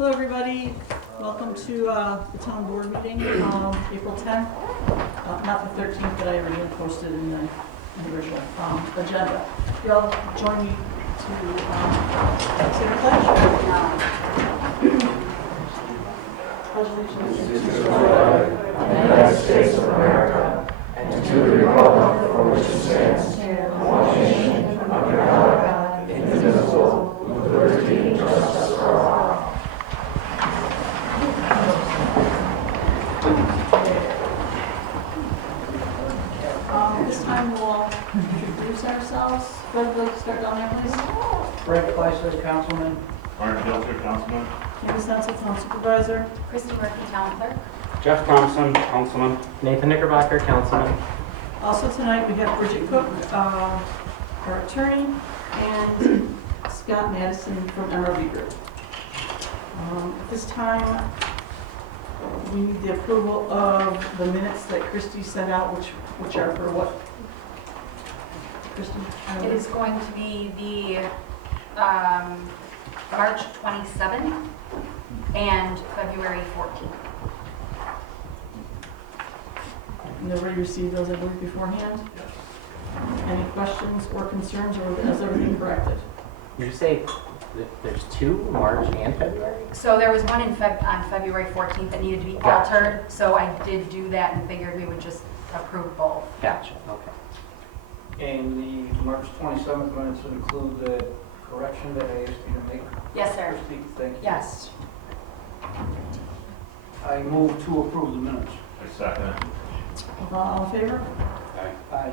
Hello, everybody. Welcome to the town board meeting, April 10th. Not the 13th, but I already posted in the original agenda. You all join me to say the pledge. Pledge allegiance to the flag of the United States of America and to the republic for which it stands, one nation, under God, indivisible, with liberty and justice for all. This time we'll all introduce ourselves. Fred, would you like to start down there, please? Fred Fleischer, Councilman. Byron, Councilman. Mattison, Town Supervisor. Christy Murphy, Town Clerk. Jeff Thompson, Councilman. Nathan Knickerbocker, Councilman. Also tonight we have Bridget Cook, our attorney, and Scott Mattison from MRB Group. At this time, we need the approval of the minutes that Christy sent out, which are for what? Christy? It is going to be the March 27th and February 14th. Nobody received those, I believe, beforehand? Any questions or concerns, or is everything corrected? Did you say there's two, March and February? So there was one on February 14th that needed to be Gotcha. altered, so I did do that and figured we would just approve both. Gotcha, okay. And the March 27th minutes would include the correction that I asked you to make. Yes, sir. Christie, thank you. Yes. I move to approve the minutes. I second it. All in favor? Aye.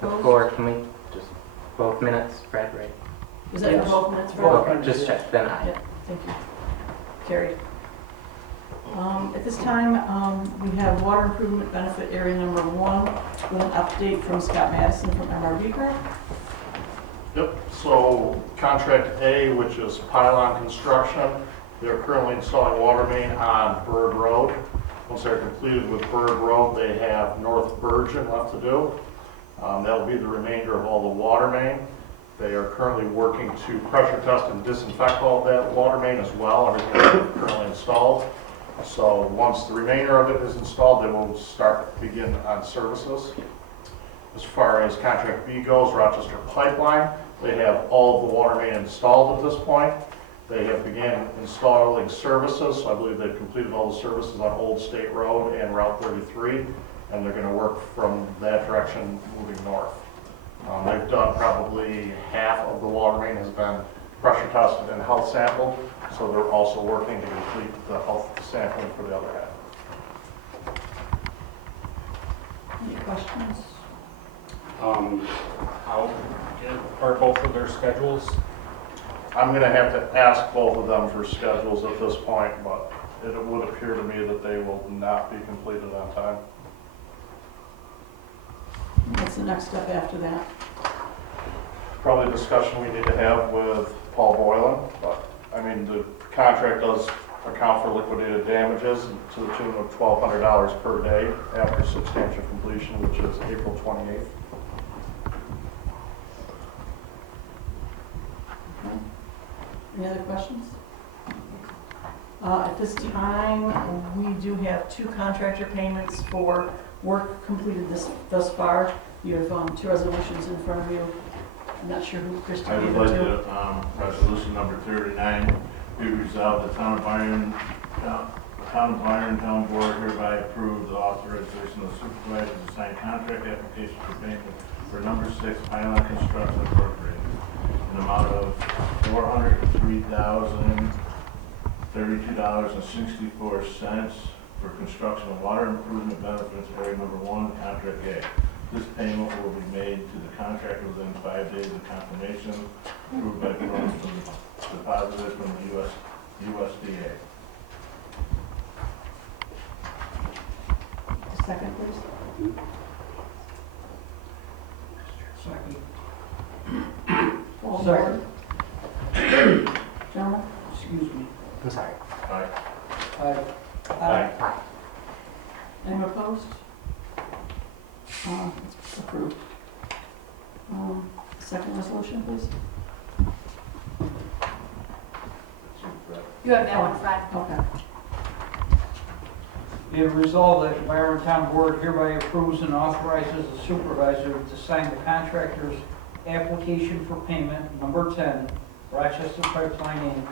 Opposed? Before, can we just, both minutes, Fred, right? Was that for both minutes? Fred? Both. Okay, just check, then aye. Yeah, thank you. Carried. At this time, we have water improvement benefit area number 1 with an update from Scott Mattison from MRB Group. Yep, so contract A, which is pylon construction, they're currently installing water main on Bird Road. Once they're completed with Bird Road, they have North Virgin left to do. That'll be the remainder of all the water main. They are currently working to pressure test and disinfect all of that water main as well, everything that's currently installed. So once the remainder of it is installed, they will begin on services. As far as contract B goes, Rochester Pipeline, they have all of the water main installed at this point. They have began installing services, so I believe they've completed all the services on Old State Road and Route 33, and they're going to work from that direction moving north. They've done probably half of the water main has been pressure tested and health sampled, so they're also working to complete the health sampling for the other half. Any questions? How are both of their schedules? I'm going to have to ask both of them for schedules at this point, but it would appear to me that they will not be completed on time. What's the next step after that? Probably a discussion we need to have with Paul Boylan, but I mean, the contract does account for liquidated damages to the tune of $1,200 per day after substantial completion, which is April 28th. Okay. Any other questions? At this time, we do have 2 contractor payments for work completed thus far. You have 2 resolutions in front of you. I'm not sure who Christie I gave would it like to. to, resolution number 39, be resolved, the town of Byron Town Board hereby approve the authorization of supervisor to sign contract application for payment for number 6 pylon construction incorporated in the amount of $403,032.64 for construction of water improvement benefits area number 1, contract A. This payment will be made to the contractor within 5 days of confirmation, approved by funds deposited from the USDA. Second, please. Second. All Second. aboard. Gentlemen? Excuse me. I'm sorry. Aye. Aye. Aye. Anyone opposed? Approved. Second resolution, please. You have that one, Fred. Okay. Be it resolved that the Byron Town Board hereby approves and authorizes the supervisor to sign the contractor's application for payment, number 10, Rochester Pipeline Inc.,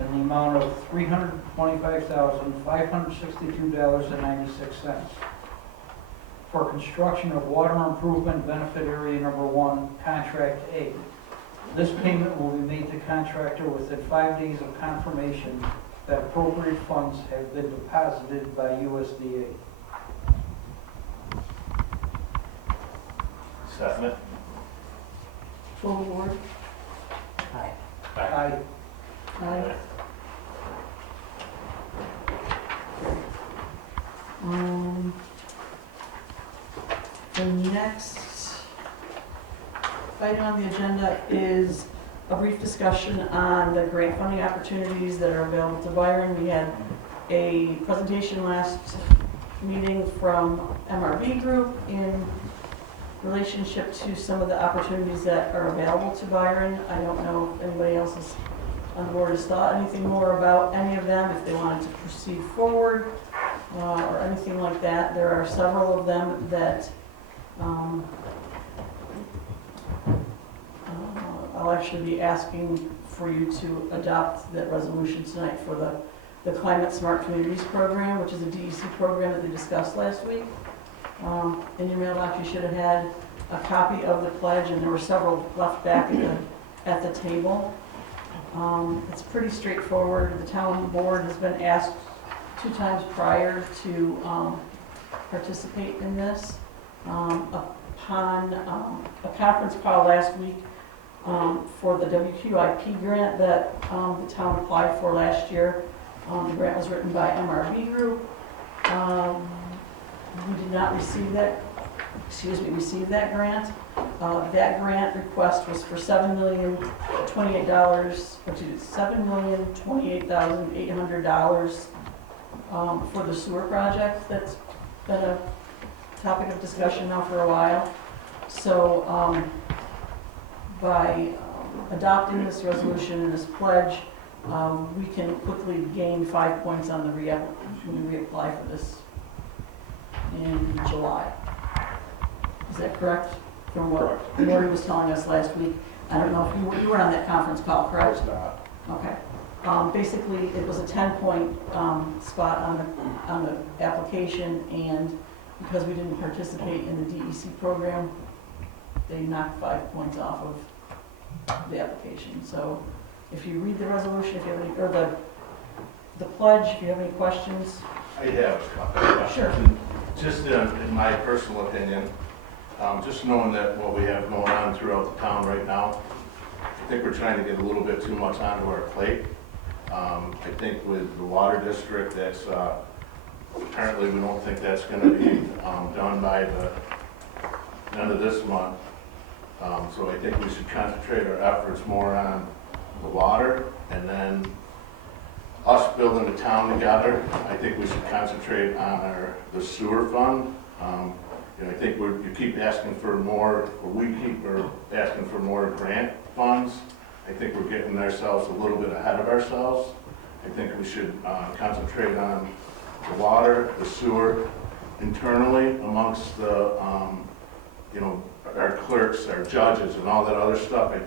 in the amount of $325,562.96 for construction of water improvement benefit area number 1, contract A. This payment will be made to contractor within 5 days of confirmation that appropriate funds have been deposited by USDA. Second it. Full board? Aye. Aye. Aye. The next item on the agenda is a brief discussion on the grant funding opportunities that are available to Byron. We had a presentation last meeting from MRB Group in relationship to some of the opportunities that are available to Byron. I don't know if anybody else is on the board has thought anything more about any of them, if they wanted to proceed forward or anything like that. There are several of them that I'll actually be asking for you to adopt that resolution tonight for the Climate Smart Communities Program, which is a DEC program that they discussed last week. In your mailbox, you should have had a copy of the pledge, and there were several left back at the table. It's pretty straightforward. The town board has been asked 2 times prior to participate in this. Upon a conference call last week for the WQIP grant that the town applied for last year. The grant was written by MRB Group. We did not receive that grant. That grant request was for $7,028,800 for the sewer project. That's been a topic of discussion now for a while. So by adopting this resolution and this pledge, we can quickly gain 5 points on the when we reapply for this in July. Is that correct? From what Lori was telling us last week. I don't know if you were on that conference call, correct? I was not. Okay. Basically, it was a 10-point spot on the application, and because we didn't participate in the DEC program, they knocked 5 points off of the application. So if you read the resolution, if you have any, or the pledge, if you have any questions. I have a couple of questions. Sure. Just in my personal opinion, just knowing that what we have going on throughout the town right now, I think we're trying to get a little bit too much onto our plate. I think with the water district, that's apparently we don't think that's going to be done by the end of this month. So I think we should concentrate our efforts more on the water, and then us building the town together. I think we should concentrate on the sewer fund. I think you keep asking for more, or we keep asking for more grant funds. I think we're getting ourselves a little bit ahead of ourselves. I think we should concentrate on the water, the sewer, internally amongst the, our clerks, our judges, and all that other stuff. I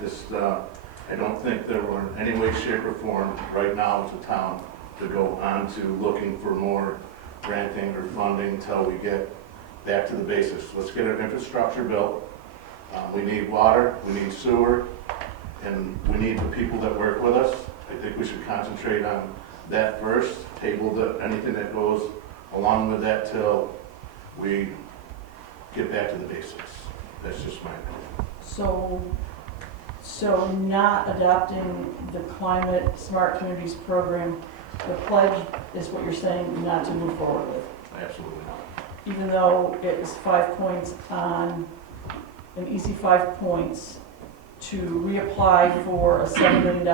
don't think that we're in any way, shape, or form right now as a town to go on to looking for more granting or funding until we get back to the basics. Let's get our infrastructure built. We need water, we need sewer, and we need the people that work with us. I think we should concentrate on that first, table anything that goes along with that till we get back to the basics. That's just my opinion. So not adopting the Climate Smart Communities Program, the pledge is what you're saying not to move forward with? Absolutely not. Even though it is 5 points on, an easy 5 points to reapply for a $7 million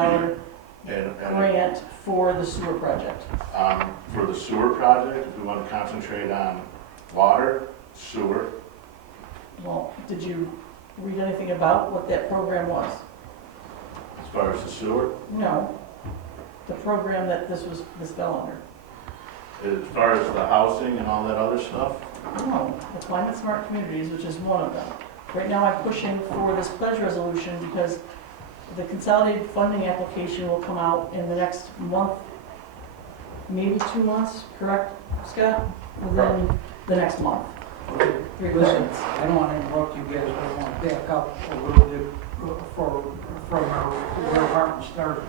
grant for the sewer project. For the sewer project, if we want to concentrate on water, sewer, Well, did you read anything about what that program was? as far as the sewer, No. the program that this fell under. As far as the housing and all that other stuff, No, the climate smart communities, which is one of them. Right now, I'm pushing for this pledge resolution because the consolidated funding application will come out in the next month, maybe 2 months, correct, Scott? Within the next month. Listen, Requirements. I don't want to interrupt you guys, but I want to back up a little bit from where Martin started.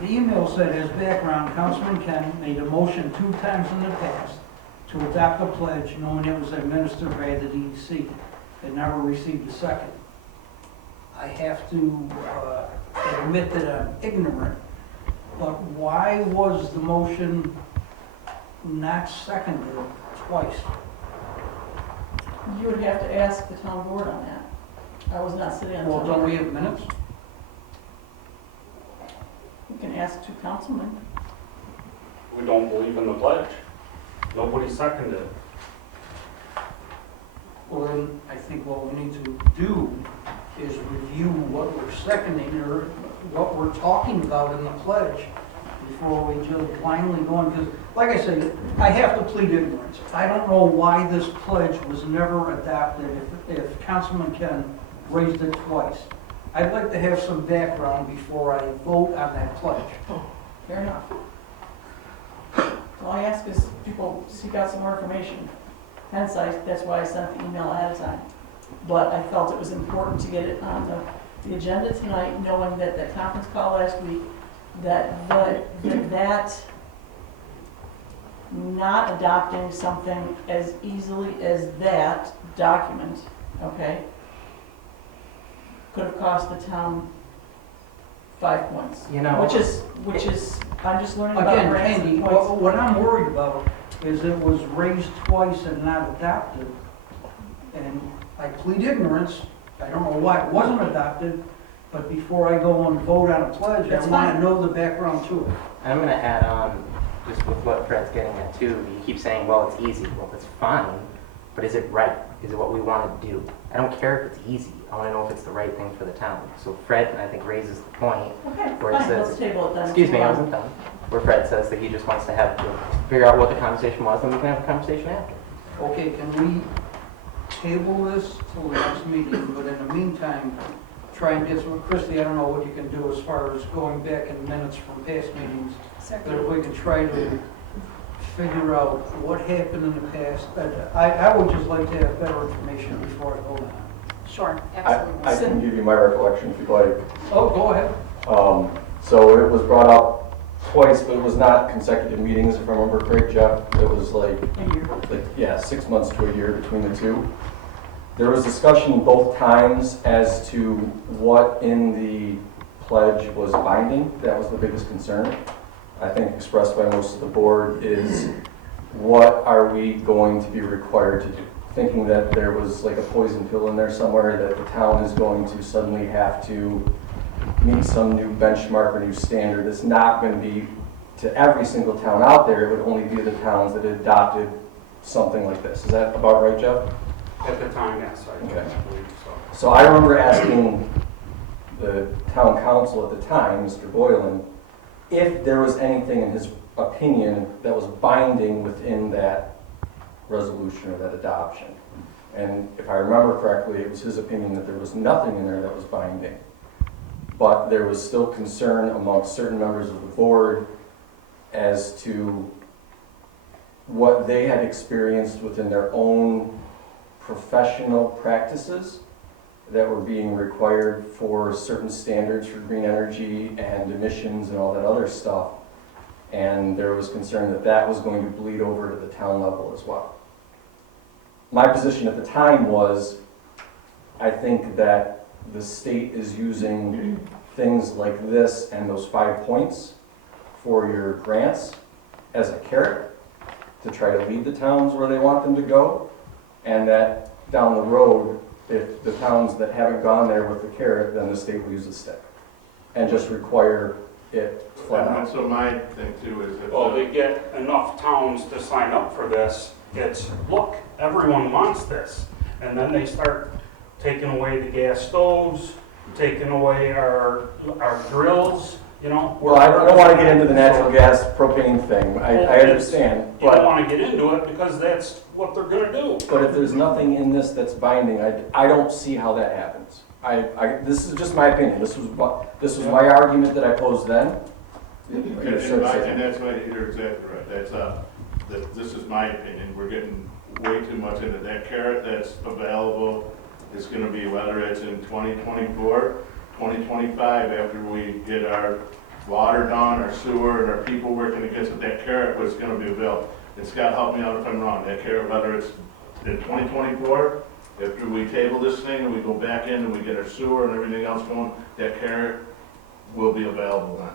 The email said, as background, Councilman Ken made a motion 2 times in the past to adopt a pledge knowing it was administered by the DEC and never received a second. I have to admit that I'm ignorant, but why was the motion not seconded twice? You would have to ask the town board on that. I was not sitting on the Well, town don't board. we have minutes? You can ask 2 councilmen. We don't believe in the pledge. Nobody seconded it. Well, then, I think what we need to do is review what we're seconding or what we're talking about in the pledge before we just blindly go on, because, like I said, I have to plead ignorance. I don't know why this pledge was never adopted if Councilman Ken raised it twice. I'd like to have some background before I vote on that pledge. Fair enough. All I ask is people seek out some more information. Hence, that's why I sent the email ahead of time. But I felt it was important to get it on the agenda tonight, knowing that that conference call last week, that not adopting something as easily as that document, okay, could have cost the town 5 points. You know, Which is, I'm just learning about Again, grants Andy, and points. what I'm worried about is it was raised twice and not adopted. And I plead ignorance. I don't know why it wasn't adopted, but before I go and vote on a pledge, I That's want to fine. know the background to it. I'm gonna add on, just with what Fred's getting at too, you keep saying, well, it's easy. Well, it's fine, but is it right? Is it what we want to do? I don't care if it's easy. I want to know if it's the right thing for the town. So Fred, I think, raises the point, Okay, where it fine, says- let's table it then. excuse me, I wasn't done, where Fred says that he just wants to have, figure out what the conversation was, then we can have a conversation after. Okay, can we table this till the next meeting, but in the meantime, try and get some, Christie, I don't know what you can do as far as going back in minutes from past meetings, but if we can try to figure out what happened in the past, I would just like to have better information before I vote on it. Sure, I absolutely. can give you my recollection if you'd like. Oh, go ahead. So it was brought up twice, but it was not consecutive meetings, if I remember correct, Jeff. It was like, A year. 6 months to a year between the two. There was discussion both times as to what in the pledge was binding. That was the biggest concern, I think, expressed by most of the board, is what are we going to be required to do? Thinking that there was like a poison pill in there somewhere, that the town is going to suddenly have to meet some new benchmark or new standard. It's not going to be to every single town out there. It would only be the towns that adopted something like this. Is that about right, Jeff? At the time, yes, I Okay. believe so. So I remember asking the town council at the time, Mr. Boylan, if there was anything in his opinion that was binding within that resolution or that adoption. And if I remember correctly, it was his opinion that there was nothing in there that was binding. But there was still concern amongst certain members of the board as to what they had experienced within their own professional practices that were being required for certain standards for green energy and emissions and all that other stuff. And there was concern that that was going to bleed over to the town level as well. My position at the time was, I think that the state is using things like this and those 5 points for your grants as a carrot to try to lead the towns where they want them to go, and that down the road, if the towns that haven't gone there with the carrot, then the state will use the stick and just require it flat and out. that's what my thing too is. If Well, they get enough towns to sign up for this, it's, look, everyone wants this. And then they start taking away the gas stoves, taking away our grills, you know? Well, I don't want to get into the natural gas propane thing. I understand, You don't but, want to get into it because that's what they're gonna do. but if there's nothing in this that's binding, I don't see how that happens. This is just my opinion. This was my argument that I posed then. And that's why you're exactly right. This is my opinion. We're getting way too much into that carrot that's available. It's gonna be, whether it's in 2024, 2025, after we get our water done, our sewer, and our people working against it, that carrot was gonna be available. And Scott, help me out if I'm wrong. That carrot, whether it's in 2024, after we table this thing and we go back in and we get our sewer and everything else going, that carrot will be available then.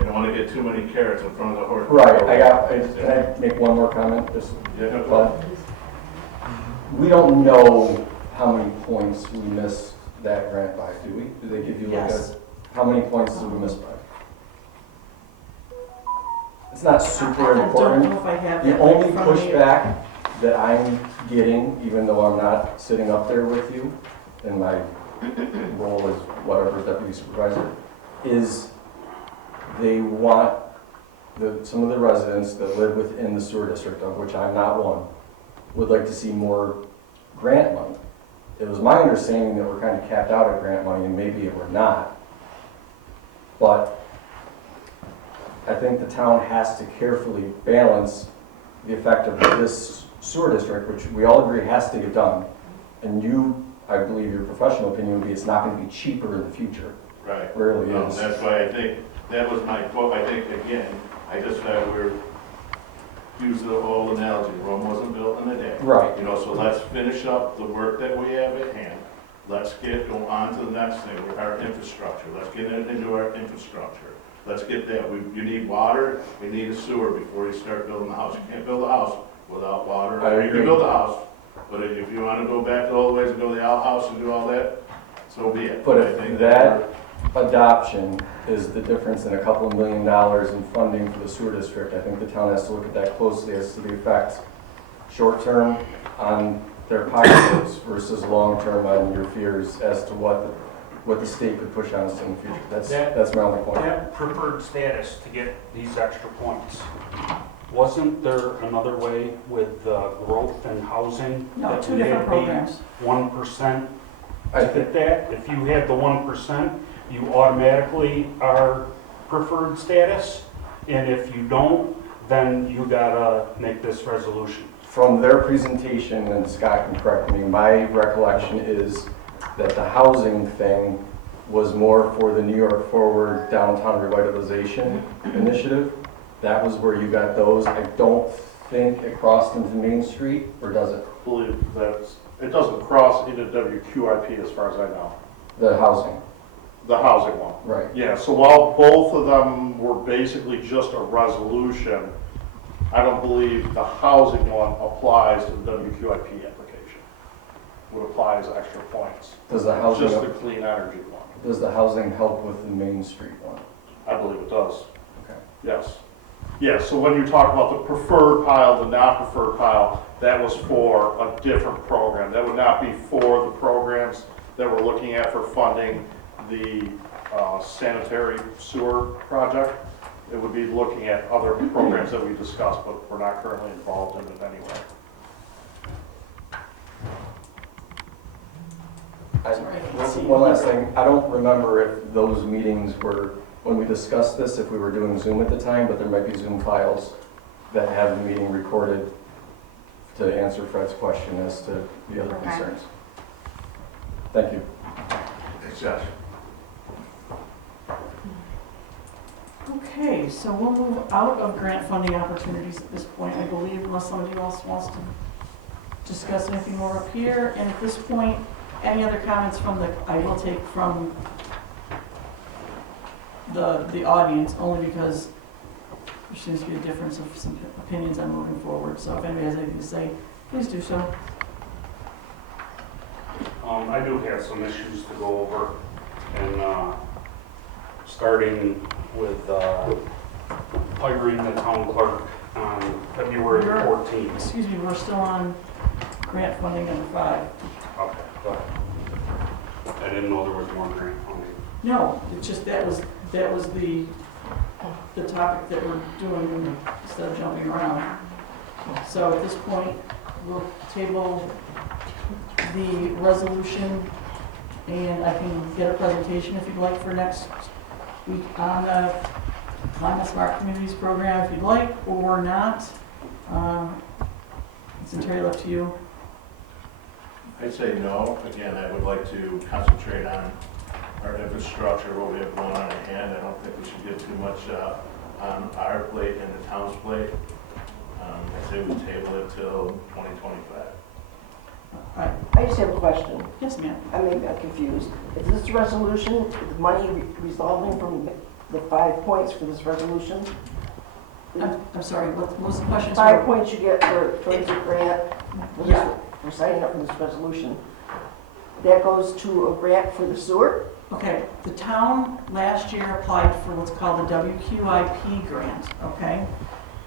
I don't want to get too many carrots in front of the horse. Right, can I make one more comment? Just, Yeah. we don't know how many points we missed that grant by, do we? Do they give you like Yes. how many points did we miss by? It's not super I don't important. know if I have The that only in front of me. pushback that I'm getting, even though I'm not sitting up there with you, in my role as whatever deputy supervisor, is they want, some of the residents that live within the sewer district, of which I'm not one, would like to see more grant money. It was my understanding that we're kind of capped out at grant money, and maybe we're not. But I think the town has to carefully balance the effect of this sewer district, which we all agree has to get done. And you, I believe your professional opinion would be it's not going to be cheaper in the future. Right. It really No, is. that's why I think, that was my quote. I think, again, I just thought we were, use the whole analogy, Rome wasn't built in a day. Right. You know, so let's finish up the work that we have at hand. Let's go on to the next thing, with our infrastructure. Let's get into our infrastructure. Let's get that. You need water, you need a sewer before you start building a house. You can't build a house without water. I You agree. can build a house, but if you want to go back all the ways and go to the outhouse and do all that, so be it. But I if think that adoption is the difference in a couple of $1 million in funding for the sewer district, I think the town has to look at that closely as to the effect short-term on their pocketbooks versus long-term on your fears as to what the state could push on us in the future. That's my only point. That preferred status to get these extra points, wasn't there another way with growth and housing? No, that two we different had the programs. 1% I to think, get that? If you had the 1%, you automatically are preferred status, and if you don't, then you gotta make this resolution. from their presentation, and Scott can correct me, my recollection is that the housing thing was more for the New York Forward Downtown Revitalization Initiative. That was where you got those. I don't think it crossed into Main Street, or does it? I believe it doesn't cross into WQIP as far as I know, The housing, the housing one. right. Yeah, so while both of them were basically just a resolution, I don't believe the housing one applies to the WQIP application. Would apply as extra points. Does the Just the housing, clean energy one. does the housing help with the Main Street one? I believe it does. Okay. Yes. Yeah, so when you talk about the preferred pile, the not preferred pile, that was for a different program. That would not be for the programs that we're looking at for funding the sanitary sewer project. It would be looking at other programs that we discussed, but we're not currently involved in it anyway. One last thing, I don't remember if those meetings were, when we discussed this, if we were doing Zoom at the time, but there might be Zoom files that have the meeting recorded to answer Fred's question as to the other Okay. concerns. Thank you. It's just, Okay, so we'll move out of grant funding opportunities at this point, I believe, unless somebody else wants to discuss anything more up here. And at this point, any other comments from I will take from the audience, only because there seems to be a difference of some opinions on moving forward. So if anybody has anything to say, please do so. I do have some issues to go over, and starting with hiring the town clerk on February 14th. Excuse me, we're still on grant funding number 5. Okay, go ahead. I didn't know there was more grant funding. No, it's just that was the the topic that we're doing instead of jumping around. So at this point, we'll table the resolution, and I can get a presentation if you'd like for next week on the Climate Smart Communities program if you'd like, or not. It's entirely up to you. I'd say no. Again, I would like to concentrate on our infrastructure, what we have going on at hand. I don't think we should get too much on our plate and the town's plate. I say we table it till 2025. I just have a question. Yes, ma'am. I may got confused. Is this resolution, is the money resolving from the 5 points for this resolution? I'm sorry, what was the question? 5 points you get towards the grant Yeah. for signing up for this resolution. That goes to a grant for the sewer? Okay, the town last year applied for what's called the WQIP grant, okay?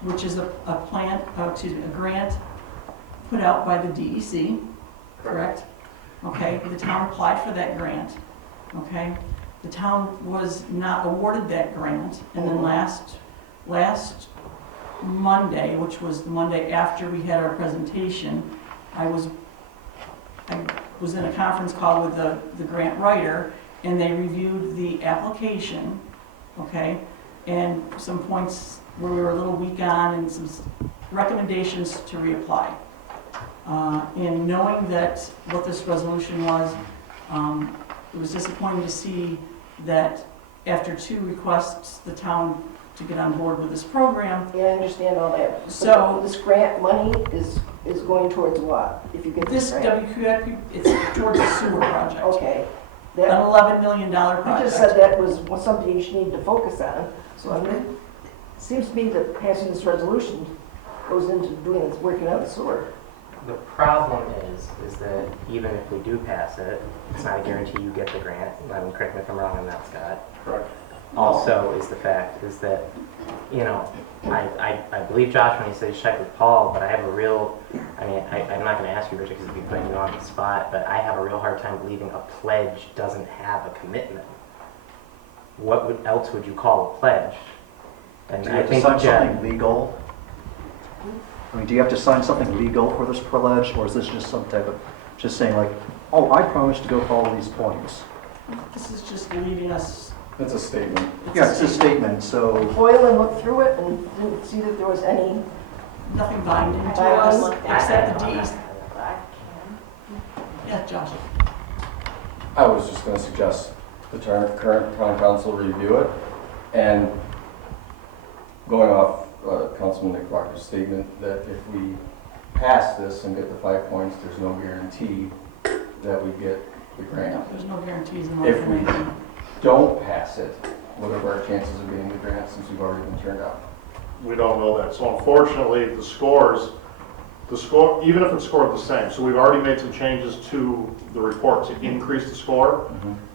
Which is a grant put out by the DEC, correct? Okay, the town applied for that grant, okay? The town was not awarded that grant, and then last Monday, which was the Monday after we had our presentation, I was in a conference call with the grant writer, and they reviewed the application, okay? And some points where we were a little weak on, and some recommendations to reapply. And knowing that what this resolution was, it was disappointing to see that after 2 requests, the town to get on board with this program. Yeah, I understand all that. So- But this grant money is going towards what? If you get This this grant? WQIP, it's towards a sewer project, Okay. an That, $11 million you just project. said that was something you should need to focus on. So I mean, it seems to me that passing this resolution goes into doing this, working out the sewer. The problem is that even if we do pass it, it's not a guarantee you get the grant. I mean, correct me if I'm wrong on that, Scott. Correct. Also is the fact is that, you know, I believe Josh when he says check with Paul, but I have a real, I mean, I'm not going to ask you, Richard, because it'd be putting you on the spot, but I have a real hard time believing a pledge doesn't have a commitment. What else would you call a pledge? And Do you I have to think sign something legal? I mean, do you have to sign something legal for this pledge, or is this just some type of, just saying like, oh, I promise to go follow these points? This is just leading us. That's a statement. Yeah, it's a statement, so, Boylan looked through it and didn't see that there was any, Nothing binding to I us, looked except the D's. Yeah, Josh. I was just gonna suggest the current town council review it, and going off Councilman Nick Proctor's statement, that if we pass this and get the 5 points, there's no guarantee that we get the grant. No, there's no guarantees in If life. we don't pass it, what are our chances of getting the grant since we've already been turned out? We don't know that. So unfortunately, the score, even if it's scored the same, so we've already made some changes to the report to increase the score,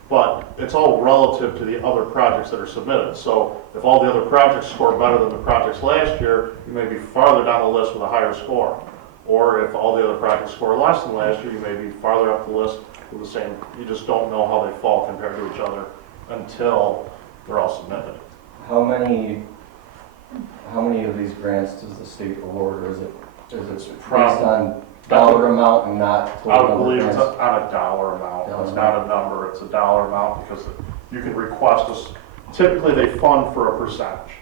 but it's all relative to the other projects that are submitted. So if all the other projects score better than the projects last year, you may be farther down the list with a higher score. Or if all the other projects score less than last year, you may be farther up the list with the same. You just don't know how they fall compared to each other until they're all submitted. How many of these grants does the state award, or is it based on dollar amount and not I total would number believe of it's grants? on a dollar amount. It's not a number, it's a dollar amount because you can request us, typically they fund for a percentage.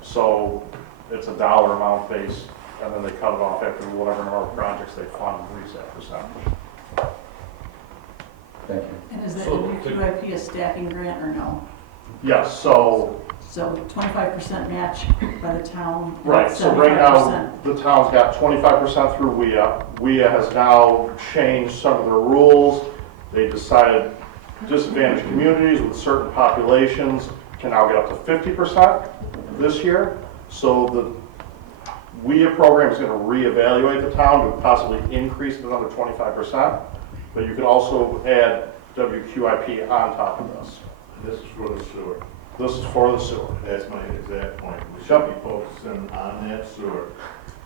So it's a dollar amount base and then they cut it off after whatever number of projects they fund, reach that percentage. Thank you. And is that So- WQIP a stacking grant or no? Yes, so, So 25% match by the town. right, so right now, 75%. the town's got 25% through WIA. WIA has now changed some of their rules. They decided disadvantaged communities with certain populations can now get up to 50% this year. So the WIA program is going to reevaluate the town to possibly increase it another 25%. But you can also add WQIP on top of this. this is for the sewer. This is for the sewer. That's my exact point. We should be focusing on that sewer.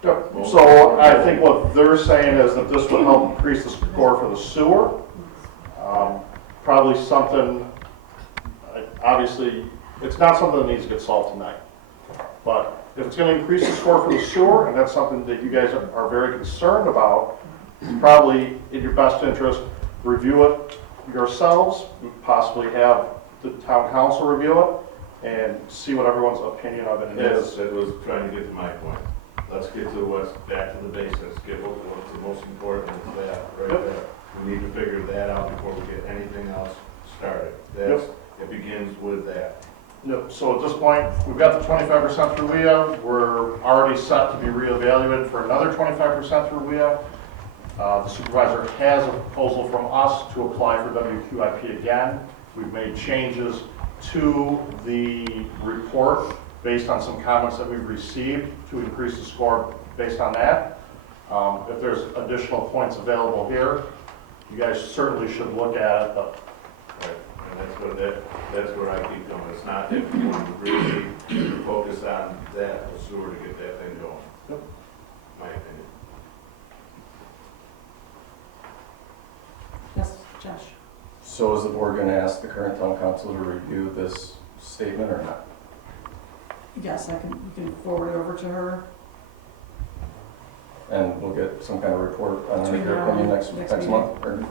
So I think what they're saying is that this would help increase the score for the sewer. Probably something, obviously, it's not something that needs to get solved tonight. But if it's gonna increase the score for the sewer, and that's something that you guys are very concerned about, it's probably in your best interest, review it yourselves, possibly have the town council review it, and see what everyone's opinion of And it is. that was trying to get to my point. Let's get to what's, back to the basics, get what's the most important, it's that, right there. We need to figure that out before we get anything else started. That's, it begins with that. Yep, so at this point, we've got the 25% through WIBA, we're already set to be reevaluated for another 25% through WIBA. The supervisor has a proposal from us to apply for WQIP again. We've made changes to the report based on some comments that we've received to increase the score based on that. If there's additional points available here, you guys certainly should look at it, but Right. And that's where I keep going. It's not that we want to really focus on that, the sewer, to get that thing going. Yep. My opinion. Yes, Josh? So is the board gonna ask the current town council to review this statement or not? Yes, you can forward it over to her. And we'll get some kind of report on Between their now opinion and next next month, or,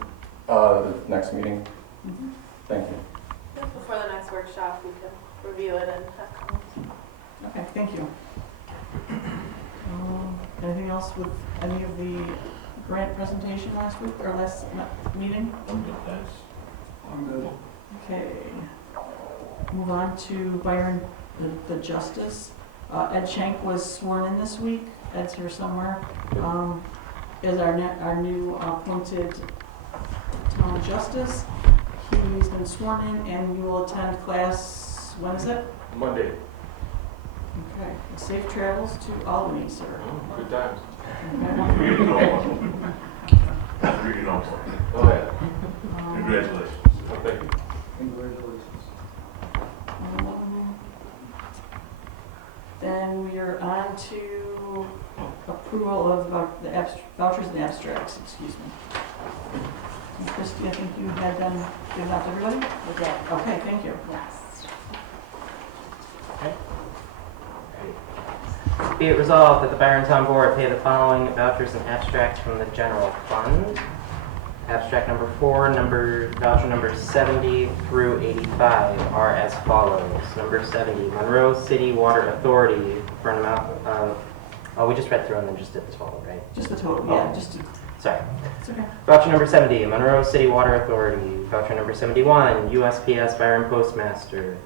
the next meeting? Mhm. Thank you. Before the next workshop, we can review it and have comments. Okay, thank you. Anything else with any of the grant presentation last week, or meeting? I'm good, thanks. I'm good. Okay. Move on to Byron, the justice. Ed Schenk was sworn in this week. Ed's here somewhere. Is our new appointed town justice. He's been sworn in, and you will attend class, when is it? Monday. Okay. Safe travels to Albany, sir. Good times. Okay. That's really long. Oh, yeah. Congratulations. Thank you. Congratulations. Then we are on to approval of the vouchers and abstracts, excuse me. And Christie, I think you had them given out to everybody? We did. Okay, thank you. Yes. Be it resolved that the Byron Town Board pay the following vouchers and abstracts from the general fund. Abstract number 4, voucher number 70 through 85 are as follows. Number 70, Monroe City Water Authority for an amount of, we just read through and then just did the total, right? Just the total, yeah, just to, Sorry. it's okay. Voucher number 70, Monroe City Water Authority. Voucher number 71, USPS Byron Postmaster.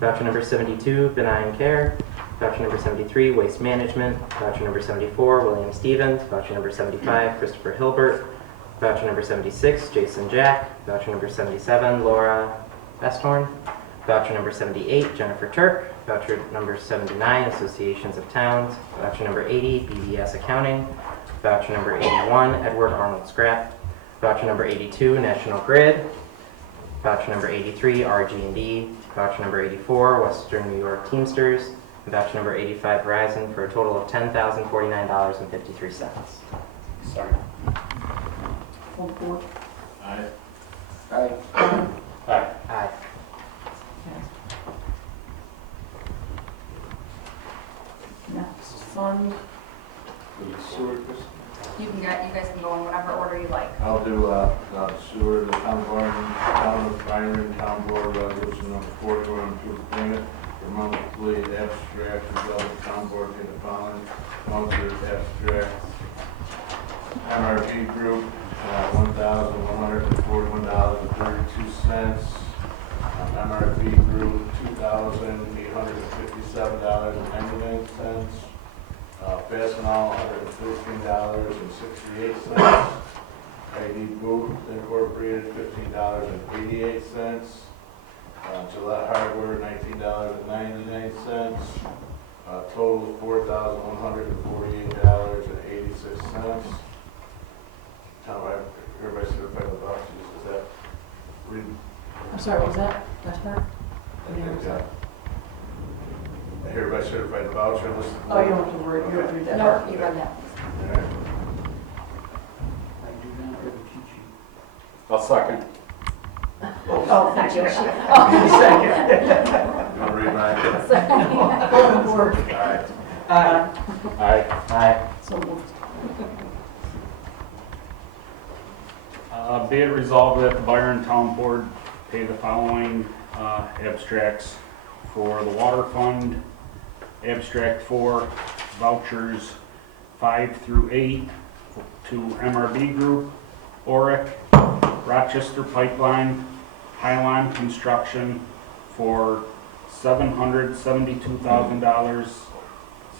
Voucher number 72, Benign Care. Voucher number 73, Waste Management. Voucher number 74, William Stevens. Voucher number 75, Christopher Hilbert. Voucher number 76, Jason Jack. Voucher number 77, Laura Besthorn. Voucher number 78, Jennifer Turk. Voucher number 79, Associations of Towns. Voucher number 80, BBS Accounting. Voucher number 81, Edward Arnold Scrap. Voucher number 82, National Grid. Voucher number 83, RG&D. Voucher number 84, Western New York Teamsters. And voucher number 85, Verizon, for a total of $10,049.53. Sorry. Full board. Aye. Aye. Aye. Okay. Next fund. You guys can go in whatever order you like. I'll do, sewer, the town of Byron, town board, resolution number 4, to approve the payment for monthly abstract, result of town board in the following. Vouchers, abstract, MRP group, $1,141.32. MRP group, $2,857.99. Fastenal, $113.68. ID Boot Incorporated, $15.88. Gillette Hardware, $19.99. Total $4,148.86. Everybody certified the vouchers, is that? I'm sorry, what was that? That's her? Everybody certified the voucher list? Oh, you don't have to worry, you don't have to read that. No, you run that. Alright. I do not have a cheat sheet. I'll second. Oh, thank you. You want to read mine? Full board. Aye. Aye. Aye. Aye. So moved. Be it resolved that the Byron Town Board pay the following abstracts for the water fund. Abstract 4, vouchers 5 through 8 to MRB Group, ORIC, Rochester Pipeline, Highline Construction for $772,000,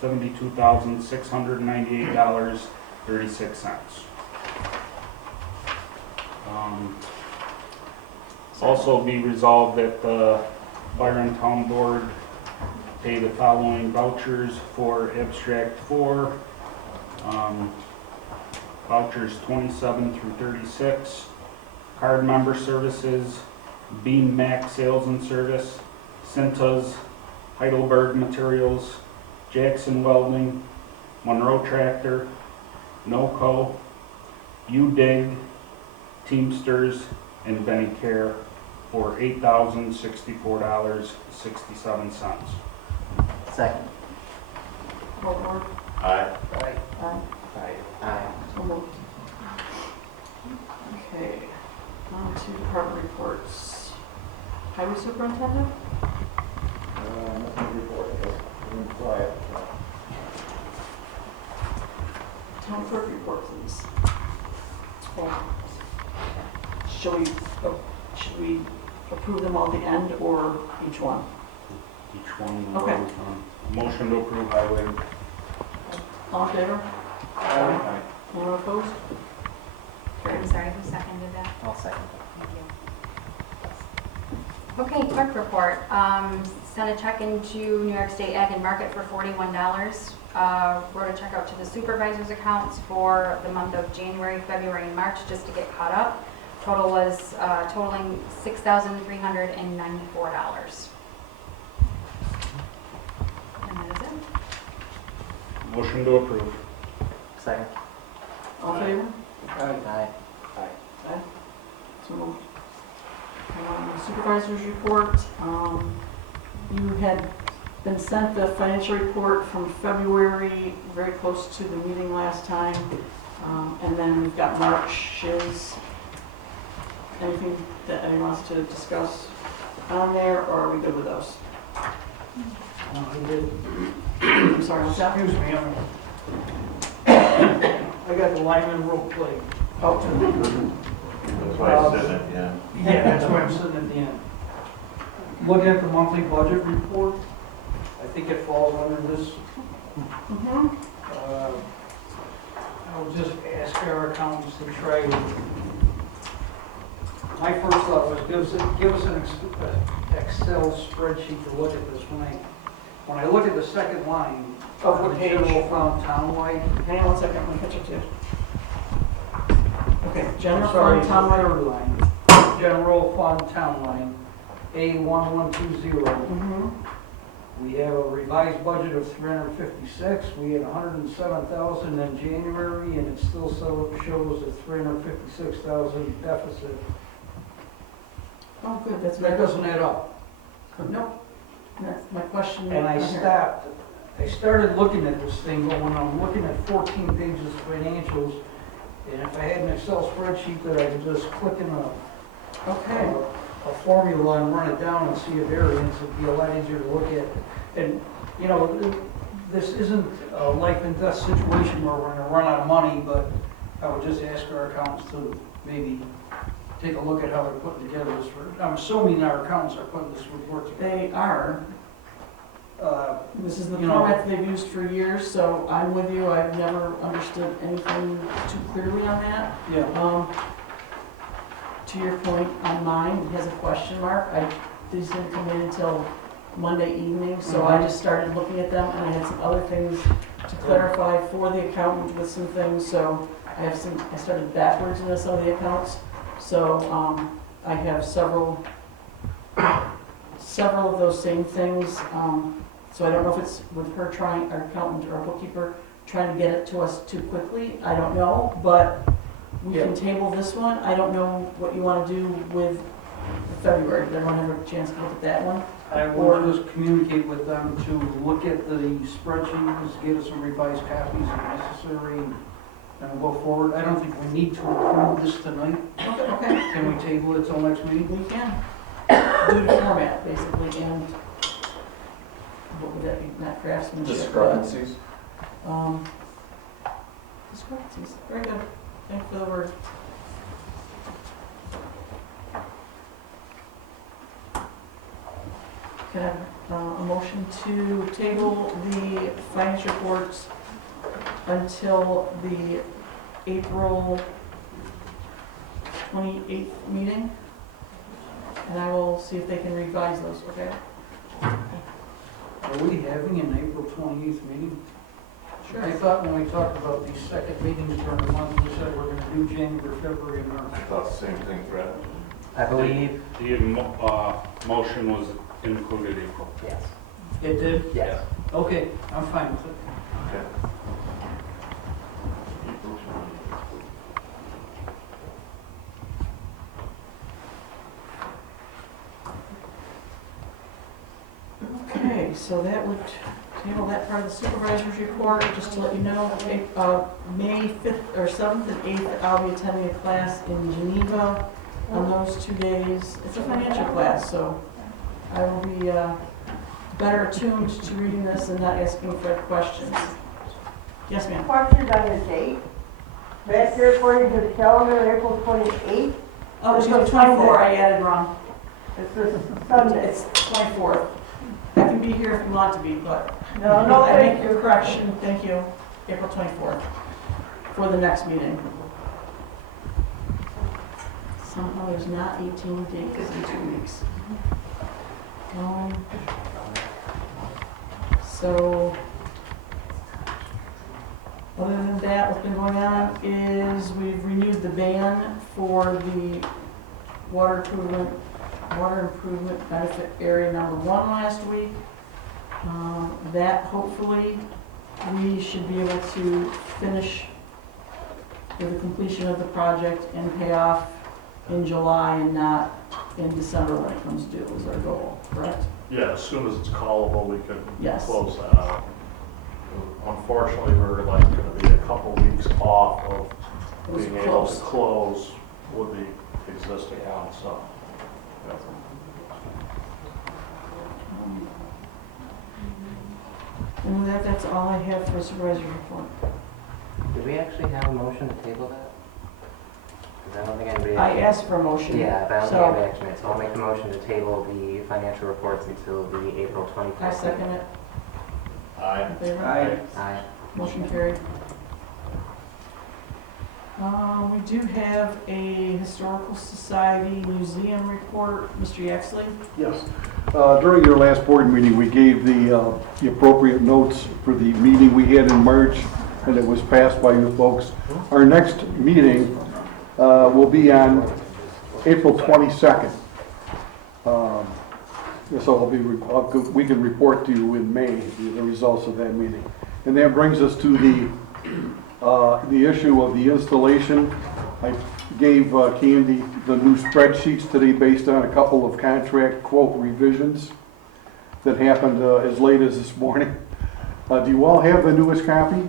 $72,698.36. Also be resolved that the Byron Town Board pay the following vouchers for abstract 4. Vouchers 27 through 36. Card member services, Beam Mac Sales and Service, Cintas, Heidelberg Materials, Jackson Welding, Monroe Tractor, NOCO, UDIG, Teamsters, and Benny Care for $8,064.67. Second. Roll call. Aye. Aye. Aye. So moved. Okay, on to department reports. Highway Superintendent? Nothing to report, I guess. Quiet. Town clerk report, please. Should we approve them all at the end or each one? Each one. Okay. Motion to approve highway. All in favor? Aye. Anyone opposed? I'm sorry, who seconded that? I'll second. Thank you. Okay, clerk report. Sent a check into New York State Ag and Market for $41. Wrote a check out to the supervisor's accounts for the month of January, February, and March just to get caught up. Total was totaling $6,394. And that is it. Motion to approve. Second. All in favor? Aye. Aye. So moved. Supervisor's report. You had been sent the financial report from February, very close to the meeting last time. And then we've got March's. Anything that anyone wants to discuss on there, or are we good with those? I'm sorry, what's that? Excuse me, I got the Lyman Road plague. Oh, That's why I said at the end. Yeah, that's why I'm sitting at the end. Looking at the monthly budget report, I think it falls under this. mhm. I would just ask our accountants to try. My first thought was give us an Excel spreadsheet to look at this. When I look at the second line Of what the page? general fund townwide. Hang on one second, let me catch up to you. Okay, general Sorry, fund, town third line. General fund town line, A1120. mhm. We have a revised budget of 356. We had 107,000 in January, and it still shows a 356,000 deficit. Oh, good, that's That very doesn't add up. No, that's my question. And I right here. stopped. I started looking at this thing, but when I'm looking at 14 pages of financials, and if I had an Excel spreadsheet that I could just click in Okay, a formula and run it down and see a variance, it'd be a lot easier to look at. And, you know, this isn't a life and death situation where we're gonna run out of money, but I would just ask our accountants to maybe take a look at how they're putting together this. I'm assuming our accountants are putting this report together. they are. This is the You know- format they've used for years, so I'm with you. I've never understood anything too clearly on that. Yeah. To your point on mine, it has a question mark. These didn't come in until Monday evening, so I just started looking at them, and I had some other things to clarify for the accountant with some things, so I started backwards into some of the accounts. So, I have several of those same things. So I don't know if it's with her trying, our accountant or our bookkeeper, trying to get it to us too quickly. I don't know, but we can table this one. I don't know what you want to do with February. Did everyone have a chance to look at that one? I will just communicate with them to look at the spreadsheets, get us some revised copies if necessary, and we'll go forward. I don't think we need to approve this tonight. Okay, Can we table it till next meeting? we can do the format, basically, and what would that be, not craftsmanship? but, Discrepancies? Discrepancies, very good. Thank you for the word. Can I have a motion to table the financial reports until the April 28th meeting? And I will see if they can revise those, okay? Are we having an April 28th meeting? Sure. I thought when we talked about these second meetings during the month, we said we're gonna do January, February, and March. I thought the same thing, Fred. I believe, The motion was included April. yes. It did? Yes. Okay, I'm fine with it. Okay. Okay, so that would table that part of the supervisor's report. Just to let you know, May 5th or 7th and 8th, I'll be attending a class in Geneva on those 2 days. It's a financial class, so I will be better attuned to reading this and not asking for questions. Yes, ma'am. Questions on your date? Back here according to the calendar, April 28th. Oh, it's 24, I added wrong. It's this Sunday. It's 24th. I can be here if you want to be, but No, I thank make your correction, thank you, April 24th, for the next meeting. Somehow there's not 18 days in 2 weeks. So, other than that, what's been going on is we've renewed the ban for the water improvement benefit area number 1 last week. That hopefully we should be able to finish with the completion of the project and pay off in July and not in December when it comes due is our goal, correct? Yeah, as soon as it's callable, we could Yes. close that out. Unfortunately, we're like gonna be a couple weeks off of It was being able to close. close with the existing one, so. And with that, that's all I have for supervisor's report. Did we actually have a motion to table that? Because I don't think anybody. I asked for a motion. Yeah, but I don't think So, anybody actually made, so I'll make a motion to table the financial reports until the April 24th. I second it. Aye. In favor? Aye. Motion carried. We do have a Historical Society Museum report. Mr. Yaxley? Yes. During your last board meeting, we gave the appropriate notes for the meeting we had in March, and it was passed by you folks. Our next meeting will be on April 22nd. So we can report to you in May the results of that meeting. And that brings us to the issue of the installation. I gave Candy the new spreadsheets today based on a couple of contract quote revisions that happened as late as this morning. Do you all have the newest copy?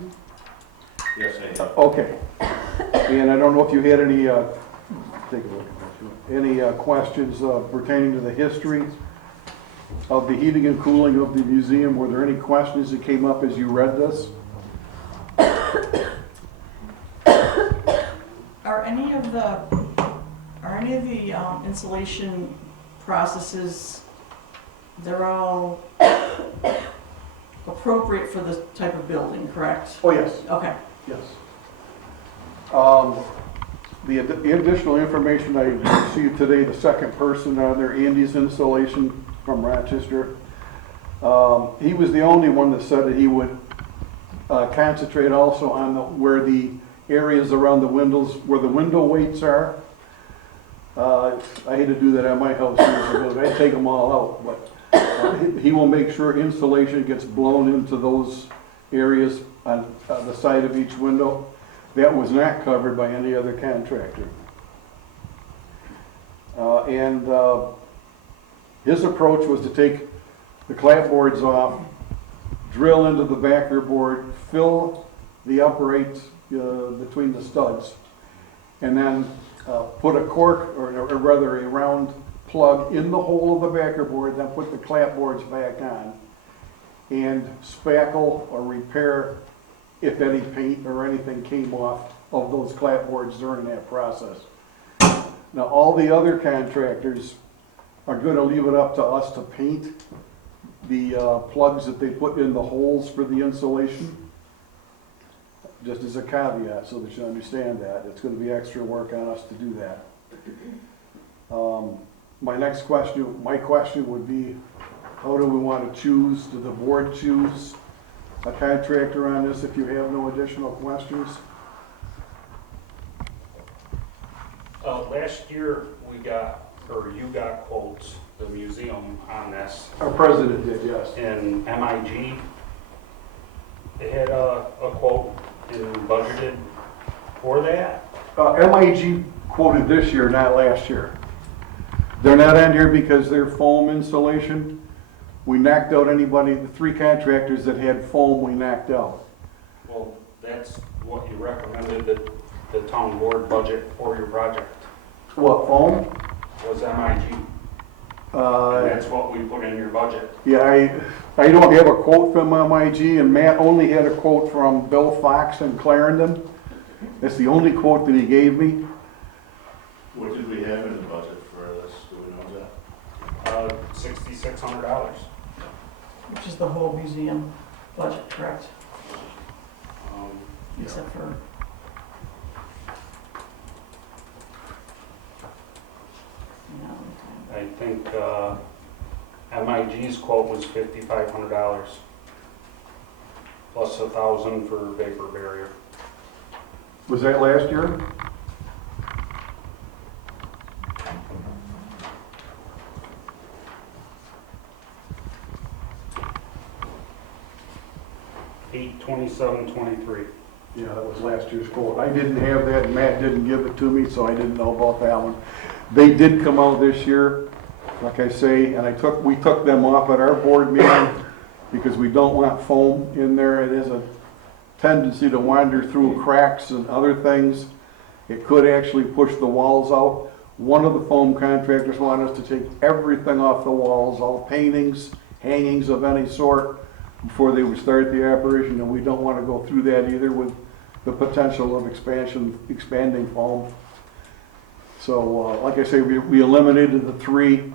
Yes, I have. Okay. And I don't know if you had any, take a look at that. Any questions pertaining to the history of the heating and cooling of the museum? Were there any questions that came up as you read this? Are any of the installation processes, they're all appropriate for this type of building, correct? Oh, yes. Okay. Yes. The additional information I received today, the second person on there, Andy's installation from Rochester, he was the only one that said that he would concentrate also on where the areas around the windows, where the window weights are. I had to do that at my house years ago. I'd take them all out, but he will make sure insulation gets blown into those areas on the side of each window. That was not covered by any other contractor. His approach was to take the clapboards off, drill into the backer board, fill the uprights between the studs, and then put a cork, or rather a round plug in the hole of the backer board, then put the clapboards back on, and spackle or repair if any paint or anything came off of those clapboards during that process. Now, all the other contractors are gonna leave it up to us to paint the plugs that they put in the holes for the insulation. Just as a caveat, so that you understand that, it's gonna be extra work on us to do that. My question would be, how do we want to choose? Do the board choose a contractor on this if you have no additional questions? Last year, you got quotes, the museum on this, Our president did, yes. and MIG, they had a quote and budgeted for that. MIG quoted this year, not last year. They're not on here because they're foam insulation. We knocked out the 3 contractors that had foam, we knocked out. Well, that's what you recommended that the town board budget for your project What, foam? was MIG. And that's what we put in your budget. Yeah, I don't have a quote from MIG, and Matt only had a quote from Bill Fox in Clarendon. That's the only quote that he gave me. What did we have in the budget for this? Do we know that? $6,600. Which is the whole museum budget, correct? Yeah. Except for, I think MIG's quote was $5,500 plus $1,000 for vapor barrier. Was that last year? $827.23. Yeah, that was last year's quote. I didn't have that, and Matt didn't give it to me, so I didn't know about that one. They did come out this year, like I say, and we took them off at our board meeting because we don't want foam in there. It has a tendency to wander through cracks and other things. It could actually push the walls out. One of the foam contractors wanted us to take everything off the walls, all paintings, hangings of any sort, before they would start the operation, and we don't want to go through that either with the potential of expanding foam. So, like I say, we eliminated the 3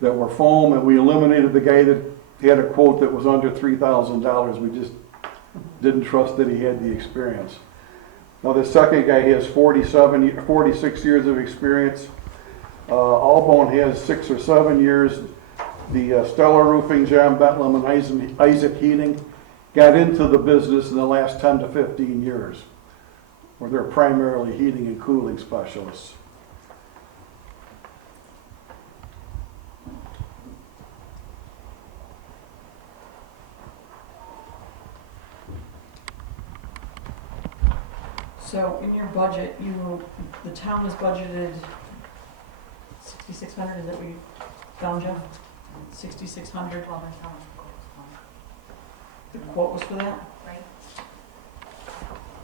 that were foam, and we eliminated the guy that had a quote that was under $3,000. We just didn't trust that he had the experience. Now, the second guy has 46 years of experience. Allbone has 6 or 7 years. The Stellar Roofing, John Bentlem, and Isaac Heating got into the business in the last 10 to 15 years, where they're primarily heating and cooling specialists. so in your budget, the town has budgeted 6,600, is that what you found, Jeff? 6,600, the quote was for that? Right.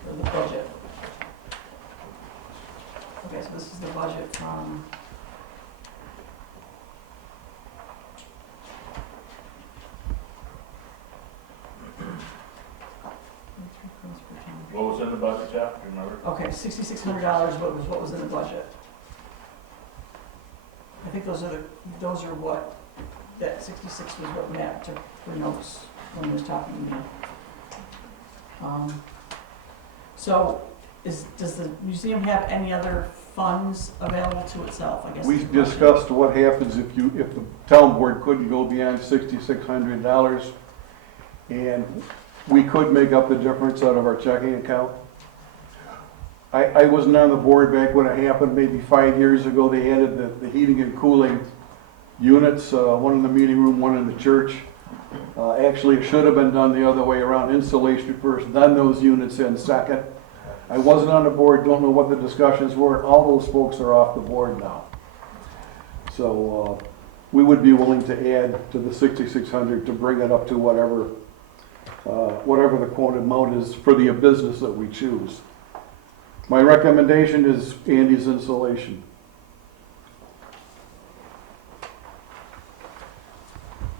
For the budget. Okay, so this is the budget from, What was in the budget, Jeff? Do you remember? okay, $6,600 what was in the budget. I think those are what, that 66 was what Matt took for notes when he was talking to me. So, does the museum have any other funds available to itself, I guess? We discussed what happens if the town board couldn't go beyond $6,600, and we could make up the difference out of our checking account. I wasn't on the board back when it happened, maybe 5 years ago. They added the heating and cooling units, one in the meeting room, one in the church. Actually, it should have been done the other way around, insulation first, then those units in second. I wasn't on the board, don't know what the discussions were. All those folks are off the board now. So we would be willing to add to the 6,600 to bring it up to whatever the quoted amount is for the business that we choose. My recommendation is Andy's Insulation.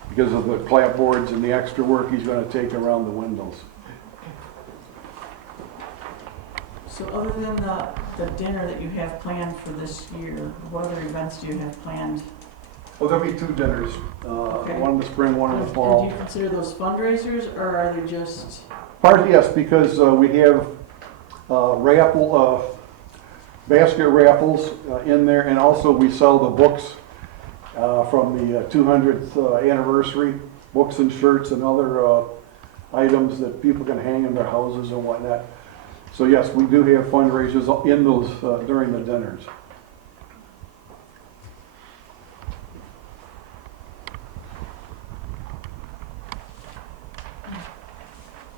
Because of the clapboards and the extra work he's going to take around the windows. So other than the dinner that you have planned for this year, what other events do you have planned? Well, there'll be 2 dinners, Okay. one in the spring, one in the And do fall. you consider those fundraisers, or are they just, Part, yes, because we have basket raffles in there, and also we sell the books from the 200th anniversary, books and shirts and other items that people can hang in their houses and whatnot. So yes, we do have fundraisers in those during the dinners.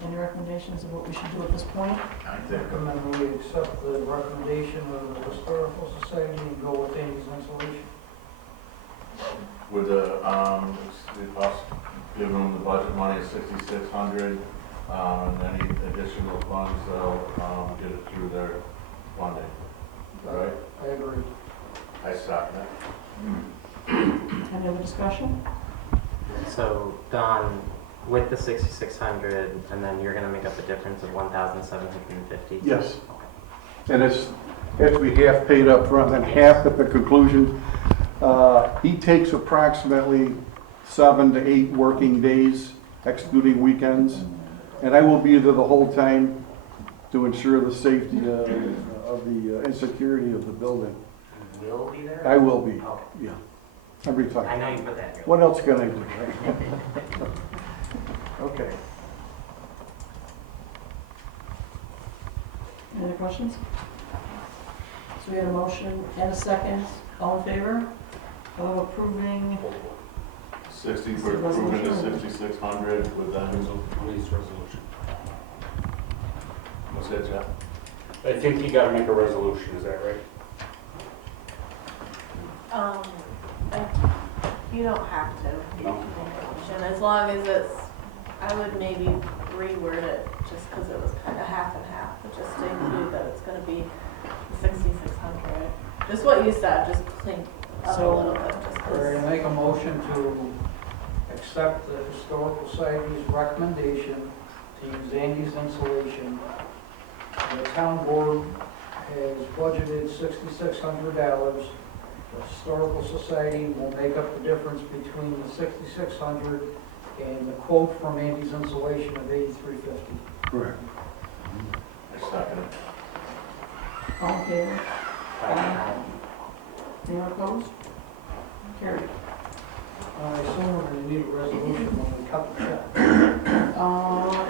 any recommendations of what we should do at this point? I recommend we accept the recommendation of the Historical Society and go with Andy's Insulation. With the, us giving them the budget money of 6,600, and any additional funds, they'll get it through their funding. Is that right? I agree. I second it. Any other discussion? So, Don, with the 6,600, and then you're gonna make up the difference of 1,750? Yes. And it's actually half paid up front and half at the conclusion. He takes approximately 7 to 8 working days, excluding weekends, and I will be there the whole time to ensure the safety and security of the building. You will be there? I will be, Okay. yeah, every I time. know you put that in your... What else can I do, right? Okay. Any other questions? So we had a motion and a second. All in favor of approving? 60 for approving the 6,600 with them. Police resolution. What's that, Jeff? I think you gotta make a resolution, is that right? You don't have to. No. As long as it's, I would maybe reword it just because it was kind of half and half, but just to include that it's going to be 6,600. Just what you said, just clean up a little bit. Just 'cause- We're going to make a motion to accept the Historical Society's recommendation to use Andy's Insulation. The town board has budgeted $6,600. The Historical Society will make up the difference between the 6,600 and the quote from Andy's Insulation of $8,350. Correct. I second it. All in favor? Anyone opposed? Carried. I assume we're going to need a resolution when we cut the check.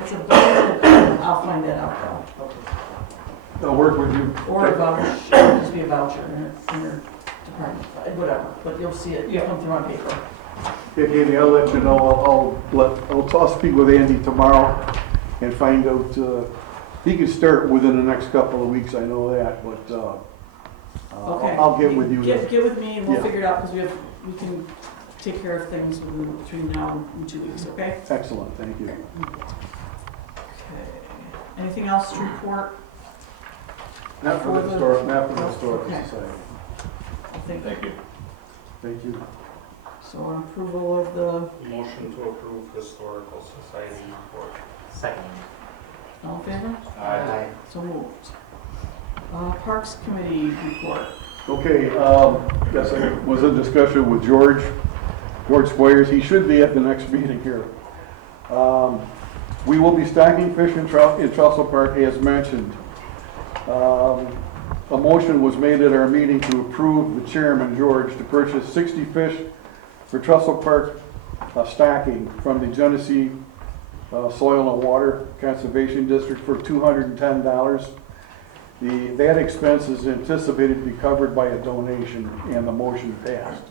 It's a budget, I'll find that out though. Okay. I'll work with you. Or a voucher, it'll just be a voucher in your department, whatever, but you'll see it come through on paper. Okay, Katie, I'll let you know. I'll speak with Andy tomorrow and find out, he can start within the next couple of weeks, I know that, but, Okay. I'll get with you. Get with me and we'll Yeah. figure it out, because we can take care of things between now and 2 weeks, okay? Excellent, thank you. Okay. Anything else to report? Not for the Historical Okay. Society. I think, Thank you. Thank you. so on approval of the, Motion to approve Historical Society report. Second. all in favor? Aye. So moved. Parks Committee report. Okay, yes, I was in discussion with George Squires. He should be at the next meeting here. We will be stocking fish in Trussell Park as mentioned. A motion was made at our meeting to approve the chairman, George, to purchase 60 fish for Trussell Park stocking from the GENESEE Soil and Water Conservation District for $210. That expense is anticipated to be covered by a donation, and the motion passed.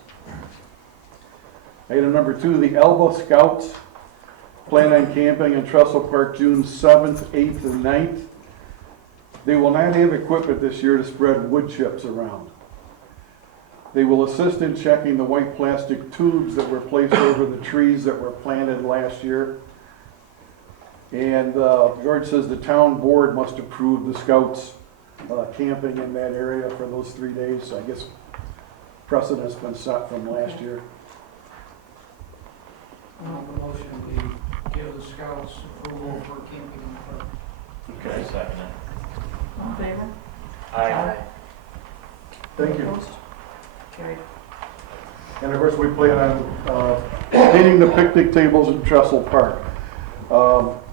Item number 2, the Elbow Scouts plan on camping in Trussell Park June 7th, 8th, and 9th. They will not have equipment this year to spread wood chips around. They will assist in checking the white plastic tubes that were placed over the trees that were planted last year. And George says the town board must approve the scouts camping in that area for those 3 days. I guess precedent's been set from last year. I'll make a motion, we give the scouts approval for camping in the park. Okay, second it. All in favor? Aye. Thank you. Opposed? Carried. And of course, we plan on painting the picnic tables in Trestle Park.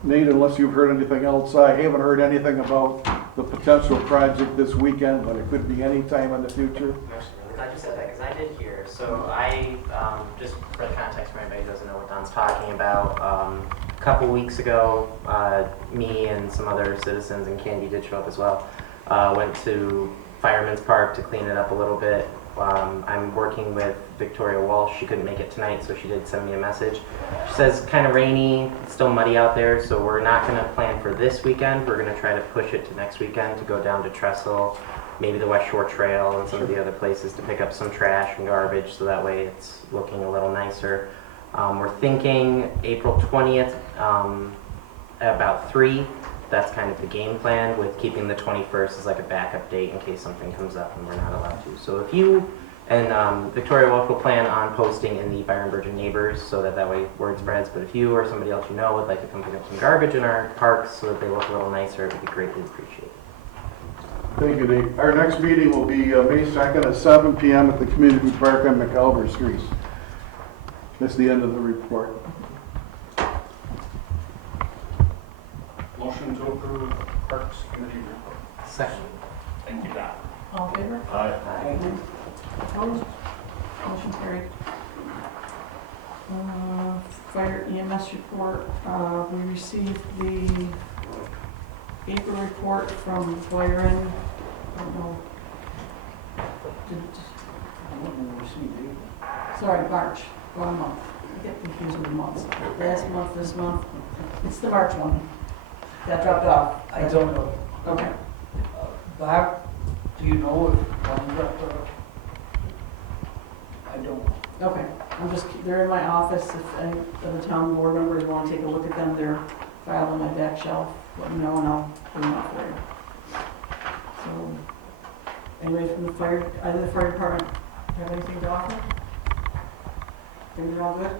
Nate, unless you've heard anything else, I haven't heard anything about the potential project this weekend, but it could be any time in the future. I'm actually really glad you said that, because I did hear. So I, just for the context for anybody who doesn't know what Don's talking about, a couple weeks ago, me and some other citizens, and Candy did show up as well, went to Fireman's Park to clean it up a little bit. I'm working with Victoria Walsh. She couldn't make it tonight, so she did send me a message. She says kind of rainy, it's still muddy out there, so we're not going to plan for this weekend. We're going to try to push it to next weekend to go down to Trestle, maybe the West Shore Trail and some of the other places to pick up some trash and garbage, so that way it's looking a little nicer. We're thinking April 20th at about 3. That's kind of the game plan, with keeping the 21st as like a backup date in case something comes up and we're not allowed to. So if you, and Victoria Walsh will plan on posting in the Byron Virgin Neighbors so that way word spreads, but if you or somebody else you know would like to come pick up some garbage in our parks so that they look a little nicer, it would be greatly appreciated. Thank you, Nate. Our next meeting will be May 2nd at 7 p.m. at the Community Park on McAlver Street. That's the end of the report. Motion to approve Parks Committee report. Second. Thank you, Don. All in favor? Aye. Opposed? Motion carried. Fire EMS report, we received the April report from Byron. I don't know. Sorry, March, wrong month. I get confused with the months. Last month, this month. It's the March one. That dropped off. I don't know. Okay. Bob, do you know if one dropped off? I don't. Okay, they're in my office. If any of the town board members want to take a look at them, they're filed on my back shelf. Let me know and I'll put them up for you. So, anybody from either the fire department have anything to offer? Things are all good?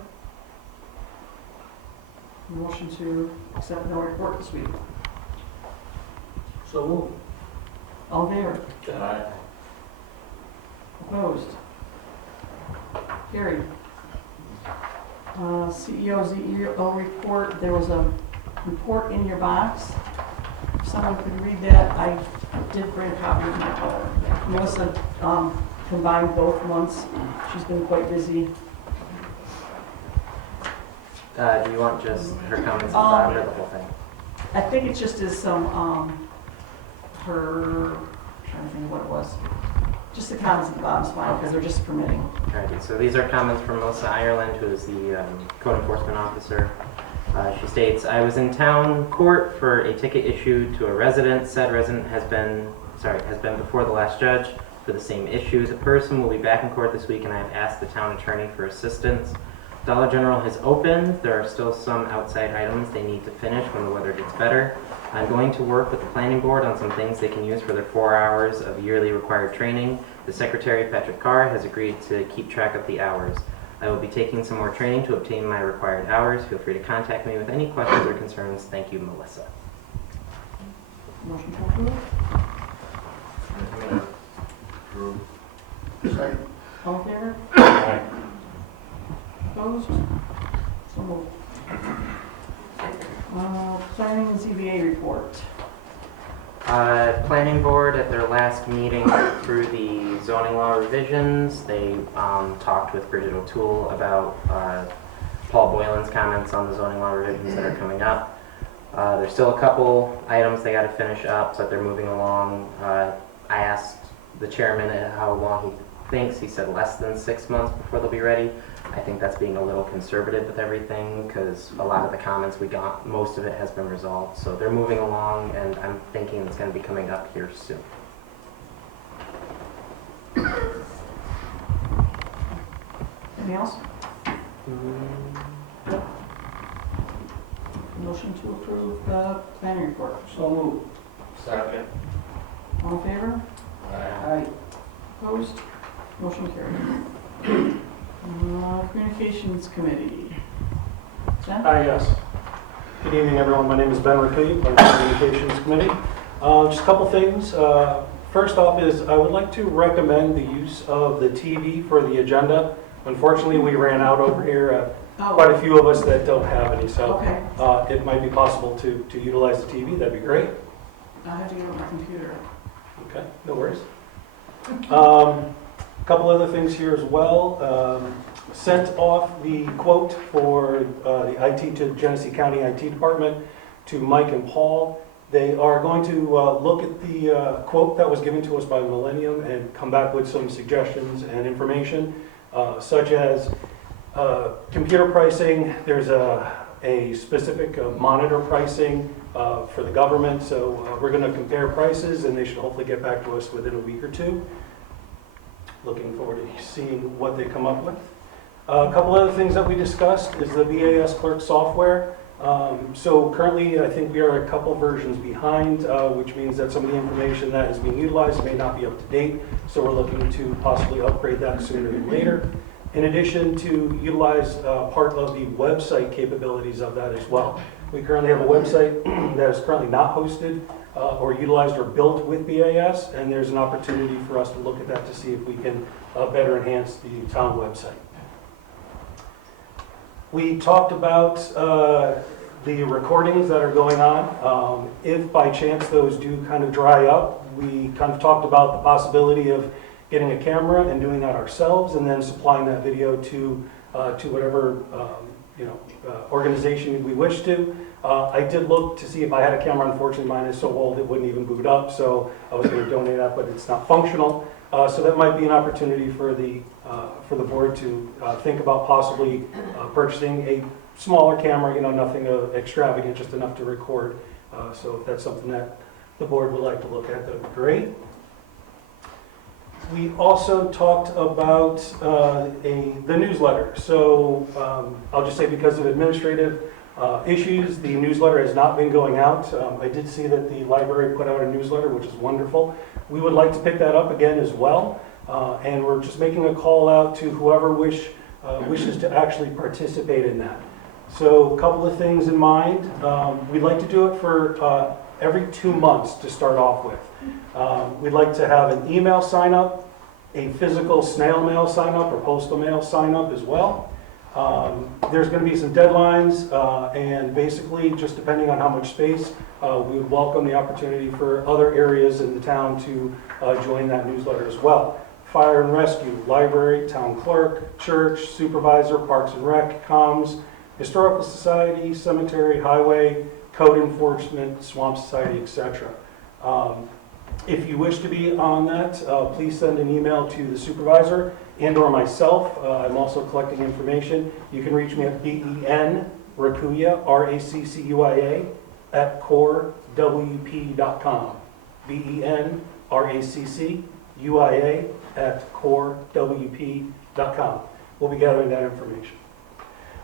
Motion to accept no report this week. So moved. All in favor? Aye. Opposed? Carried. CEO report, there was a report in your box. If someone could read that, I did bring a copy of my phone. Melissa combined both months. She's been quite busy. Do you want just her comments at the bottom or the whole thing? I think it just is some, her, I'm trying to think of what it was. Just the comments at the bottom is fine, because they're just permitting. Alrighty, so these are comments from Melissa Ireland, who is the code enforcement officer. She states, I was in town court for a ticket issued to a resident. Said resident has been before the last judge for the same issue. The person will be back in court this week, and I have asked the town attorney for assistance. Dollar General has opened. There are still some outside items they need to finish when the weather gets better. I'm going to work with the planning board on some things they can use for their 4 hours of yearly required training. The secretary, Patrick Carr, has agreed to keep track of the hours. I will be taking some more training to obtain my required hours. Feel free to contact me with any questions or concerns. Thank you, Melissa. Motion to approve? Approve. Second. All in favor? Aye. Opposed? So moved. Planning and ZBA report. Planning board at their last meeting went through the zoning law revisions. They talked with Bridget O'Toole about Paul Boylan's comments on the zoning law revisions that are coming up. There's still a couple items they got to finish up, but they're moving along. I asked the chairman how long he thinks. He said less than 6 months before they'll be ready. I think that's being a little conservative with everything, because a lot of the comments we got, most of it has been resolved. So they're moving along, and I'm thinking it's going to be coming up here soon. Anything else? Motion to approve the planning report. So moved. Second. All in favor? Aye. Opposed? Motion carried. Communications Committee. Jen? Yes. Good evening, everyone. My name is Ben Rakuy, I'm on the Communications Committee. Just a couple things. First off is I would like to recommend the use of the TV for the agenda. Unfortunately, we ran out over here. Quite a few of us that don't have any, so Okay. it might be possible to utilize the TV. That'd be great. I have to get on my computer. Okay, no worries. Couple other things here as well. Sent off the quote for the IT to Genesee County IT Department to Mike and Paul. They are going to look at the quote that was given to us by Millennium and come back with some suggestions and information, such as computer pricing. There's a specific monitor pricing for the government, so we're going to compare prices, and they should hopefully get back to us within a week or two. Looking forward to seeing what they come up with. A couple other things that we discussed is the BAS Clerk software. So currently, I think we are a couple versions behind, which means that some of the information that is being utilized may not be up to date. So we're looking to possibly upgrade that sooner than later. In addition to utilize part of the website capabilities of that as well. We currently have a website that is currently not hosted or utilized or built with BAS, and there's an opportunity for us to look at that to see if we can better enhance the town website. We talked about the recordings that are going on. If by chance those do kind of dry up, we kind of talked about the possibility of getting a camera and doing that ourselves, and then supplying that video to whatever organization we wish to. I did look to see if I had a camera. Unfortunately, mine is so old it wouldn't even boot up, so I was going to donate that, but it's not functional. So that might be an opportunity for the board to think about possibly purchasing a smaller camera. Nothing extravagant, just enough to record. So if that's something that the board would like to look at, that would be great. We also talked about the newsletter. So I'll just say, because of administrative issues, the newsletter has not been going out. I did see that the library put out a newsletter, which is wonderful. We would like to pick that up again as well. And we're just making a call out to whoever wishes to actually participate in that. So a couple of things in mind. We'd like to do it for every 2 months to start off with. We'd like to have an email sign up, a physical snail mail sign up or postal mail sign up as well. There's going to be some deadlines, and basically, just depending on how much space, we would welcome the opportunity for other areas in the town to join that newsletter as well. Fire and rescue, library, town clerk, church, supervisor, parks and rec, comms, historical society, cemetery, highway, code enforcement, swamp society, etc. If you wish to be on that, please send an email to the supervisor and or myself. I'm also collecting information. You can reach me at BEN Rakuya, RACCUIA, at corewp.com. BEN RACCUIA at corewp.com. We'll be gathering that information.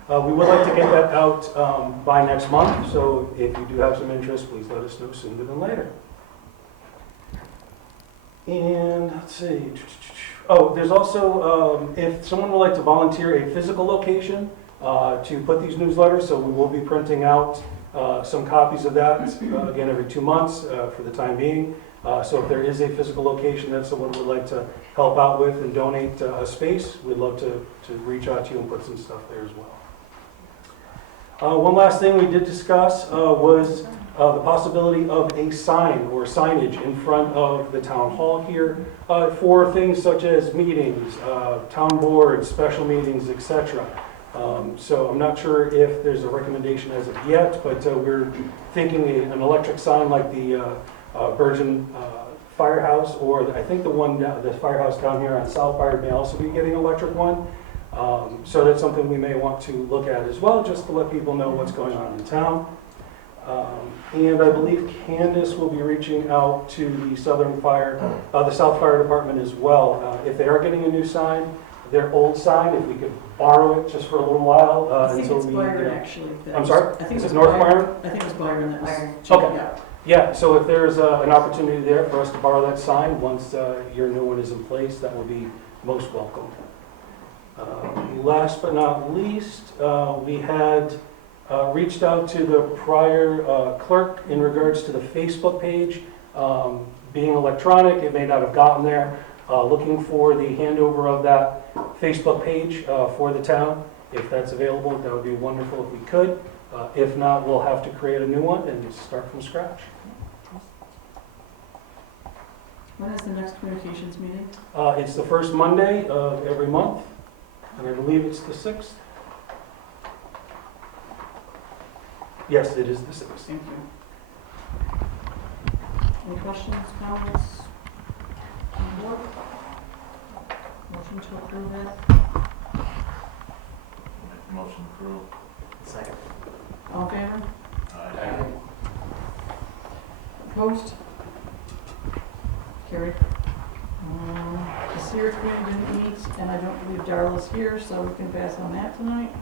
We would like to get that out by next month, so if you do have some interest, please let us know sooner than later. And let's see. Oh, there's also, if someone would like to volunteer a physical location to put these newsletters, so we will be printing out some copies of that, again, every 2 months for the time being. So if there is a physical location that someone would like to help out with and donate a space, we'd love to reach out to you and put some stuff there as well. One last thing we did discuss was the possibility of a sign or signage in front of the town hall here for things such as meetings, town boards, special meetings, etc. So I'm not sure if there's a recommendation as of yet, but we're thinking an electric sign like the Virgin Firehouse, or I think the firehouse down here on South Byron may also be getting an electric one. So that's something we may want to look at as well, just to let people know what's going on in town. And I believe Candace will be reaching out to the South Fire Department as well. If they are getting a new sign, their old sign, if we could borrow it just for a little while I think until it's we. Byron, actually. that I'm was- sorry? I think Is it was it North Byron. Byron? I think it was Byron that was Byron. checking Okay. out. Yeah, so if there's an opportunity there for us to borrow that sign, once your new one is in place, that would be most welcome. Last but not least, we had reached out to the prior clerk in regards to the Facebook page. Being electronic, it may not have gotten there. Looking for the handover of that Facebook page for the town. If that's available, that would be wonderful if we could. If not, we'll have to create a new one and start from scratch. When is the next communications meeting? It's the first Monday of every month, and I believe it's the 6th. Yes, it is the 6th. Thank you. Any questions, comments? on the board? Motion to approve that. Motion approved. Second. All in favor? Aye. Opposed? Carried. The CERIC committee didn't meet, and I don't believe Darla's here, so we can pass on that tonight.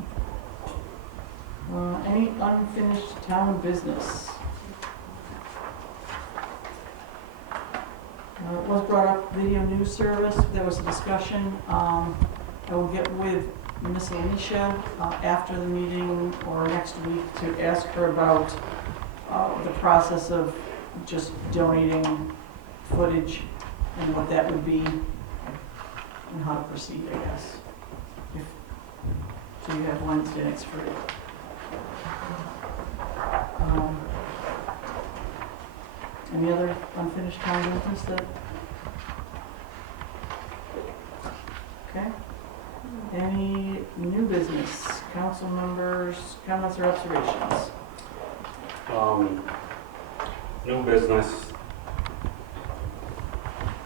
Any unfinished town business? It was brought up, video news service, there was a discussion. I will get with Miss Alicia after the meeting or next week to ask her about the process of just donating footage and what that would be and how to proceed, I guess. So you have Wednesday nights free. Any other unfinished town business that? Okay. Any new business? Council members, comments or observations? New business,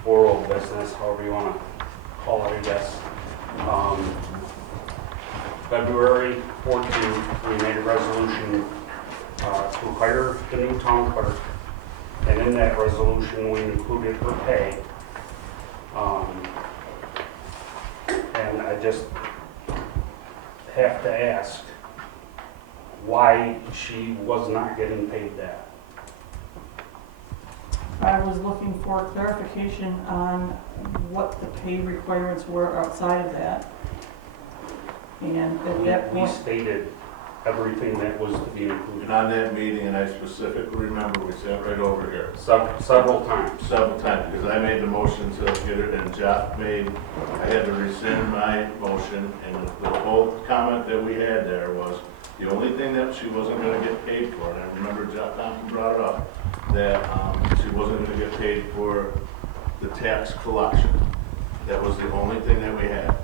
or old business, however you want to call it, I guess. February 14th, we made a resolution to hire the new town clerk. And in that resolution, we included her pay. And I just have to ask why she was not getting paid that. I was looking for clarification on what the pay requirements were outside of that. And at that We point, stated everything that was to be included And on that meeting, and I specifically remember, we sat right over here several times. several times, because I made the motion to get it, and Jeff made, I had to rescind my motion, and the whole comment that we had there was, the only thing that she wasn't gonna get paid for, and I remember Jeff Thompson brought it up, that she wasn't gonna get paid for the tax collection. That was the only thing that we had.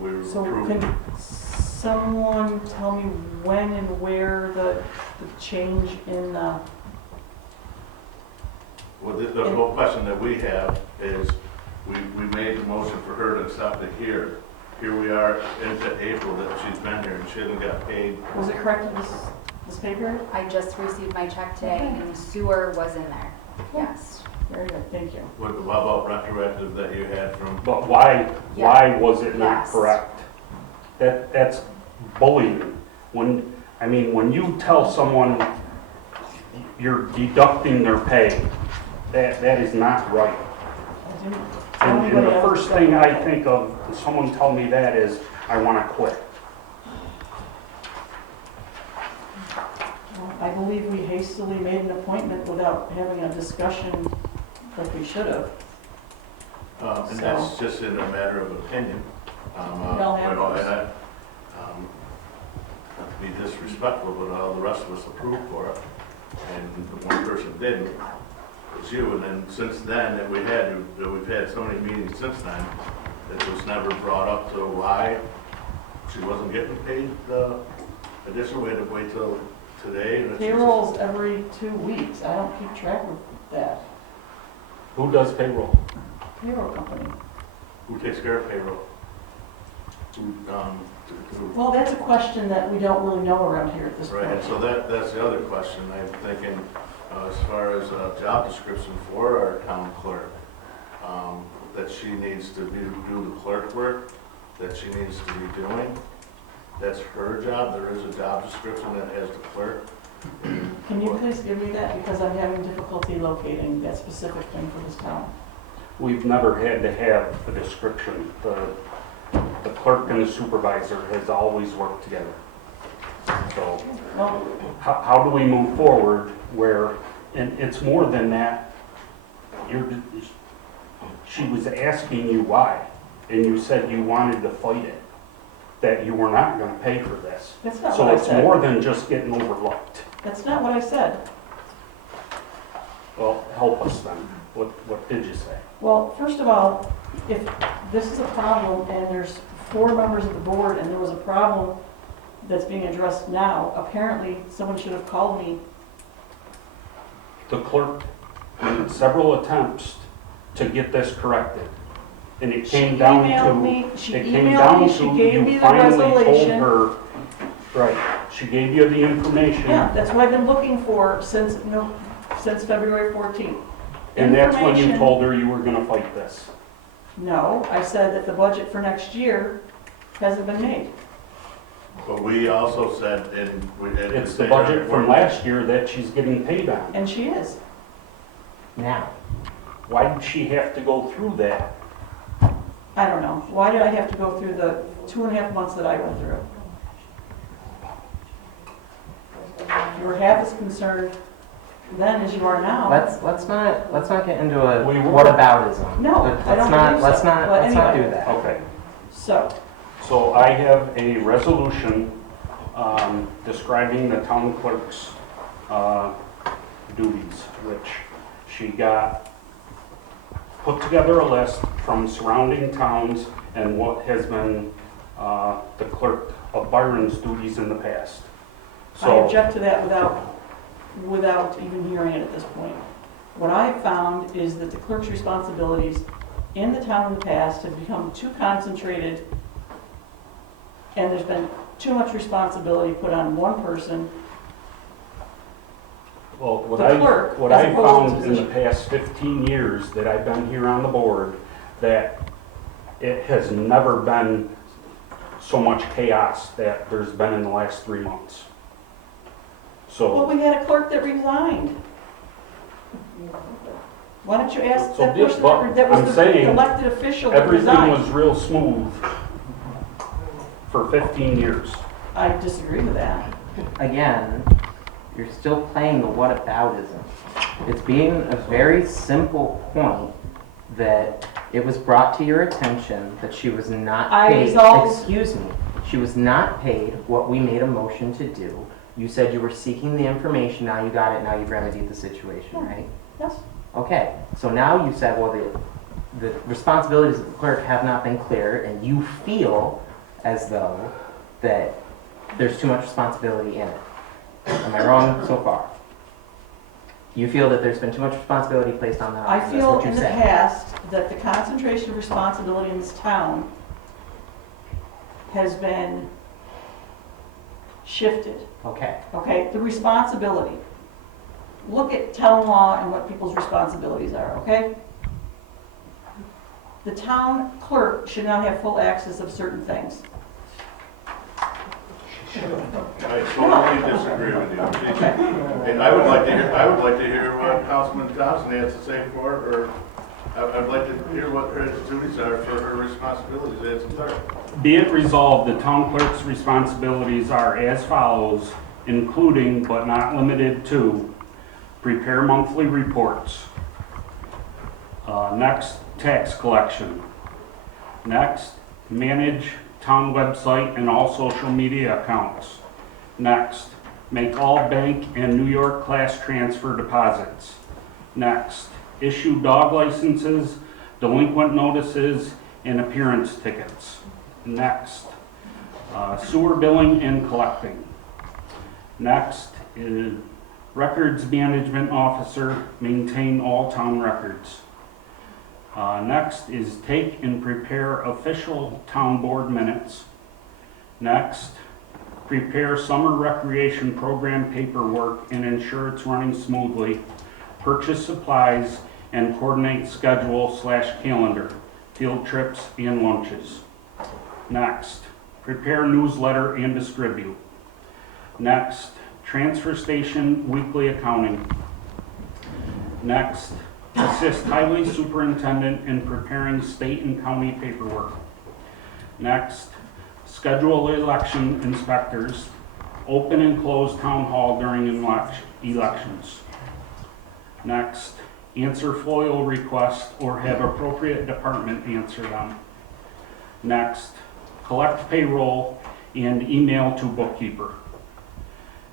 We were so approving. can someone tell me when and where the change in, Well, the whole question that we have is, we made the motion for her to accept it here. Here we are into April that she's been here and she hasn't got paid. was it corrected this pay period? I just received my check today and sewer was in there. Yes. Very good, thank you. What about retroactive that you had from, But why was it not Yes. correct? That's bullying. When you tell someone you're deducting their pay, that is not right. I didn't tell And anybody the else first that. thing I think of when someone tell me that is, I want to quit. I believe we hastily made an appointment without having a discussion like we should have. and that's just in a matter of opinion. We all have those. And not to be disrespectful, but all the rest of us approved for it. And the one person didn't, was you. And then since then, that we've had so many meetings since then, it was never brought up to why she wasn't getting paid the additional. We had to wait till today. and it's just- Payroll's every 2 weeks. I don't keep track of that. Who does payroll? Payroll company. Who takes care of payroll? Who, Well, that's a question that we don't really know around here at this point. Right, so that's the other question. I'm thinking, as far as a job description for our town clerk, that she needs to do the clerk work, that she needs to be doing. That's her job. There is a job description that has the clerk. Can you please give me that, because I'm having difficulty locating that specific thing for this town? We've never had to have a description. The clerk and the supervisor has always worked together. So Well, how do we move forward where, and it's more than that, she was asking you why, and you said you wanted to fight it, that you were not going to pay for this. that's not So what I it's said. more than just getting overlooked. That's not what I said. Well, help us then. What did you say? Well, first of all, if this is a problem and there's 4 members of the board and there was a problem that's being addressed now, apparently someone should have called me. The clerk made several attempts to get this corrected. And it came down to, She it came emailed down me, to, she gave me you the finally told resolution. her, right, she gave you the information. Yeah, that's what I've been looking for since February 14th. And that's when you Information- told her you were gonna fight this. No, I said that the budget for next year hasn't been made. But we also said, It's the budget from last year that she's getting paid on. And she is. Now, Why did she have to go through that? I don't know. Why did I have to go through the 2.5 months that I went through? You were half as concerned then as you are now. let's not get into a We were. whataboutism. No, I don't believe so. Let's not But do that. Okay, So, so I have a resolution describing the town clerk's duties, which she got, put together a list from surrounding towns and what has been the clerk of Byron's duties in the past. I So, object to that without even hearing it at this point. What I found is that the clerk's responsibilities in the town in the past have become too concentrated, and there's been too much responsibility put on one person. well, what The clerk, what as I opposed to found in the position. past 15 years that I've been here on the board, that it has never been so much chaos that there's been in the last 3 months. Well, So, we had a clerk that resigned. Why don't you ask So that this- person but that was I'm the saying elected official that everything resigned? was real smooth for 15 years. I disagree with that. Again, you're still playing the whataboutism. It's being a very simple point that it was brought to your attention that she was not I paid. resolved- Excuse me. She was not paid what we made a motion to do. You said you were seeking the information, now you got it, now you've remedied the situation, right? Yes. Okay, so now you said, well, the responsibilities of the clerk have not been clear, and you feel as though that there's too much responsibility in it. Am I wrong so far? You feel that there's been too much responsibility placed on the I office, that's feel what you in the said. past that the concentration of responsibility in this town has been shifted, Okay, okay? The responsibility. Look at town law and what people's responsibilities are, okay? The town clerk should not have full access of certain things. I totally disagree with you. Okay. And I would like to hear what Councilman Thompson has to say for her, or I'd like to hear what her duties are for her responsibilities as a clerk. Be it resolved, the town clerk's responsibilities are as follows, including but not limited to prepare monthly reports. Next, tax collection. Next, manage town website and all social media accounts. Next, make all bank and New York class transfer deposits. Next, issue dog licenses, delinquent notices, and appearance tickets. Next, sewer billing and collecting. Next is records management officer, maintain all town records. Next is take and prepare official town board minutes. Next, prepare summer recreation program paperwork and ensure it's running smoothly. Purchase supplies and coordinate schedule / calendar, field trips and lunches. Next, prepare newsletter and distribute. Next, transfer station weekly accounting. Next, assist highway superintendent in preparing state and county paperwork. Next, schedule election inspectors, open and close town hall during elections. Next, answer FOIL requests or have appropriate department answer them. Next, collect payroll and email to bookkeeper.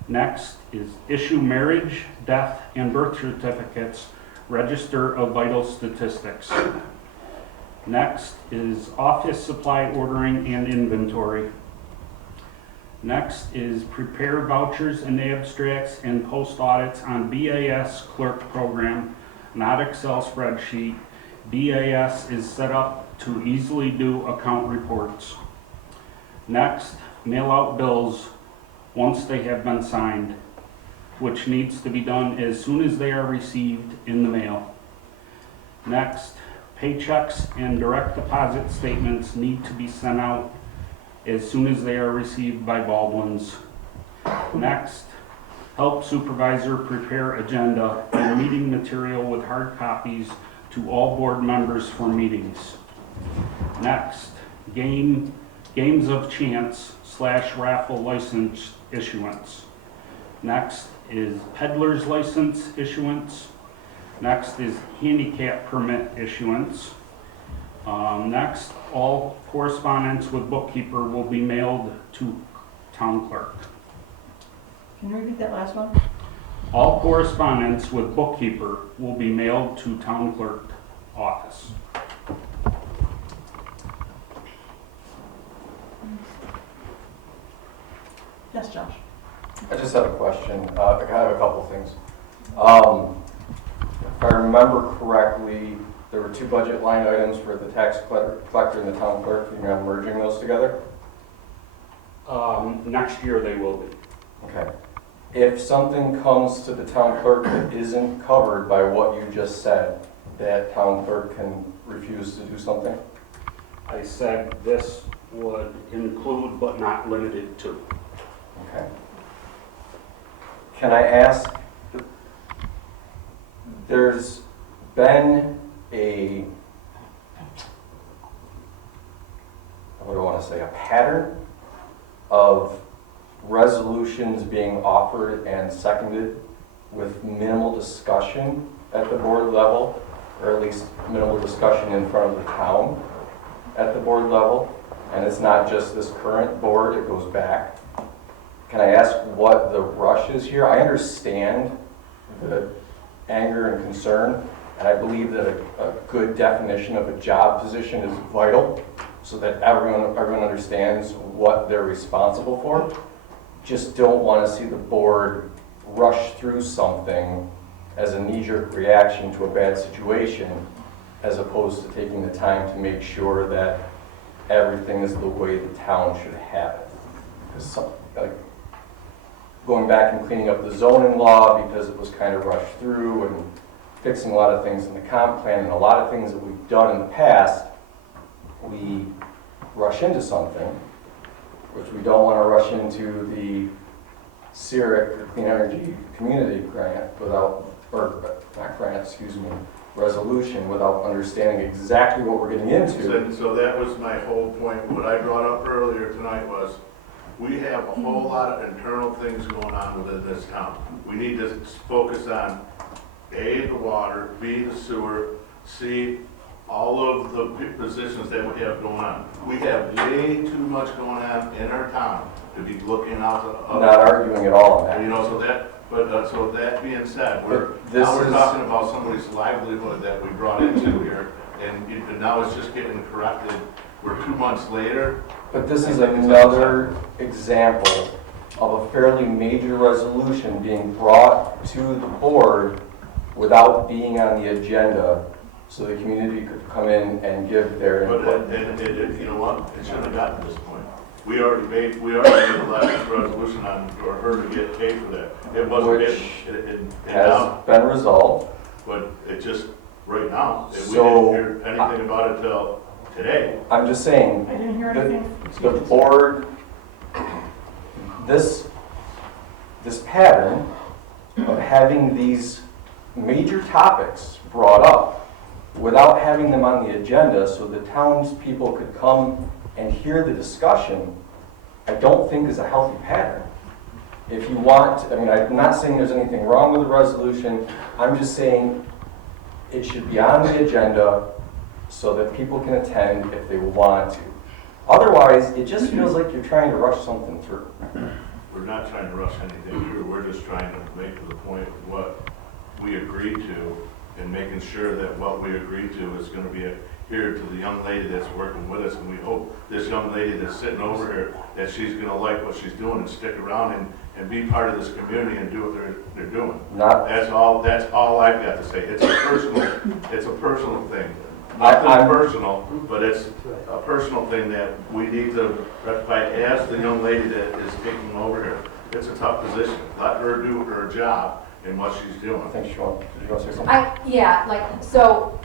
Next is issue marriage, death, and birth certificates, register of vital statistics. Next is office supply ordering and inventory. Next is prepare vouchers and abstracts and post audits on BAS clerk program, not Excel spreadsheet. BAS is set up to easily do account reports. Next, mail out bills once they have been signed, which needs to be done as soon as they are received in the mail. Next, paychecks and direct deposit statements need to be sent out as soon as they are received by Baldwin's. Next, help supervisor prepare agenda and meeting material with hard copies to all board members for meetings. Next, games of chance / raffle license issuance. Next is peddler's license issuance. Next is handicap permit issuance. Next, all correspondence with bookkeeper will be mailed to town clerk. Can you repeat that last one? All correspondence with bookkeeper will be mailed to town clerk office. Yes, Josh. I just have a question. I have a couple things. If I remember correctly, there were two budget line items for the tax collector and the town clerk. You're not merging those together? Next year they will be. Okay. If something comes to the town clerk that isn't covered by what you just said, that town clerk can refuse to do something? I said this would include but not limited to. Okay. Can I ask, there's been a, what do I want to say, a pattern of resolutions being offered and seconded with minimal discussion at the board level, or at least minimal discussion in front of the town at the board level. And it's not just this current board, it goes back. Can I ask what the rush is here? I understand the anger and concern, and I believe that a good definition of a job position is vital so that everyone understands what they're responsible for. Just don't want to see the board rush through something as a knee-jerk reaction to a bad situation, as opposed to taking the time to make sure that everything is the way the town should have it. Because like going back and cleaning up the zoning law because it was kind of rushed through, and fixing a lot of things in the comp plan, and a lot of things that we've done in the past, we rush into something, which we don't want to rush into the CERIC, the Clean Energy Community Grant, without, or not grant, excuse me, resolution, without understanding exactly what we're getting into. So that was my whole point. What I brought up earlier tonight was, we have a whole lot of internal things going on within this town. We need to focus on A, the water, B, the sewer, C, all of the positions that we have going on. We have way too much going on in our town to be looking out to I'm not arguing at all on that. you know, so that being said, we're This now we're is- talking about somebody's livelihood that we brought into here, and now it's just getting corrected. We're 2 months later. But this is another example of a fairly major resolution being brought to the board without being on the agenda, so the community could come in and give their But input. you know what? It shouldn't have gotten to this point. We already made the last resolution on for her to get paid for that. It wasn't Which it has now, been resolved. but it just right now. We So- didn't hear anything about it till today. I'm just saying, I didn't hear anything. the board, this pattern of having these major topics brought up without having them on the agenda so the townspeople could come and hear the discussion, I don't think is a healthy pattern. If you want, I mean, I'm not saying there's anything wrong with the resolution, I'm just saying it should be on the agenda so that people can attend if they want to. Otherwise, it just feels like you're trying to rush something through. We're not trying to rush anything through, we're just trying to make to the point what we agreed to and making sure that what we agreed to is gonna be adhered to the young lady that's working with us, and we hope this young lady that's sitting over here, that she's gonna like what she's doing and stick around and be part of this community and do what they're doing. That's all I've got to say. It's a personal thing. Nothing personal, but it's a personal thing that we need to rectify. Ask the young lady that is taking over here. It's a tough position. Let her do her job and what she's doing. Thanks, Sean. Did you want to say something? Yeah, like, so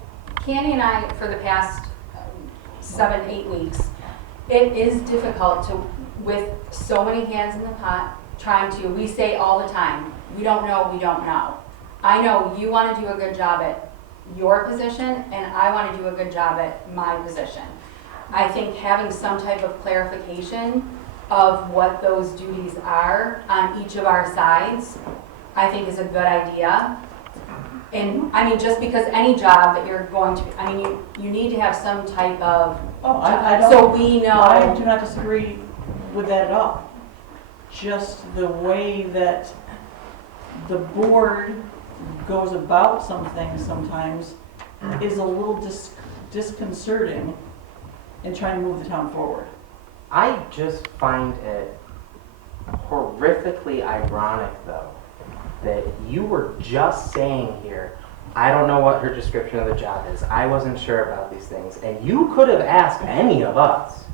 Candy and I, for the past 7-8 weeks, it is difficult to, with so many hands in the pot, we say all the time, we don't know. I know you want to do a good job at your position, and I want to do a good job at my position. I think having some type of clarification of what those duties are on each of our sides, I think is a good idea. And I mean, just because any job that you're going to, I mean, you need to have some type of, I don't. so we know. I do not disagree with that at all. Just the way that the board goes about some things sometimes is a little disconcerting in trying to move the town forward. I just find it horrifically ironic, though, that you were just saying here, I don't know what her description of the job is. I wasn't sure about these things. And you could have asked any of us.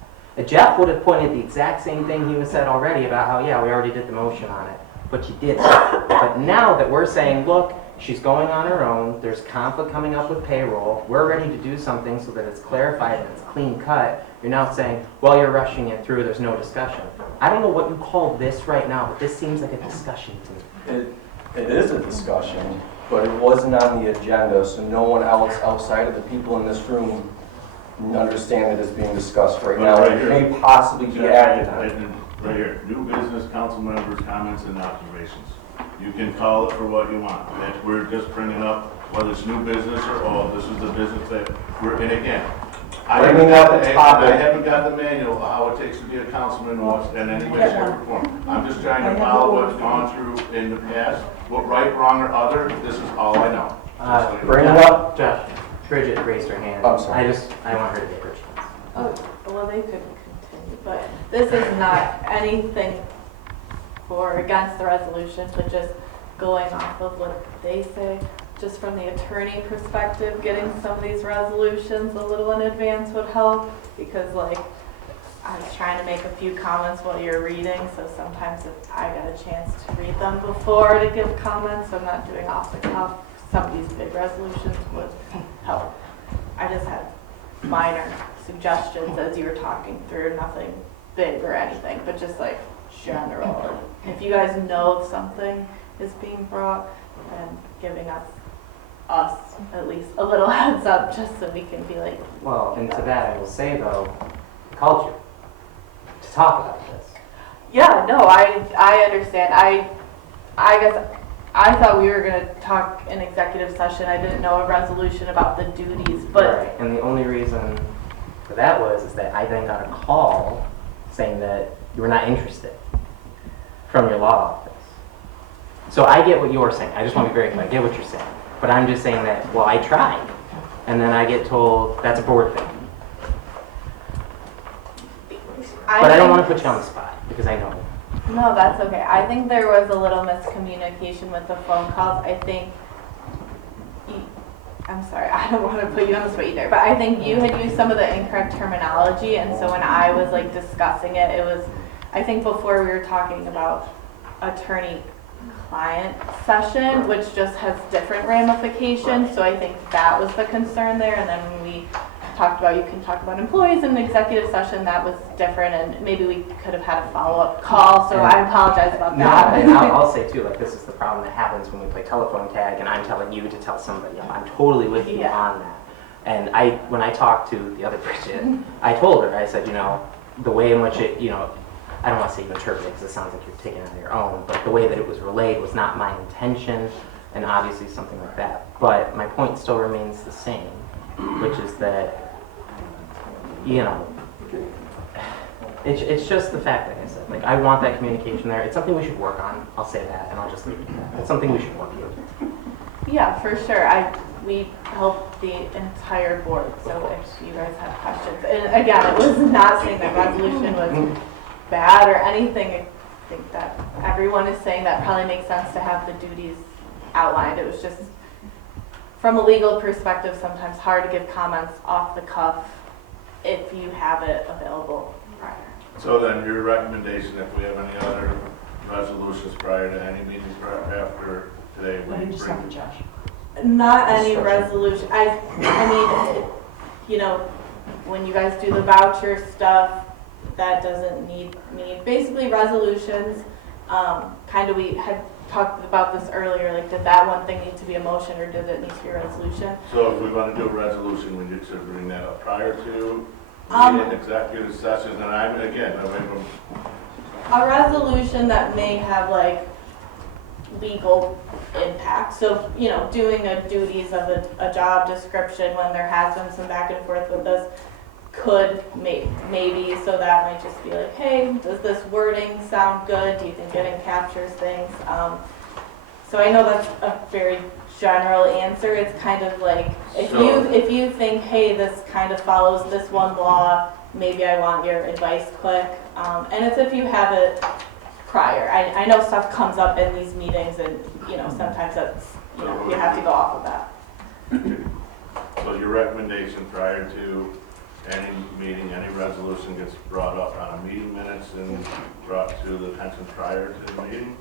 Jeff would have pointed the exact same thing he was said already about how, yeah, we already did the motion on it, but you didn't. But now that we're saying, look, she's going on her own, there's conflict coming up with payroll, we're ready to do something so that it's clarified and it's clean cut, you're now saying, well, you're rushing it through, there's no discussion. I don't know what you call this right now, but this seems like a discussion to me. It is a discussion, but it wasn't on the agenda, so no one else outside of the people in this room understand that it's being discussed right now. Right It here. may possibly be acted on. Right here, new business, council members' comments and observations. You can call it for what you want. That we're just bringing up, whether it's new business or, oh, this is the business that we're in again. I haven't got the manual of how it takes to be a councilman in any way, shape, or form. I'm just trying to follow what's gone through in the past, what right, wrong, or other, this is all I know. Bring it up. Josh, Bridget raised her hand. I'm sorry. I want her to get her chance. Oh, well, they couldn't continue, but this is not anything for against the resolution, but just going off of what they say. Just from the attorney perspective, getting some of these resolutions a little in advance would help, because like, I was trying to make a few comments while you're reading, so sometimes if I got a chance to read them before to give comments, so I'm not doing off the cuff. Some of these big resolutions would help. I just had minor suggestions as you were talking through, nothing big or anything, but just like general. If you guys know if something is being brought, and giving us at least a little heads up, just so we can be like. Well, and to that I will say though, I called you to talk about this. Yeah, no, I understand. I guess I thought we were gonna talk in executive session. I didn't know a resolution about the duties, but. Right, and the only reason for that is that I then got a call saying that you were not interested from your law office. So I get what you're saying. I just want to be very clear. I get what you're saying. But I'm just saying that, well, I tried. And then I get told that's a board thing. But I don't want to put you on the spot because I know. No, that's okay. I think there was a little miscommunication with the phone calls. I think, I'm sorry, I don't want to put you on the spot either, but I think you had used some of the incorrect terminology, and so when I was like discussing it, it was, I think before we were talking about attorney-client session, which just has different ramifications, so I think that was the concern there, and then when we talked about, you can talk about employees in an executive session, that was different, and maybe we could have had a follow-up call, so I apologize about No, that. and I'll say too, like, this is the problem that happens when we play telephone tag and I'm telling you to tell somebody else. I'm totally with you Yeah. on that. And when I talked to the other Bridget, I told her, I said, you know, the way in which it, you know, I don't want to say you interpret it because it sounds like you're taking it on your own, but the way that it was relayed was not my intention, and obviously something like that. But my point still remains the same, which is that, you know, it's just the fact, like I said, like, I want that communication there. It's something we should work on. I'll say that, and I'll just leave it at that. It's something we should work with. Yeah, for sure. We help the entire board, so if you guys have questions. And again, it was not saying that resolution was bad or anything. I think that everyone is saying that probably makes sense to have the duties outlined. It was just, from a legal perspective, sometimes hard to give comments off the cuff if you have it available prior. So then your recommendation, if we have any other resolutions prior to any meetings after today, Why we don't you stop bring with Josh? Not any resolution. I mean, you know, when you guys do the voucher stuff, that doesn't need basically resolutions. Kind of, we had talked about this earlier, like, did that one thing need to be a motion or did it need to be a resolution? So if we want to do a resolution, we need to bring that up prior to the executive sessions, and A resolution that may have like legal impact. So, you know, doing the duties of a job description when there has been some back and forth with this could maybe, so that might just be like, hey, does this wording sound good? Do you think it encaptures things? So I know that's a very general answer. It's kind of like, if you think, hey, this kind of follows this one law, maybe I want your advice, click. And it's if you have it prior. I know stuff comes up in these meetings and, you know, sometimes that's, you know, you have to go off of that. So your recommendation prior to any meeting, any resolution gets brought up on meeting minutes and brought to the attention prior to the meeting?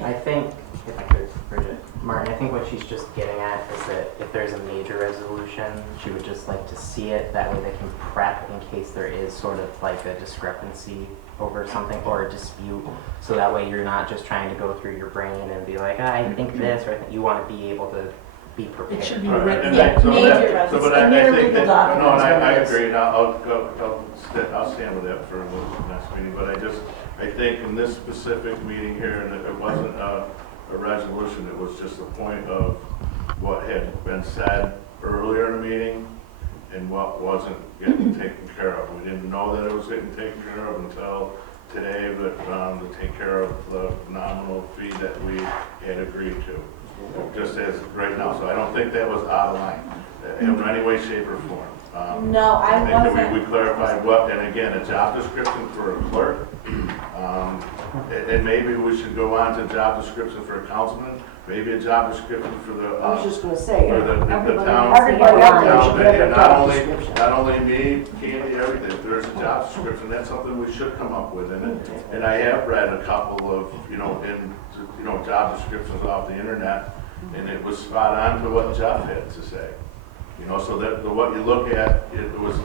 I think, if I could, Bridget, Martin, I think what she's just getting at is that if there's a major resolution, she would just like to see it. That way they can prep in case there is sort of like a discrepancy over something or a dispute. So that way you're not just trying to go through your brain and be like, I think this, or I think you want to be able to be prepared. It should be Right, written. and Yeah, so major that- resolution. So, but I Major think legal that, no, and I documents, agree, and I'll stand with that for the next meeting, but I think in this specific meeting here, and it wasn't a resolution, it was just a point of what had been said earlier in the meeting and what wasn't getting taken care of. We didn't know that it was getting taken care of until today, but to take care of the nominal fee that we had agreed to, just as right now. So I don't think that was out of line in any way, shape, or form. No, I think that wasn't. we clarified what, and again, a job description for a clerk. And maybe we should go on to job description for a councilman, maybe a job description for the, I was just gonna say, for the town. everybody out there should have a And job description. not only me, Candy, everything, if there's a job description, that's something we should come up with. And I have read a couple of, job descriptions off the internet, and it was spot on to what Jeff had to say. So that what you look at, it was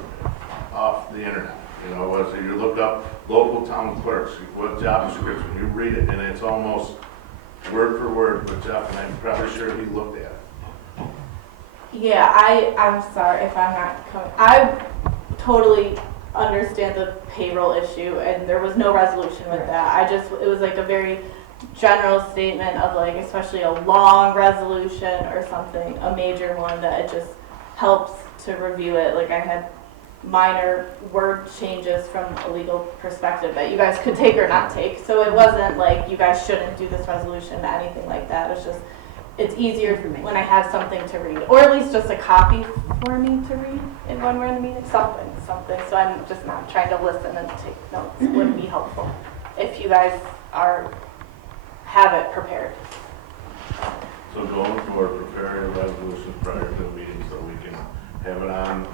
off the internet. Was you look up local town clerks, what job description, you read it, and it's almost word for word with Jeff, and I'm probably sure he looked at it. Yeah, I'm sorry if I'm not coming. I totally understand the payroll issue, and there was no resolution with that. It was like a very general statement of like, especially a long resolution or something, a major one, that it just helps to review it. Like, I had minor word changes from a legal perspective that you guys could take or not take. So it wasn't like you guys shouldn't do this resolution, anything like that. It's just, it's easier for me when I have something to read, or at least just a copy for me to read when we're in the meeting, something. So I'm just not trying to listen and take notes. It would be helpful if you guys have it prepared. So going forward, prepare a resolution prior to the meeting so we can have it on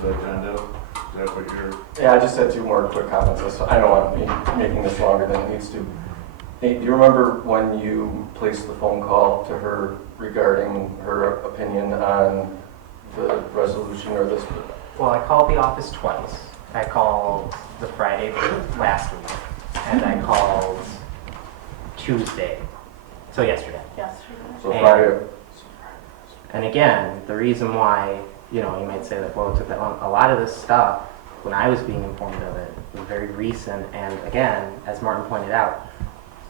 the agenda. Is that what you're? Yeah, I just had two more quick comments. I don't want to be making this longer than it needs to. Nate, do you remember when you placed the phone call to her regarding her opinion on the resolution or this? Well, I called the office twice. I called the Friday last week, and I called Tuesday, so yesterday. Yesterday. So Friday, And again, the reason why, you might say that, well, it took that long. A lot of this stuff, when I was being informed of it, was very recent. And again, as Martin pointed out,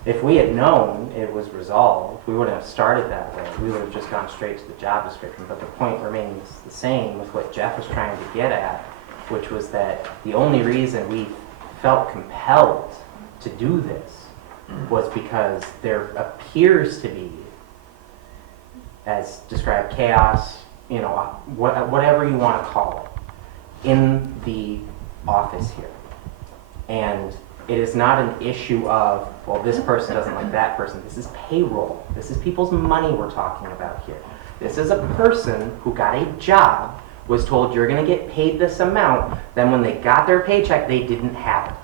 if we had known it was resolved, we wouldn't have started that way. We would have just gone straight to the job description. But the point remains the same with what Jeff was trying to get at, which was that the only reason we felt compelled to do this was because there appears to be, as described, chaos, whatever you want to call it, in the office here. And it is not an issue of, well, this person doesn't like that person. This is payroll. This is people's money we're talking about here. This is a person who got a job, was told you're going to get paid this amount, then when they got their paycheck, they didn't have it.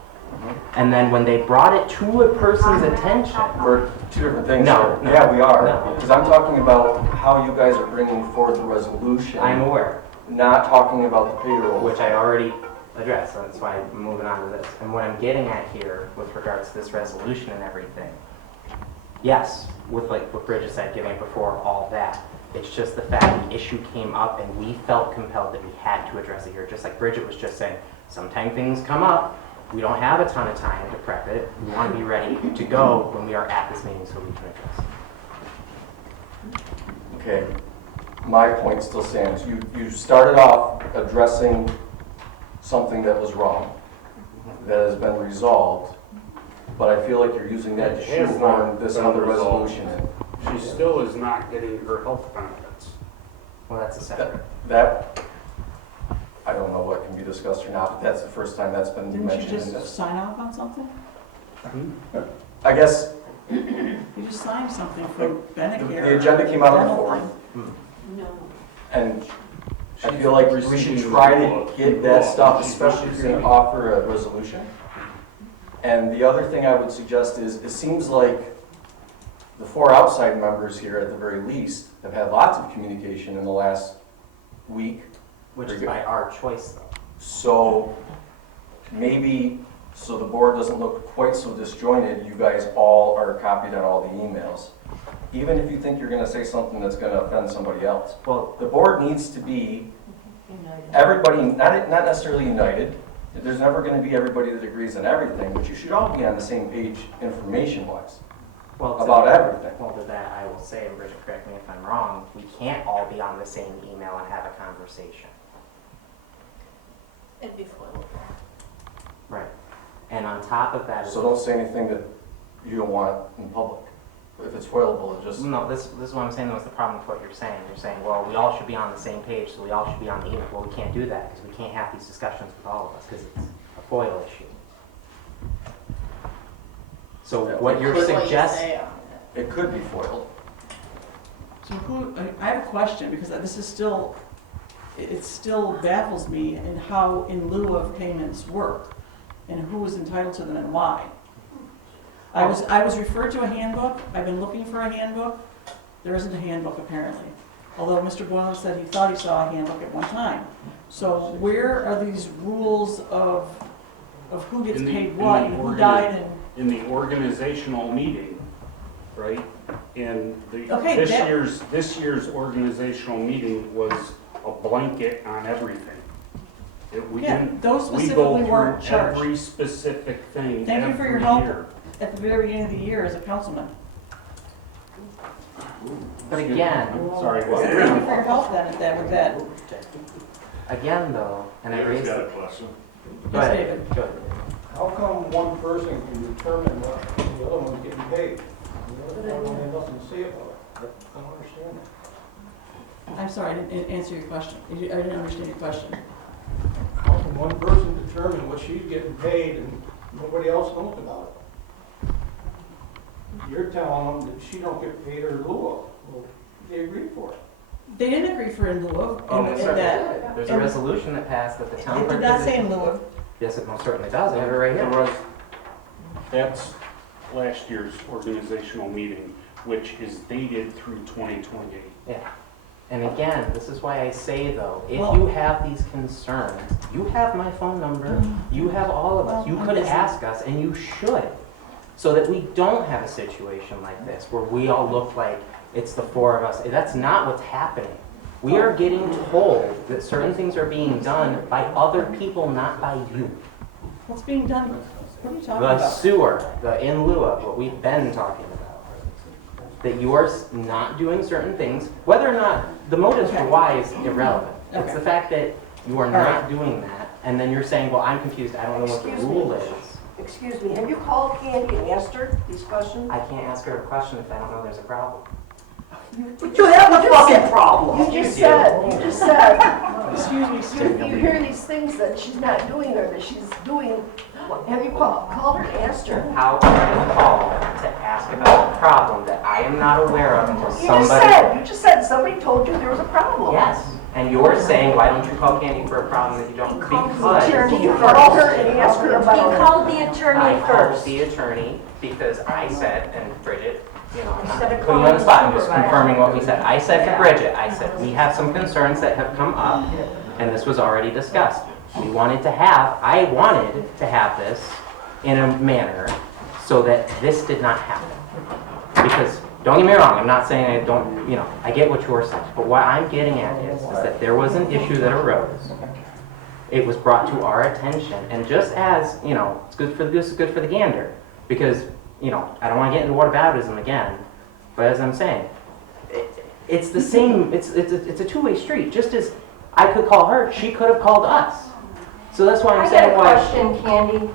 And then when they brought it to a person's attention... we're two different things No, here. no, Yeah, we are. no. Because I'm talking about how you guys are bringing forth the resolution. I'm aware, Not talking about the payroll. which I already addressed, so that's why I'm moving on to this. And what I'm getting at here with regards to this resolution and everything, yes, with like what Bridget said, giving it before all that, it's just the fact the issue came up and we felt compelled that we had to address it here. Just like Bridget was just saying, sometimes things come up, we don't have a ton of time to prep it, we want to be ready to go when we are at this meeting so we can address it. Okay, my point still stands. You started off addressing something that was wrong, that has been resolved, but I feel like you're using that to It has shoehorn not this been other resolved. resolution in. She still is not getting her health benefits. Well, that's a separate. That, I don't know what can be discussed or not, but that's the first time that's been Didn't you mentioned in just this. sign off on something? I guess You just signed something for Bennett here. the agenda came out on the Dental 4th, thing. No. and I feel like we should try to get that stuff, especially if you're going to offer a resolution. And the other thing I would suggest is, it seems like the 4 outside members here, at the very least, have had lots of communication in the last week. Which is by our choice, though. So maybe, so the board doesn't look quite so disjointed, you guys all are copied on all the emails. Even if you think you're going to say something that's going to offend somebody else. Well, The board needs to be, everybody, not necessarily united. There's never going to be everybody that agrees on everything, but you should all be on the same page information-wise well, about everything. Well, to that, I will say, and Bridget, correct me if I'm wrong, we can't all be on the same email and have a conversation. It'd be foilable. Right. And on top of that, So don't say anything that you don't want in public. If it's foilable, it just, no, this is what I'm saying. That's the problem with what you're saying. You're saying, well, we all should be on the same page, so we all should be on the email. Well, we can't do that because we can't have these discussions with all of us because it's a FOIL issue. So what you're What you suggesting, say on it. it could be foiled. So I have a question, because this is still, it still baffles me in how in lieu of payments work, and who is entitled to them and why. I was referred to a handbook, I've been looking for a handbook, there isn't a handbook apparently. Although Mr. Boylan said he thought he saw a handbook at one time. So where are these rules of who gets paid what, and who died and? In the organizational meeting, right? And Okay, this year's organizational meeting was a blanket on everything. We Yeah, didn't, those we specifically go weren't through charged. every specific thing Thank you for your every help. year. At the very beginning of the year as a councilman. but again, Sorry, So thank you for your help then with that. again though, and I raised got it. a question. Go Yes, ahead. David. Go ahead. How come one person can determine what the other one's getting paid? The other one has nothing to say about it. I don't understand that. I'm sorry, I didn't answer your question. I didn't understand your question. How can one person determine what she's getting paid and nobody else knows about it? You're telling them that she don't get paid her lieu of. Well, they agreed for it. They didn't agree for in lieu of, Oh, in yes, that. There's a resolution that passed that the town. It did not say in lieu of. Yes, it most certainly does. I have it right There here. was, that's last year's organizational meeting, which is dated through 2028. Yeah. And again, this is why I say though, if Well- you have these concerns, you have my phone number, you have all of us. You could ask us, and you should, so that we don't have a situation like this where we all look like it's the four of us. That's not what's happening. We are getting told that certain things are being done by other people, not by you. What's being done? What are you talking The about? sewer, the in lieu of, what we've been talking about. That you are not doing certain things, whether or not the motives for why is irrelevant. It's Okay. the fact that you are not doing that, and then you're saying, well, I'm confused, I don't know what the Excuse me. rule is. Excuse me, have you called Candy and asked her these questions? I can't ask her a question if I don't know there's a problem. You have a fucking problem. You just You said, Excuse me, sir. you hear these things that she's not doing or that she's doing. Have you called her and asked her? How can I call to ask about a problem that I am not aware of until somebody... You just said somebody told you there was a problem. Yes, and you're saying, why don't you call Candy for a problem that you don't? Did you call her and ask her He about it? called the attorney I called first. the attorney because I said, and Bridget, you know, I'm Instead not of putting you on the spot, I'm just calling the confirming what we said. I said to Bridget, I said, we have some concerns that have come up, and this was already discussed. I wanted to have this in a manner so that this did not happen. Because, don't get me wrong, I'm not saying I don't, you know, I get what you're saying, but what I'm getting at is that there was an issue that arose. It was brought to our attention, and just as, you know, it's good for the goose, it's good for the gander, because, you know, I don't want to get into whataboutism again, but as I'm saying, it's the same, it's a two-way street. Just as I could call her, she could have called us. So that's why I'm I saying got a why. question, Candy.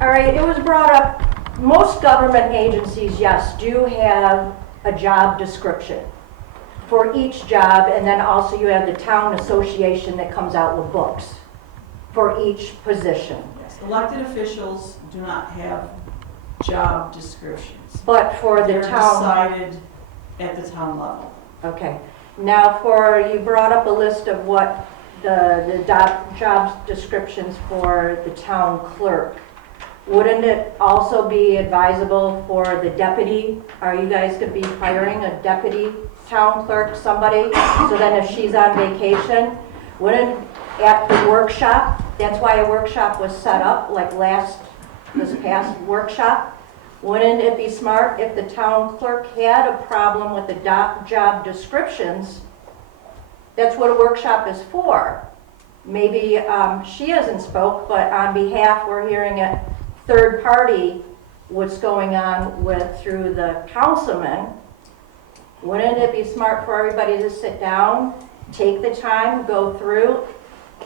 All right, it was brought up, most government agencies, yes, do have a job description for each job, and then also you have the town association that comes out with books for each position. Yes, elected officials do not have job descriptions. But for the They're town, decided at the town level. okay. Now you brought up a list of what the job descriptions for the town clerk. Wouldn't it also be advisable for the deputy? Are you guys gonna be hiring a deputy town clerk, somebody? So then if she's on vacation, wouldn't, at the workshop, that's why a workshop was set up, like this past workshop, wouldn't it be smart if the town clerk had a problem with the job descriptions? That's what a workshop is for. Maybe she hasn't spoke, but on behalf, we're hearing it third party, what's going on through the councilman. Wouldn't it be smart for everybody to sit down, take the time, go through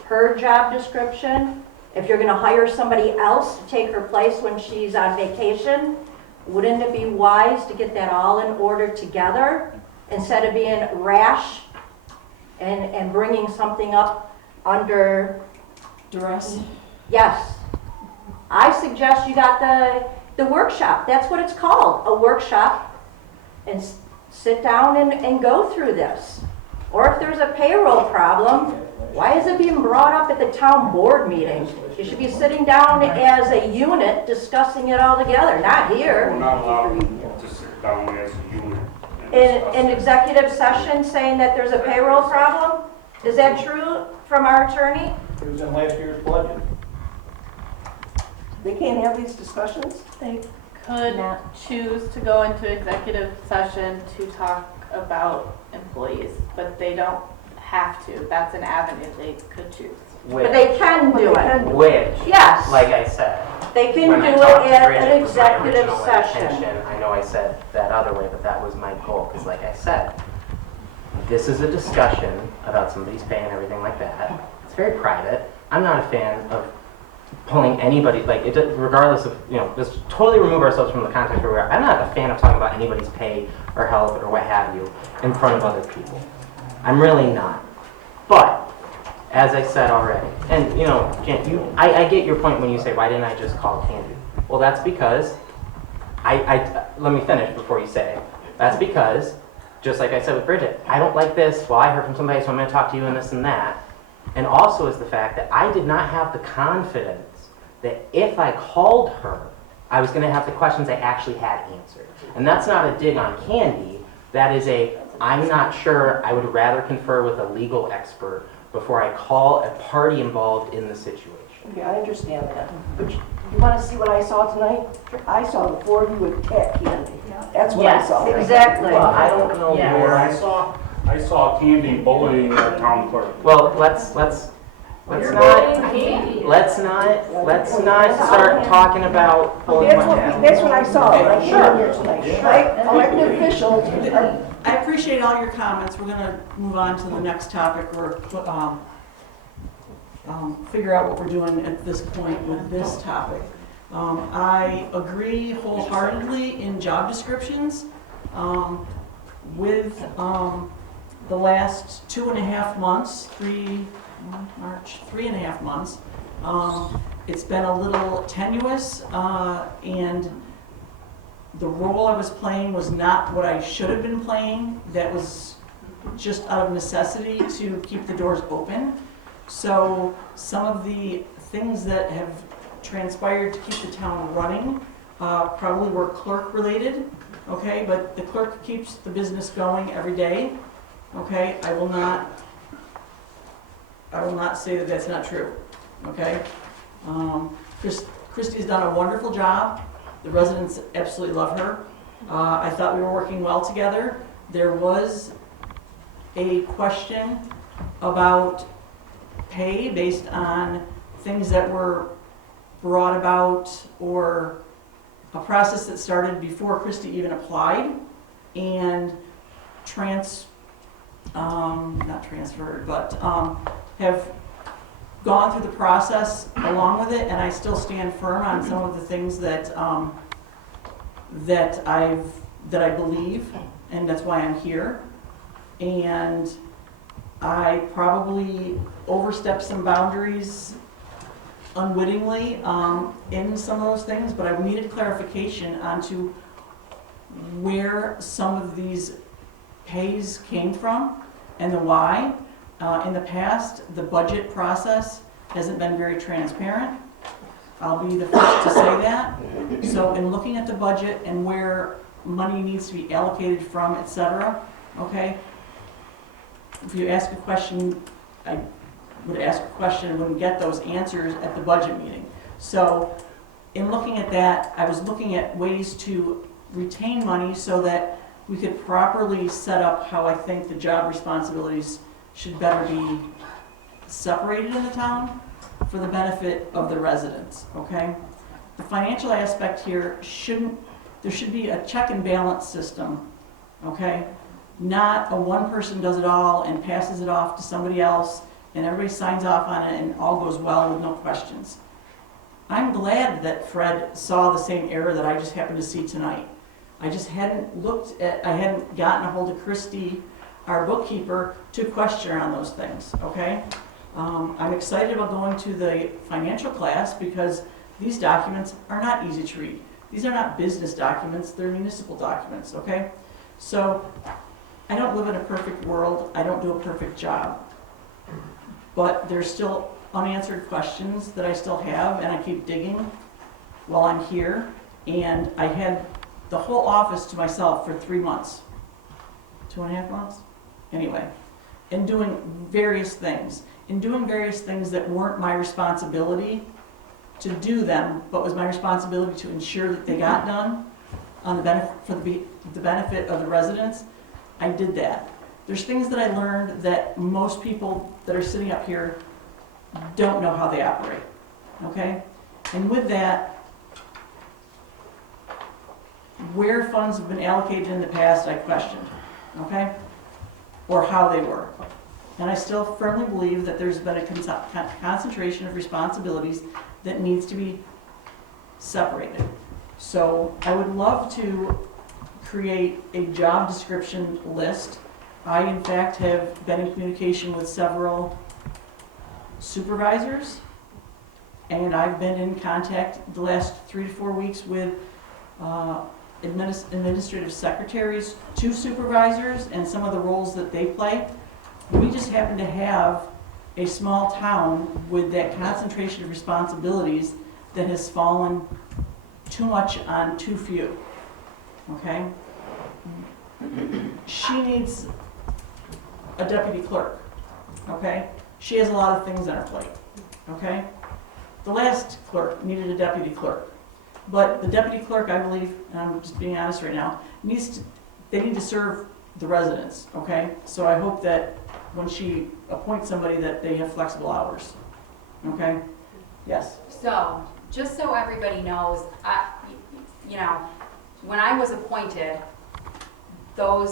her job description? If you're gonna hire somebody else to take her place when she's on vacation, wouldn't it be wise to get that all in order together instead of being rash and bringing something up under Duress? Yes. I suggest you got the workshop. That's what it's called, a workshop. And sit down and go through this. Or if there's a payroll problem, why is it being brought up at the town board meeting? You should be sitting down as a unit discussing it all together, not We're here. not allowed to sit down as a unit. and discuss In it. executive session saying that there's a payroll problem? Is that true from our attorney? It was in last year's budget. They can't have these discussions? They could choose to go into executive session to talk about employees, but they don't have to. That's an avenue they could choose. But they can do it. Which, Yes, like I said, they can when do I it talked to at Bridget, an it was my executive original session. intention. I know I said that other way, but that was my goal, because like I said, this is a discussion about somebody's pay and everything like that. It's very private. I'm not a fan of pulling anybody, like, regardless of, you know, just totally remove ourselves from the context where we are. I'm not a fan of talking about anybody's pay or health or what have you in front of other people. I'm really not. But, as I said already, and you know, Jan, I get your point when you say, why didn't I just call Candy? Well, that's because, let me finish before you say it. That's because, just like I said with Bridget, I don't like this, well, I heard from somebody, so I'm gonna talk to you and this and that. And also is the fact that I did not have the confidence that if I called her, I was gonna have the questions I actually had answered. And that's not a dig on Candy, that is a, I'm not sure, I would rather confer with a legal expert before I call a party involved in the situation. Okay, I understand that. But you want to see what I saw tonight? I saw the four of you with cat candy. That's what I saw. Exactly. Well, I don't know Yeah. where I saw Candy bullying our town clerk. Well, let's not start talking about bullying. That's what I saw, I'm sure here tonight. Right? Elected officials are I appreciate all your comments. We're gonna move on to the next topic or figure out what we're doing at this point with this topic. I agree wholeheartedly in job descriptions. With the last 2.5 months, 3.5 months, it's been a little tenuous, and the role I was playing was not what I should have been playing. That was just out of necessity to keep the doors open. So some of the things that have transpired to keep the town running probably were clerk related, okay? But the clerk keeps the business going every day, okay? I will not say that that's not true, okay? Christy's done a wonderful job. The residents absolutely love her. I thought we were working well together. There was a question about pay based on things that were brought about or a process that started before Christy even applied and have gone through the process along with it, and I still stand firm on some of the things that I believe, and that's why I'm here. And I probably overstepped some boundaries unwittingly in some of those things, but I needed clarification onto where some of these pays came from and the why. In the past, the budget process hasn't been very transparent. I'll be the first to say that. So in looking at the budget and where money needs to be allocated from, et cetera, okay? If you ask a question, I would ask a question and wouldn't get those answers at the budget meeting. So in looking at that, I was looking at ways to retain money so that we could properly set up how I think the job responsibilities should better be separated in the town for the benefit of the residents, okay? The financial aspect here there should be a check and balance system, okay? Not a one person does it all and passes it off to somebody else and everybody signs off on it and all goes well with no questions. I'm glad that Fred saw the same error that I just happened to see tonight. I just hadn't gotten a hold of Christy, our bookkeeper, to question her on those things, okay? I'm excited about going to the financial class because these documents are not easy to read. These are not business documents, they're municipal documents, okay? So I don't live in a perfect world, I don't do a perfect job. But there's still unanswered questions that I still have, and I keep digging while I'm here. And I had the whole office to myself for 3 months, 2.5 months? Anyway, and doing various things. In doing various things that weren't my responsibility to do them, but was my responsibility to ensure that they got done on the benefit, for the benefit of the residents, I did that. There's things that I learned that most people that are sitting up here don't know how they operate, okay? And with that, where funds have been allocated in the past, I questioned, okay? Or how they were. And I still firmly believe that there's been a concentration of responsibilities that needs to be separated. So I would love to create a job description list. I, in fact, have been in communication with several supervisors, and I've been in contact the last 3 to 4 weeks with administrative secretaries, 2 supervisors, and some of the roles that they play. We just happen to have a small town with that concentration of responsibilities that has fallen too much on too few, okay? she needs a deputy clerk, okay? She has a lot of things on her plate, okay? The last clerk needed a deputy clerk. But the deputy clerk, I believe, and I'm just being honest right now, they need to serve the residents, okay? So I hope that when she appoints somebody that they have flexible hours, okay? Yes? So, just so everybody knows, when I was appointed, when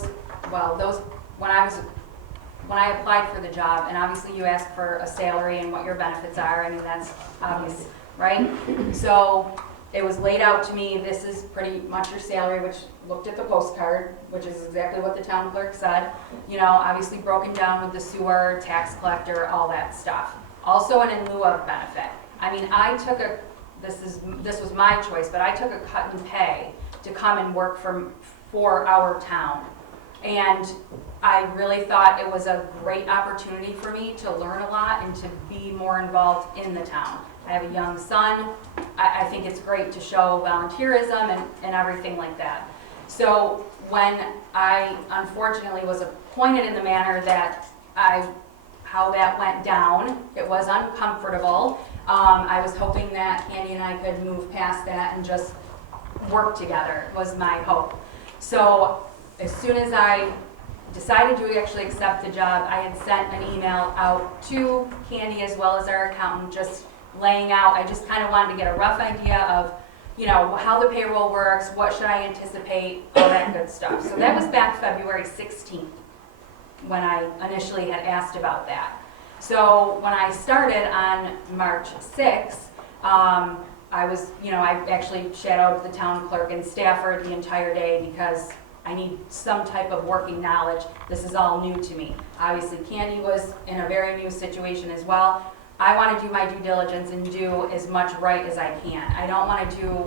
I applied for the job, and obviously you ask for a salary and what your benefits are, I mean, that's obvious, right? So, it was laid out to me, this is pretty much your salary, which looked at the postcard, which is exactly what the town clerk said. Obviously broken down with the sewer, tax collector, all that stuff. Also an in lieu of benefit. I mean, this was my choice, but I took a cut in pay to come and work for our town. And I really thought it was a great opportunity for me to learn a lot and to be more involved in the town. I have a young son. I think it's great to show volunteerism and everything like that. So when I unfortunately was appointed in the manner that how that went down, it was uncomfortable. I was hoping that Candy and I could move past that and just work together, was my hope. So as soon as I decided to actually accept the job, I had sent an email out to Candy as well as our accountant, just laying out, I just kind of wanted to get a rough idea of, how the payroll works, what should I anticipate, all that good stuff. So that was back February 16th when I initially had asked about that. So when I started on March 6th, I actually shadowed the town clerk in Stafford the entire day because I need some type of working knowledge. This is all new to me. Obviously, Candy was in a very new situation as well. I want to do my due diligence and do as much right as I can. I don't want to do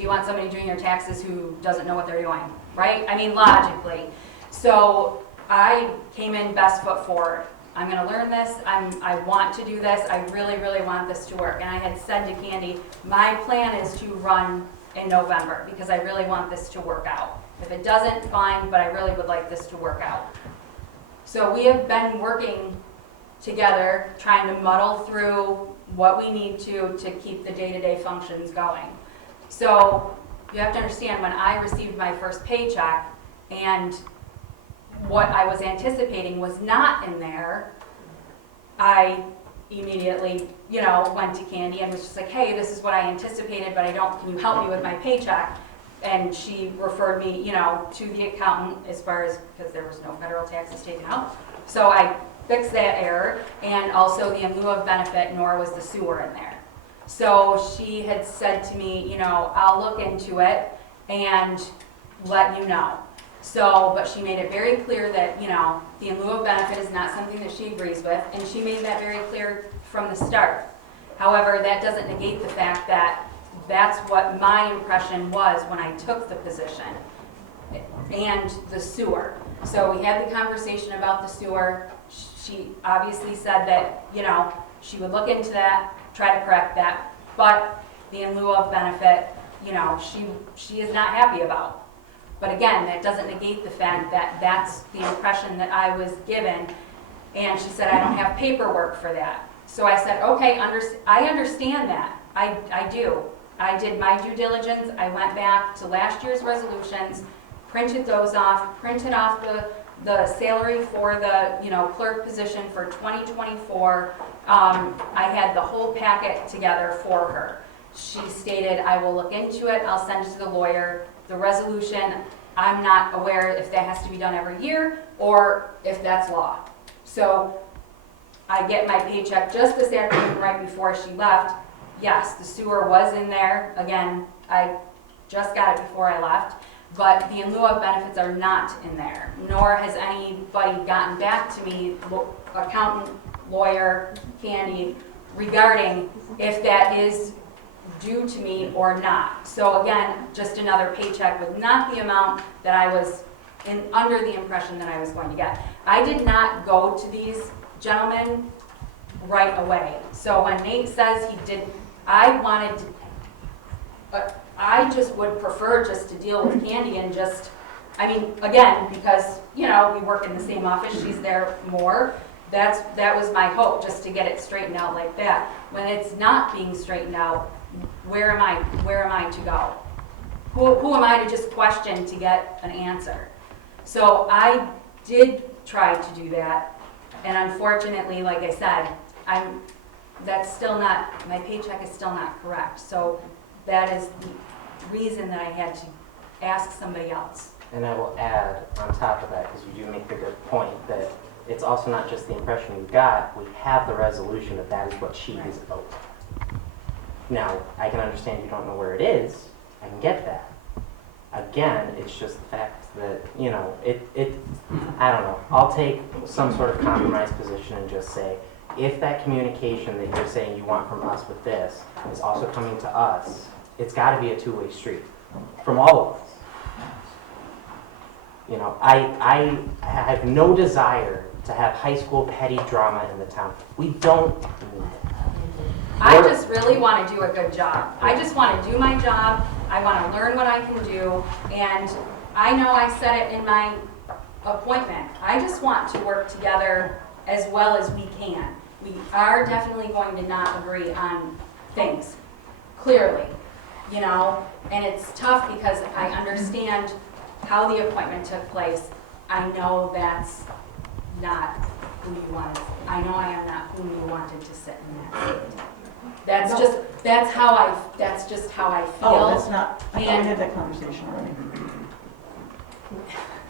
you want somebody doing your taxes who doesn't know what they're doing, right? I mean, logically. So I came in best foot forward. I'm going to learn this. I want to do this. I really, really want this to work. And I had said to Candy, my plan is to run in November because I really want this to work out. If it doesn't, fine, but I really would like this to work out. So we have been working together, trying to muddle through what we need to keep the day-to-day functions going. So you have to understand, when I received my first paycheck and what I was anticipating was not in there, I immediately, went to Candy and was just like, hey, this is what I anticipated, but can you help me with my paycheck? And she referred me, to the accountant because there was no federal taxes taken out. So I fixed that error, and also the in lieu of benefit, nor was the sewer in there. So she had said to me, I'll look into it and let you know. So, but she made it very clear that, the in lieu of benefit is not something that she agrees with, and she made that very clear from the start. However, that doesn't negate the fact that that's what my impression was when I took the position, and the sewer. So we had the conversation about the sewer. She obviously said that, she would look into that, try to correct that, but the in lieu of benefit, she is not happy about. But again, that doesn't negate the fact that that's the impression that I was given, and she said, I don't have paperwork for that. So I said, okay, I understand that. I do. I did my due diligence. I went back to last year's resolutions, printed those off, printed off the salary for the clerk position for 2024. I had the whole packet together for her. She stated, I will look into it. I'll send it to the lawyer. The resolution, I'm not aware if that has to be done every year or if that's law. So I get my paycheck just this afternoon right before she left. Yes, the sewer was in there. Again, I just got it before I left. But the in lieu of benefits are not in there, nor has anybody gotten back to me, accountant, lawyer, Candy, regarding if that is due to me or not. So again, just another paycheck with not the amount that I was under the impression that I was going to get. I did not go to these gentlemen right away. So when Nate says he did, I just would prefer just to deal with Candy and just I mean, again, because, you know, we work in the same office, she's there more. That was my hope, just to get it straightened out like that. When it's not being straightened out, where am I to go? Who am I to just question to get an answer? So I did try to do that, and unfortunately, like I said, that's still not, my paycheck is still not correct. So that is the reason that I had to ask somebody else. And I will add on top of that, because you do make the good point, that it's also not just the impression we got, we have the resolution that that is what she is owed. Now, I can understand you don't know where it is, I can get that. Again, it's just the fact that, you know, I don't know, I'll take some sort of compromise position and just say, if that communication that you're saying you want from us with this is also coming to us, it's gotta be a two-way street, from all of us. You know, I have no desire to have high school petty drama in the town. We don't need it. I just really want to do a good job. I just want to do my job. I want to learn what I can do. And I know I said it in my appointment. I just want to work together as well as we can. We are definitely going to not agree on things, clearly, you know, and it's tough because I understand how the appointment took place. I know that's not who you wanted. I know I am not who you wanted to sit in that seat. That's just how I feel. Oh, that's not, I thought we And- had that conversation already.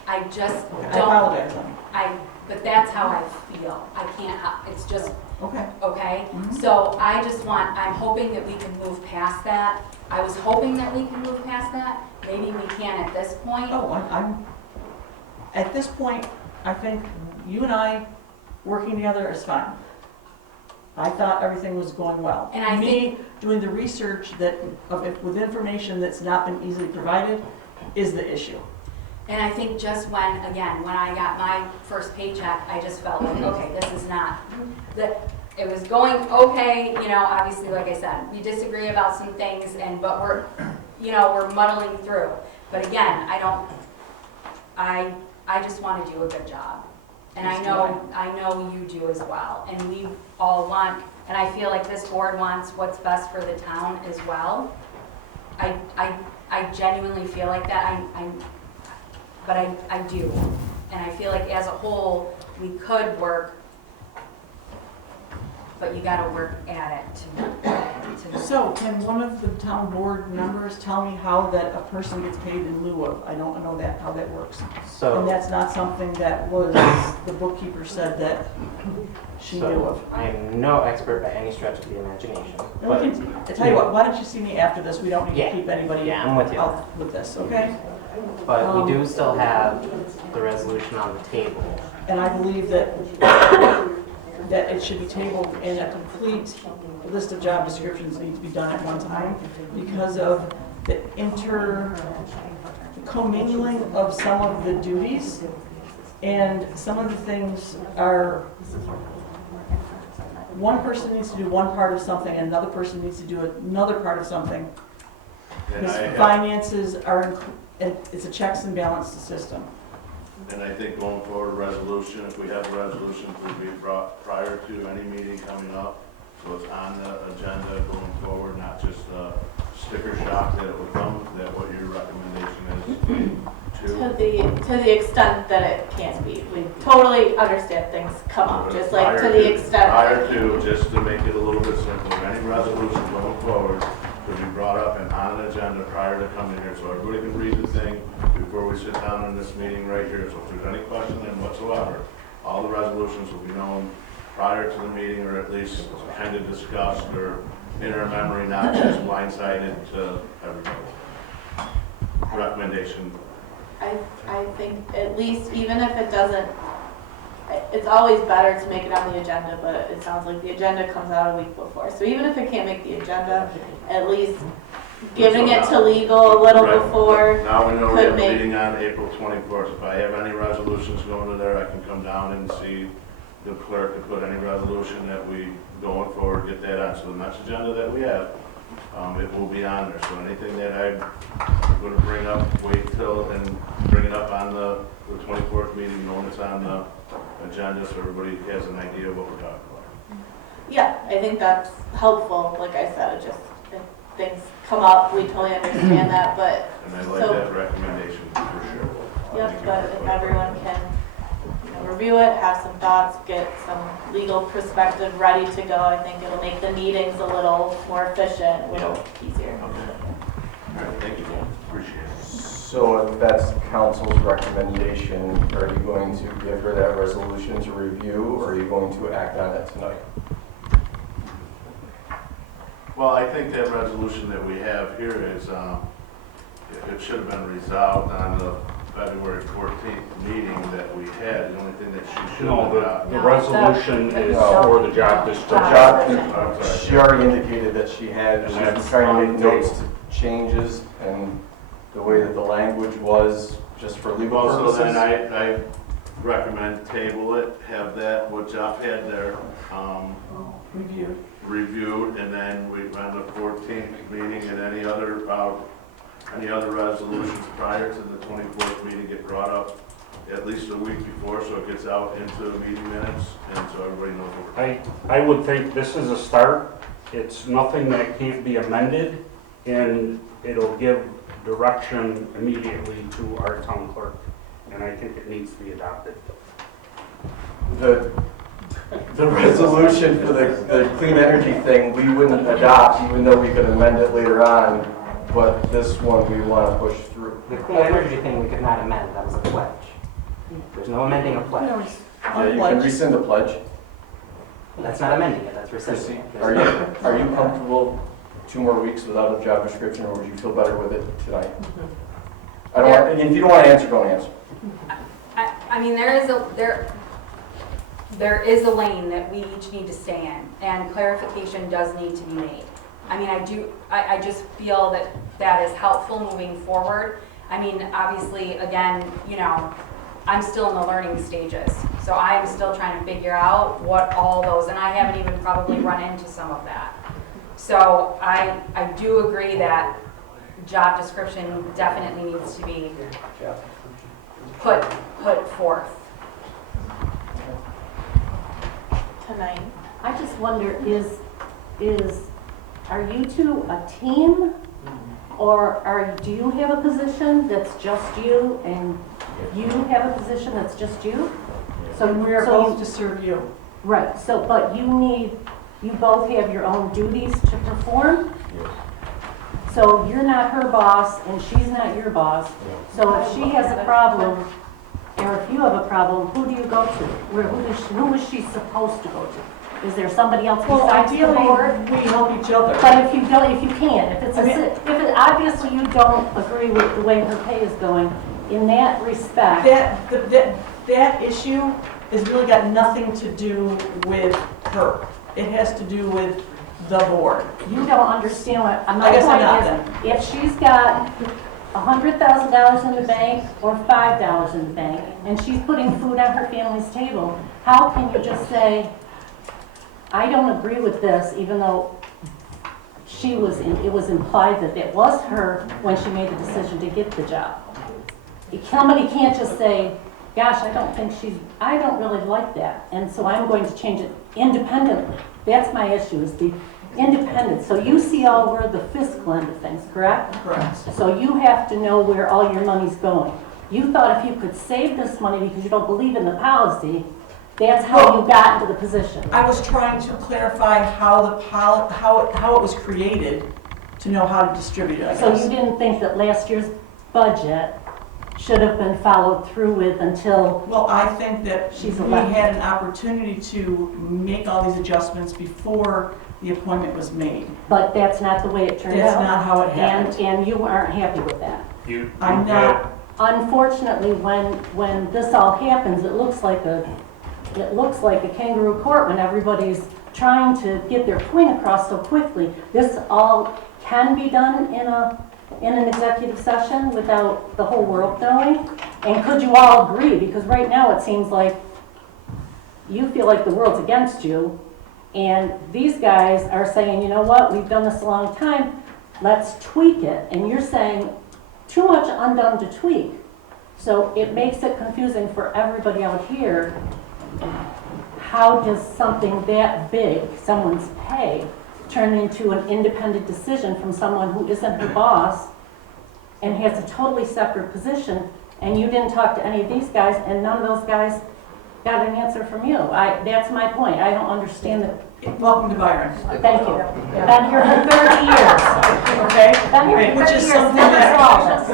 I just I don't, apologize, honey. but that's how I feel. I can't, it's just, Okay. okay? Mhm. So I'm hoping that we can move past that. I was hoping that we can move past that. Maybe we can at this point. Oh, at this point, I think you and I working together is fine. I thought everything was going well. And I Me doing the research with information that's not been easily provided is the issue. And I think just when I got my first paycheck, I just felt like, okay, this is not, it was going okay, you know, obviously, like I said, we disagree about some things, but we're muddling through. But again, I just want to do a good job. And I know you do as well. And we all want, and I feel like this board wants what's best for the town as well. I genuinely feel like that. But I do. And I feel like as a whole, we could work, but you gotta work at it to. So can one of the town board members tell me how that a person gets paid in lieu of? I don't know how that works. And So, that's not something that was, the bookkeeper said that she knew of. I am no expert by any stretch of the imagination, And but we can, I tell you what, why don't you see me after this? We don't need Yeah. to keep anybody Yeah, I'm with you. out with this, okay? we do still have the resolution on the table. And I believe that it should be tabled and a complete list of job descriptions need to be done at one time because of the commingling of some of the duties, and some of the things are, one person needs to do one part of something and another person needs to do another part of something. And Because I have- finances are, it's a checks and balances system. And I think going forward, resolution, if we have a resolution, will be brought prior to any meeting coming up. So it's on the agenda going forward, not just a sticker shock that it would come, that what your recommendation is to. To the extent that it can be. We totally understand things come up, just like to Prior the extent. Prior to, just to make it a little bit simpler, any resolution going forward could be brought up and on an agenda prior to coming here, so everybody can read the thing before we sit down in this meeting right here. So if there's any question then whatsoever, all the resolutions will be known prior to the meeting, or at least kind of discussed or in our memory, not just blindsided to everybody. Recommendation. I think at least, even if it doesn't, it's always better to make it on the agenda, but it sounds like the agenda comes out a week before. So even if it can't make the agenda, at least giving it to legal a little Right. before. Now we know we could have a make- meeting on April 24th. If I have any resolutions going to there, I can come down and see the clerk and put any resolution that we going forward, get that on. So the next agenda that we have, it will be on there. So anything that I gonna bring up, wait till, and bring it up on the 24th meeting, knowing it's on the agenda, so everybody has an idea of what we're talking about. Yeah, I think that's helpful, like I said, it just, if things come up, we totally understand that, but, And I like So- that recommendation for sure. yep, Thank you. but if everyone can, review it, have some thoughts, get some legal perspective ready to go, I think it'll make the meetings a little more efficient, a little easier. All right, thank you, appreciate it. So if that's council's recommendation, are you going to give her that resolution to review, or are you going to act on it tonight? Well, I think that resolution that we have here is, it should have been resolved on the February 14th meeting that we had. The only thing that she should have No, got. the resolution is for the job description. I'm sorry. She already indicated that she had, she was that's trying to on make the notes to changes and the way that the language was, just for legal Well, so then purposes. I recommend table it, have that, what Jeff had there, reviewed, and then we, on the 14th meeting, and any other resolutions prior to the 24th meeting get brought up at least a week before, so it gets out into the meeting minutes, and so everybody knows what we're talking I would think this is a start. It's nothing that can't be amended, and it'll give direction immediately to our town clerk, and I think it needs to be adopted. The resolution for the clean energy thing, we wouldn't adopt, even though we could amend it later on, but this one we want to push through. The clean energy thing we could not amend, that was a pledge. There's no amending a pledge. Yeah, you can rescind the pledge. That's not amending it, that's rescinding it. Are you comfortable 2 more weeks without a job description, or would you feel better with it tonight? I don't want, and if you don't want to answer, don't answer. I mean, there is a lane that we each need to stay in, and clarification does need to be made. I mean, I just feel that that is helpful moving forward. I mean, obviously, again, I'm still in the learning stages, so I'm still trying to figure out what all those, and I haven't even probably run into some of that. So I do agree that job description definitely needs to be put forth. Tonight. I just wonder, are you two a team? Or do you have a position that's just you, and you have a position that's just you? So We are so both to serve you. Right, so, but you both have your own duties to perform? So you're not her boss, and she's not your boss. So if she has a problem, or if you have a problem, who do you go to? Who is she supposed to go to? Is there somebody else Well, besides the ideally, board? we help each other. But if you don't, if you can't, if it's I mean- if it obviously you don't agree with the way her pay is going, in that respect. That issue has really got nothing to do with her. It has to do with the board. You don't understand what, my I guess I'm not point is, if she's got $100,000 in the bank or $5 in the bank, and she's putting food on her family's table, how can you just say, I don't agree with this, even though it was implied that it was her when she made the decision to get the job. Somebody can't just say, gosh, I don't really like that, and so I'm going to change it independently. That's my issue, is the independent. So you see over the fiscal end of things, correct? Correct. So you have to know where all your money's going. You thought if you could save this money because you don't believe in the policy, that's how you got into the position. I was trying to clarify how it was created to know how to distribute it, I So guess. you didn't think that last year's budget should have been followed through with until, Well, I think that She's we elected. had an opportunity to make all these adjustments before the appointment was made. but that's not the way it turned out. That's not how it happened. And you aren't happy with that. I'm not. Unfortunately, when this all happens, it looks like a kangaroo court when everybody's trying to get their point across so quickly. This all can be done in an executive session without the whole world knowing? And could you all agree? Because right now it seems like you feel like the world's against you, and these guys are saying, you know what, we've done this a long time, let's tweak it. And you're saying too much undone to tweak. So it makes it confusing for everybody out here. How does something that big, someone's pay, turn into an independent decision from someone who isn't her boss and has a totally separate position, and you didn't talk to any of these guys, and none of those guys got an answer from you? That's my point. I don't understand the. Welcome to Byron. Thank you. Been here for 30 years. Okay? Been here for Which 30 is years, something never that. solved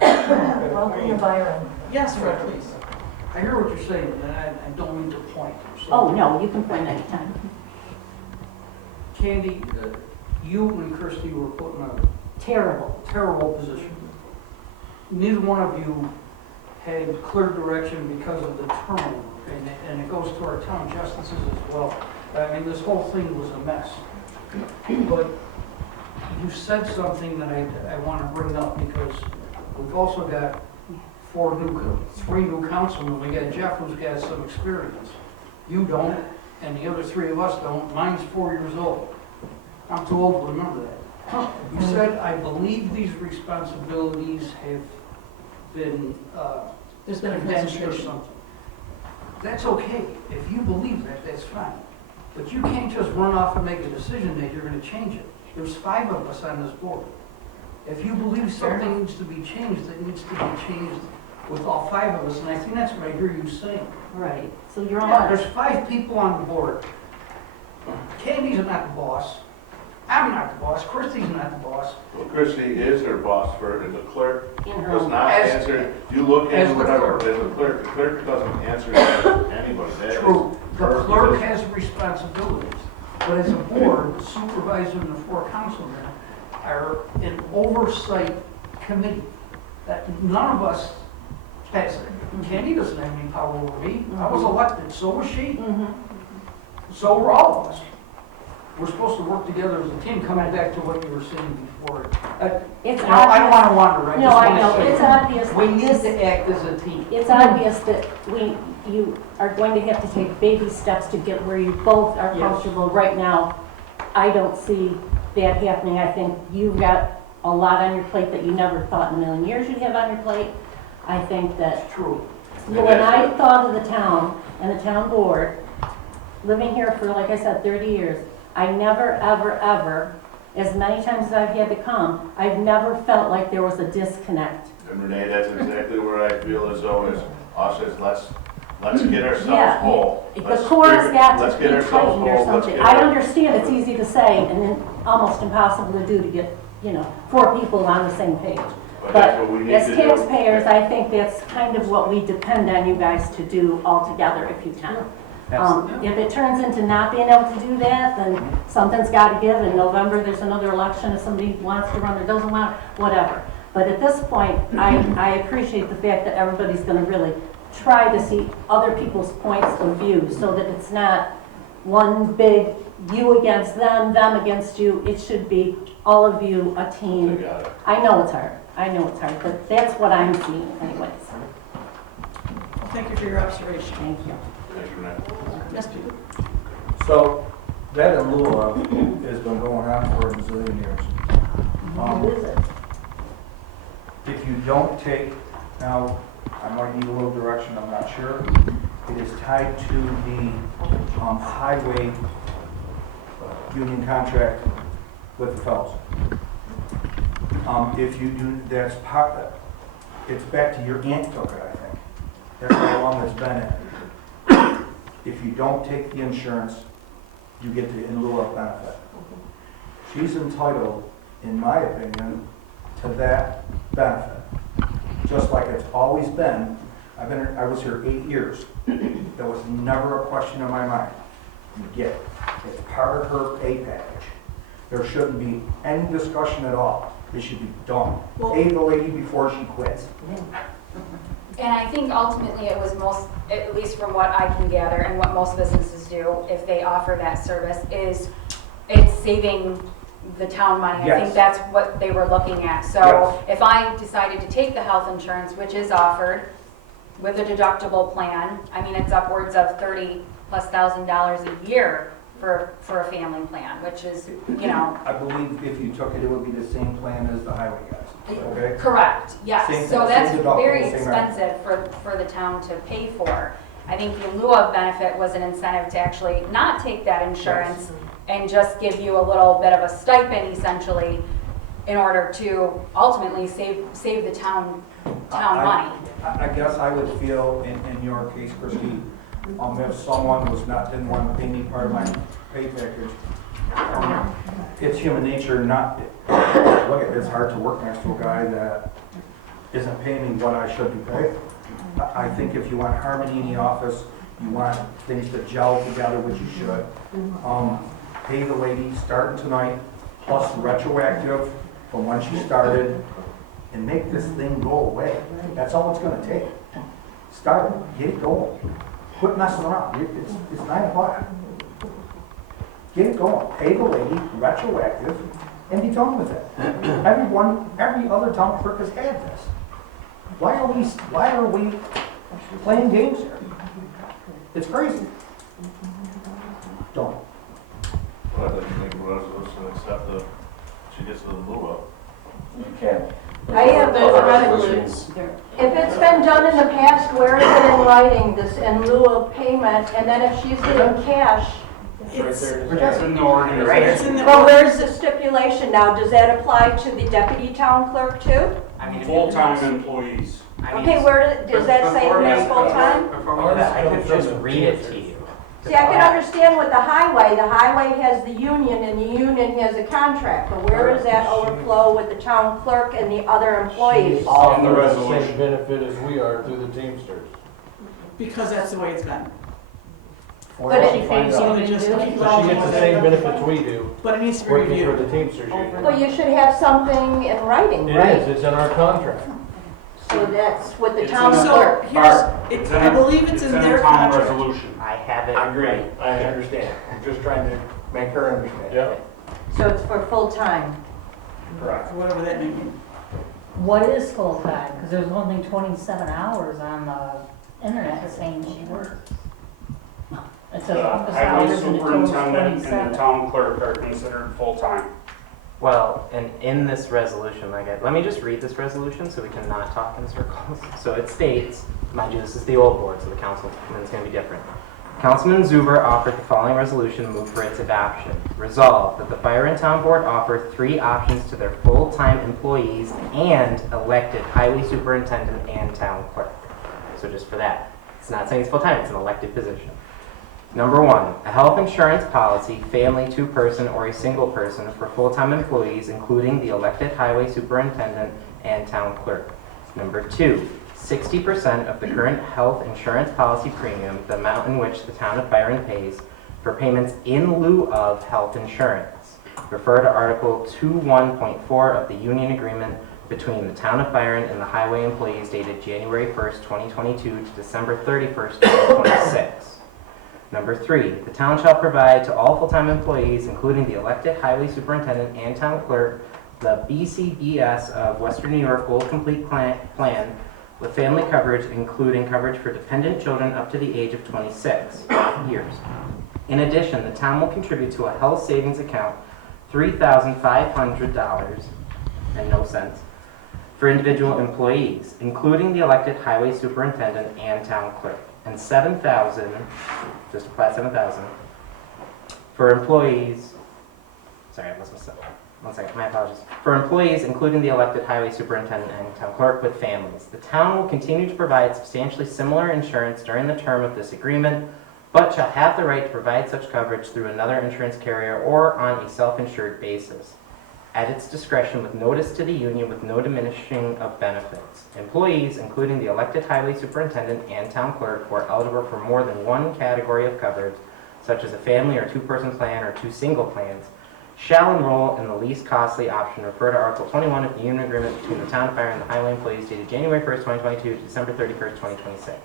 this. Welcome to Byron. Yes, Fred, please. I hear what you're saying, and I don't mean to point. So, Oh, no, you can point anytime. Candy, you and Christie were put in a Terrible. terrible position. Neither one of you had clear direction because of the turnover, and it goes to our town justices as well. I mean, this whole thing was a mess. But you said something that I want to bring up, because we've also got three new councilmen. We got Jeff, who's got some experience. You don't, and the other three of us don't. Mine's 4 years old. I'm too old to remember that. You said, I believe these responsibilities have been There's been a condensed or concentration. something. That's okay. If you believe that, that's fine. But you can't just run off and make a decision that you're gonna change it. There's 5 of us on this board. If you believe something needs to be changed, it needs to be changed with all 5 of us, and I think that's what I hear you saying. Right. So you're Yeah, on. there's 5 people on the board. Candy's not the boss. I'm not the boss. Christie's not the boss. Well, Christie is her boss for, the clerk In her does own. not As- answer, you look as into the whatever, clerk. as the clerk doesn't answer to anybody. That is True. The her clerk position. has responsibilities, but as a board, the supervisor and the 4 councilmen are an oversight committee that none of us has. Candy doesn't have any power over me. I was elected, so was she. Mhm. So were all of us. We're supposed to work together as a team, coming back to what you were saying before. It's You know, I don't obvious. want to wander, I No, just I want know. to It's say, obvious. we need to act as a team. It's obvious that you are going to have to take baby steps to get where you both are Yes. comfortable. Right now, I don't see that happening. I think you've got a lot on your plate that you never thought in a million years you'd have on your plate. I think that True. when I thought of the town and the town board, living here for, like I said, 30 years, I never, ever, ever, as many times as I've had to come, I've never felt like there was a disconnect. And Renee, that's exactly where I feel as though is us as let's get ourselves Yeah, whole. The Let's core's figure- got let's to get be ourselves tightened or whole. Let's something. get I our- understand it's easy to say and then almost impossible to do to get, 4 people on the same page. But that's what we But need as to do. taxpayers, I think that's kind of what we depend on you guys to do altogether if you can. If it turns into not being able to do that, then something's got to give. In November, there's another election. If somebody wants to run or doesn't want, whatever. But at this point, I appreciate the fact that everybody's going to really try to see other people's points of view so that it's not one big you against them, them against you. It should be all of you, a team. Together. I know it's hard. I know it's hard, but that's what I'm seeing anyways. Well, thank you for your observation. Thank you. Thanks, Renee. Yes, Peter? So, that in lieu of has been going on for a bazillion years. What is it? If you don't take, now, I might need a little direction, I'm not sure. It is tied to the highway union contract with the fellows. If you do, that's part, it's back to your aunt took it, I think. That's how long it's been in. If you don't take the insurance, you get the in lieu of benefit. She's entitled, in my opinion, to that benefit. Just like it's always been. I was here 8 years. There was never a question in my mind. You get it. It's part of her pay package. There shouldn't be any discussion at all. It should be done. Pay the lady before she quits. And I think ultimately it was most, at least from what I can gather and what most businesses do, if they offer that service, is it's saving the town money. I Yes. think that's what they were looking at. So Yes. if I decided to take the health insurance, which is offered with a deductible plan, I mean, it's upwards of $30,000+ a year for a family plan, which is, you know, I believe if you took it, it would be the same plan as the highway guys, okay? correct, yes. Same So thing, that's same deductible, very same expensive for the town to pay for. I think the lieu of benefit was an incentive to actually not take that insurance and just give you a little bit of a stipend essentially in order to ultimately save the town money. I guess I would feel in your case, Christie, if someone didn't want to pay me part of my pay package, it's human nature not, look, it's hard to work next to a guy that isn't paying me what I should be paid. I think if you want harmony in the office, you want things to gel together, which you should, pay the lady starting tonight, plus retroactive from when she started, and make this thing go away. That's all it's gonna take. Start it, get it going. Quit messing around. It's 9 o'clock. Get it going. Pay the lady, retroactive, and be done with it. Every other town clerk has had this. Why are we playing games here? It's crazy. Don't. Well, I'd like to make a resolution to accept she gets the lieu of. You can. I have There's a Other resolution. resolutions. If it's been done in the past, where is it in writing, this in lieu of payment? And then if she's getting cash, It's, It's in the organization. it's in the. well, where's the stipulation now? Does that apply to the deputy town clerk too? I mean, if Full-time employees. I mean, Okay, does that say before it's we- full-time? Before we do that, I could just read it to you. See, I can understand with the highway has the union and the union has a contract, but where is that overflow with the town clerk and the other employees? All in the Same resolution. benefit as we are through the Teamsters. Because that's the way it's been. But it- So they just keep But she going gets the with same it. benefits we do, But it needs to be working for reviewed. the Teamsters union. Well, you should have something in writing, It right? is, it's in our contract. So that's with the It's town in the- So clerk. here's, in I a- believe it's in their a town contract. resolution. I have it. I agree, right I here. understand. I'm just trying to make her understand. Yeah. So it's for full-time. Correct. Whatever that may mean. What is full-time? Because there's only 27 hours on the internet saying she works. It says The office highway hours and it totals superintendent and the 27. town clerk are considered full-time. Well, and in this resolution, let me just read this resolution so we can not talk in circles. So it states, mind you, this is the old board, so the councilman's going to be different. Councilman Zuber offered the following resolution and moved for its adoption. Resolved that the Byron Town Board offer 3 options to their full-time employees and elected highway superintendent and town clerk. So just for that, it's not saying it's full-time, it's an elected position. Number 1, a health insurance policy, family, 2-person, or a single person for full-time employees, including the elected highway superintendent and town clerk. Number 2, 60% of the current health insurance policy premium, the amount in which the town of Byron pays for payments in lieu of health insurance. Refer to Article 21.4 of the union agreement between the town of Byron and the highway employees dated January 1st, 2022 to December 31st, 2026. Number 3, the town shall provide to all full-time employees, including the elected highway superintendent and town clerk, the BCBS of Western New York Gold Complete Plan with family coverage, including coverage for dependent children up to the age of 26 years. In addition, the town will contribute to a health savings account $3,500 and no cents for individual employees, including the elected highway superintendent and town clerk, and $7,000, just a flat $7,000, for employees, sorry, I lost myself. 1 second, my apologies. For employees, including the elected highway superintendent and town clerk with families. The town will continue to provide substantially similar insurance during the term of this agreement, but shall have the right to provide such coverage through another insurance carrier or on a self-insured basis, at its discretion with notice to the union with no diminishing of benefits. Employees, including the elected highway superintendent and town clerk, who are eligible for more than one category of coverage, such as a family or 2-person plan or 2 single plans, shall enroll in the least costly option. Refer to Article 21 of the union agreement between the town of Byron and the highway employees dated January 1st, 2022 to December 31st, 2026.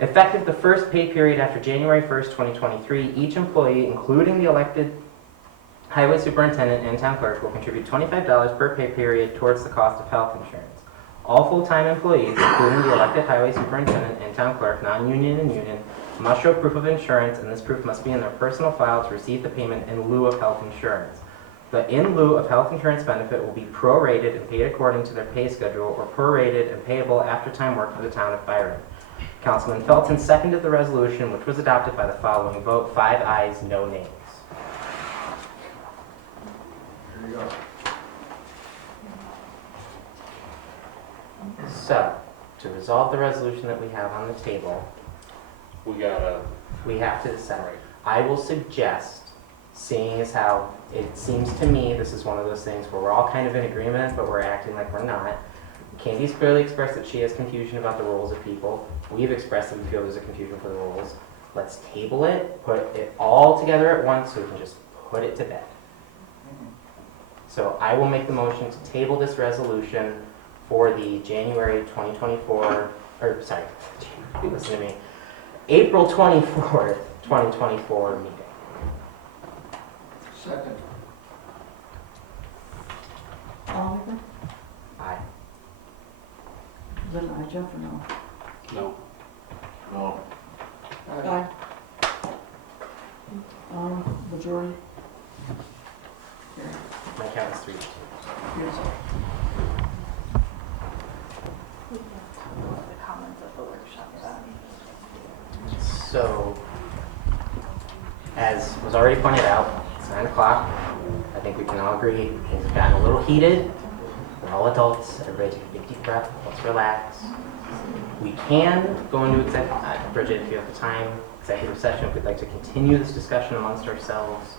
Effective the first pay period after January 1st, 2023, each employee, including the elected highway superintendent and town clerk, will contribute $25 per pay period towards the cost of health insurance. All full-time employees, including the elected highway superintendent and town clerk, non-union and union, must show proof of insurance, and this proof must be in their personal file to receive the payment in lieu of health insurance. The in lieu of health insurance benefit will be prorated and paid according to their pay schedule, or prorated and payable after time worked for the town of Byron. Councilman Felton seconded the resolution, which was adopted by the following vote: 5 ayes, no nays. There you go. So, to resolve the resolution that we have on the table, we have to decide. I will suggest, seeing as how it seems to me this is one of those things where we're all kind of in agreement, but we're acting like we're not. Candy's clearly expressed that she has confusion about the roles of people. We've expressed that we feel there's a confusion for the roles. Let's table it, put it all together at once so we can just put it to bed. So I will make the motion to table this resolution for the January 2024, or sorry, listen to me, April 24th, 2024 meeting. Second. All in favor? Aye. Is that an aye, Jeff, or no? No. No. Aye. Majority? Carried. My count is 3-2. Yes. The comments at the workshop. So, as was already pointed out, it's 9 o'clock. I think we can all agree things have gotten a little heated. We're all adults. Everybody take a big deep breath. Let's relax. We can go into executive, Bridget, if you have the time, executive session if we'd like to continue this discussion amongst ourselves.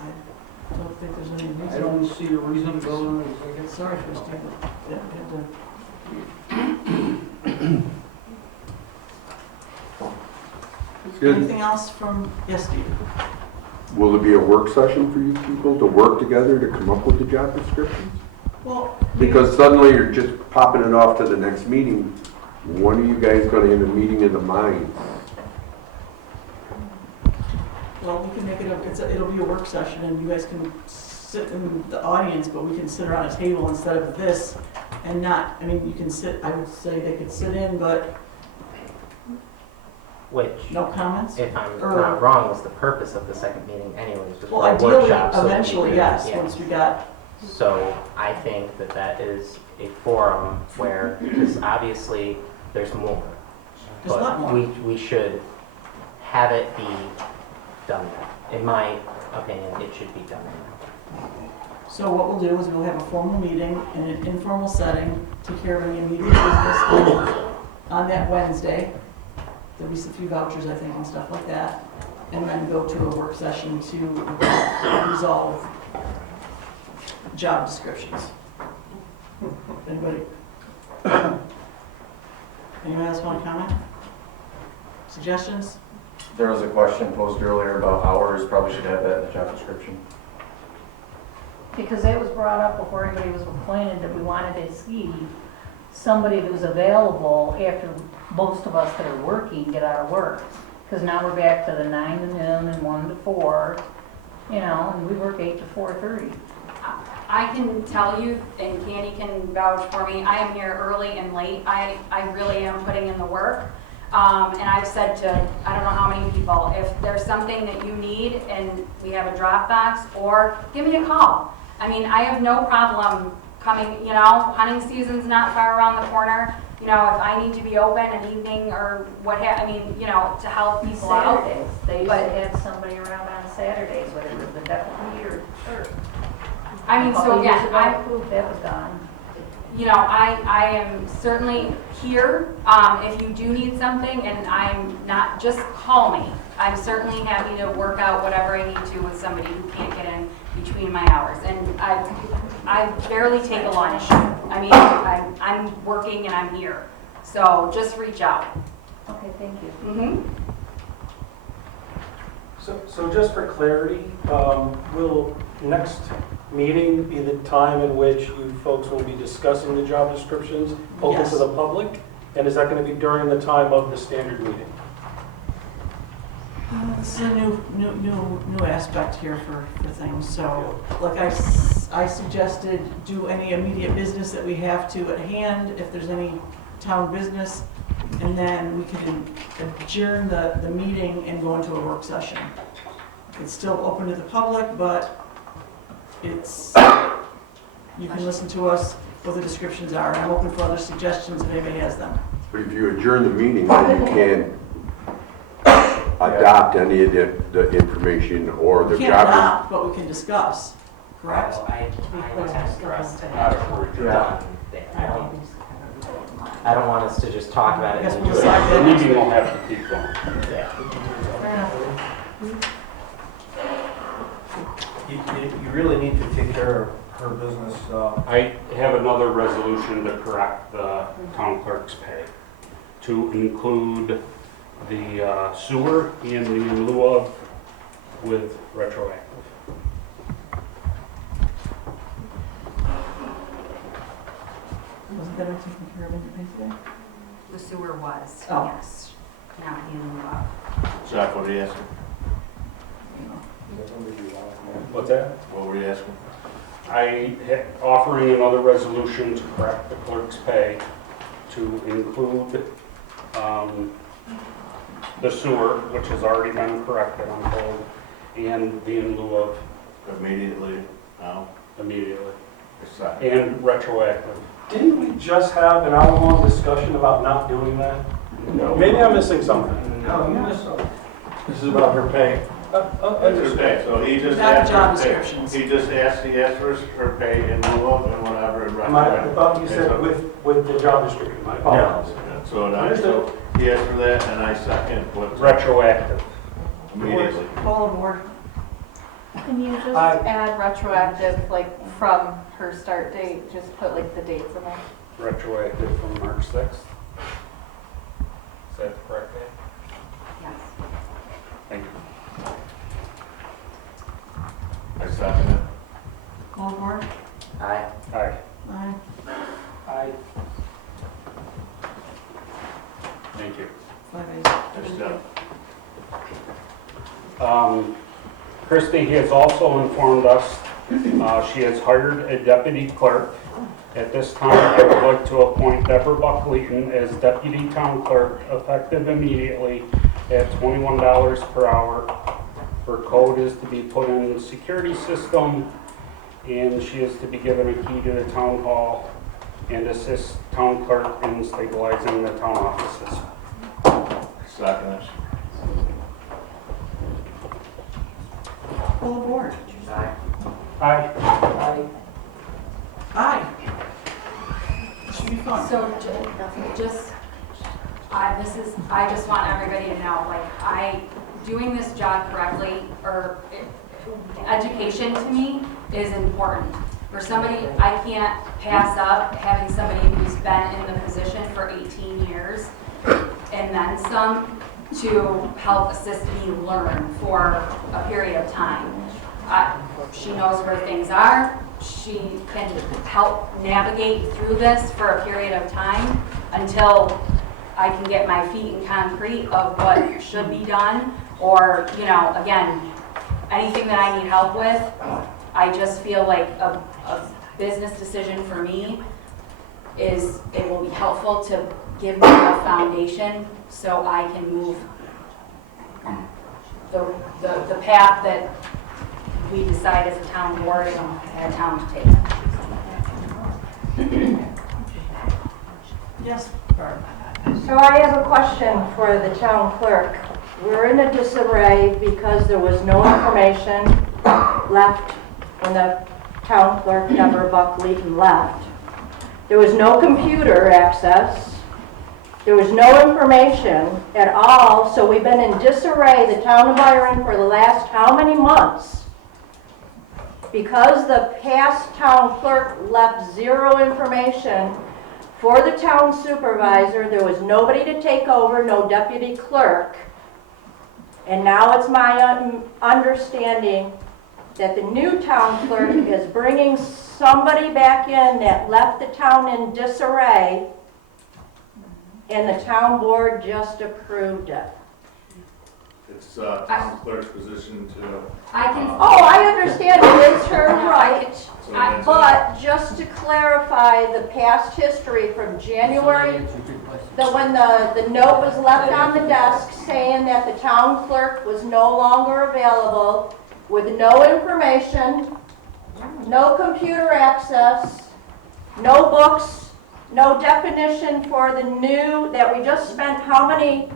I don't think there's any reason. I don't see a reason to go on executive. Sorry for Steve. Anything else from, yes, Steve? Will there be a work session for you people to work together to come up with the job descriptions? Well, Because suddenly you're just popping it off to the next meeting. When are you guys going to end a meeting in the mines? well, we can make it it'll be a work session and you guys can sit in the audience, but we can sit around a table instead of this and not, I mean, you can sit, I would say they could sit in, but Which, no comments? if I'm Or- not wrong, was the purpose of the second meeting anyways. was Well, for a ideally, workshop, so that we eventually, could- yes, yeah. once we got, So I think that that is a forum where, because obviously there's more. there's a lot But more. we should have it be done now. In my opinion, it should be done now. So what we'll do is we'll have a formal meeting in an informal setting, take care of any immediate business on that Wednesday. There'll be some few vouchers, I think, and stuff like that. And then go to a work session to resolve job descriptions. Anybody? Anyone else want to comment? Suggestions? There was a question posed earlier about hours, probably should have that in the job description. Because that was brought up before anybody was appointed, that we wanted to see somebody who's available after most of us that are working get out of work. Because now we're back to the 9 to noon and 1 to 4, you know, and we work 8 to 4:30. I can tell you, and Candy can vouch for me, I am here early and late. I really am putting in the work. And I've said to, I don't know how many people, if there's something that you need and we have a Dropbox, or give me a call. I mean, I have no problem coming, you know, hunting season's not far around the corner. You know, if I need to be open an evening or what I mean, you know, to help people out. Saturdays, they used But- to have somebody around on Saturdays, whether it was the deputy or clerk. I mean, so yeah, That was gone. you know, I am certainly here. If you do need something, and I'm not, just call me. I'm certainly happy to work out whatever I need to with somebody who can't get in between my hours. And I barely take a lunch. I mean, I'm working and I'm here. So just reach out. Okay, thank you. Mm-hmm. So just for clarity, will next meeting be the time in which you folks will be discussing the job descriptions open Yes. to the public? And is that going to be during the time of the standard meeting? This is a new aspect here for things, so, like I suggested, do any immediate business that we have to at hand, if there's any town business, and and then we could adjourn the meeting and go into a work session. It's still open to the public, but it's, you can listen to us, what the descriptions are, and I'm open for other suggestions if anybody has them. But if you adjourn the meeting, then you can't adopt any of the information or the We can't job. adopt, but we can discuss, correct? Well, I trust that. I don't want us to just talk about it. I guess and we'll do it. decide The that next meeting week. will have to keep going. Fair enough. You really need to take care of her business. I have another resolution to correct the town clerk's pay, to include the sewer in the in lieu of with retroactive. Wasn't that taken care of in your pay today? The sewer was, Oh. yes, not in lieu of. Jeff, what are you asking? What's that? What were you asking? Offering another resolution to correct the clerk's pay to include the sewer, which has already been corrected, I'm told, and the in lieu of Immediately, now? immediately, Second. and retroactive. Didn't we just have an hour-long discussion about not doing that? No. Maybe I'm missing something. No, you missed something. This is about her pay. That's her pay, so he just Not asked job for pay. descriptions. He asked for her pay in lieu of and whatever. and I thought you said with the job description. My apologies. So now, Understood. he asked for that, and I second what Retroactive. immediately. Call the board. Can you just Aye. add retroactive, like, from her start date, just put like the dates in there? Retroactive from March 6th. Is that the correct date? Yes. Thank you. I second it. Call the board. Aye. Aye. Aye. I Thank you. 5-8. Next step. Christie has also informed us she has hired a deputy clerk. At this time, I would like to appoint Deborah Buck-Leeton as deputy town clerk, effective immediately at $21 per hour. Her code is to be put in the security system, and she is to be given a key to the town hall and assist town clerk in stabilizing the town offices. Second it. Call the board. Aye. Aye. Aye. It should be fun. So I just want everybody to know, like, doing this job correctly, education to me is important. For somebody, I can't pass up having somebody who's been in the position for 18 years and then some to help assist me learn for a period of time. She knows where things are. She can help navigate through this for a period of time until I can get my feet in concrete of what should be done, or, again, anything that I need help with. I just feel like a business decision for me is, it will be helpful to give me a foundation so I can move the path that we decide as a town board and a town to take. Yes, Barb. So I have a question for the town clerk. We're in a disarray because there was no information left when the town clerk, Deborah Buck-Leeton, left. There was no computer access. There was no information at all, so we've been in disarray, the town of Byron, for the last how many months? Because the past town clerk left zero information for the town supervisor, there was nobody to take over, no deputy clerk. And now it's my understanding that the new town clerk is bringing somebody back in that left the town in disarray, and the town board just approved it. It's town clerk's position to. Oh, I understand it is her right, So that's but just to clarify the past history from January when the note was left on the desk saying that the town clerk was no longer available with no information, no computer access, no books, no definition for the new, that we just spent how many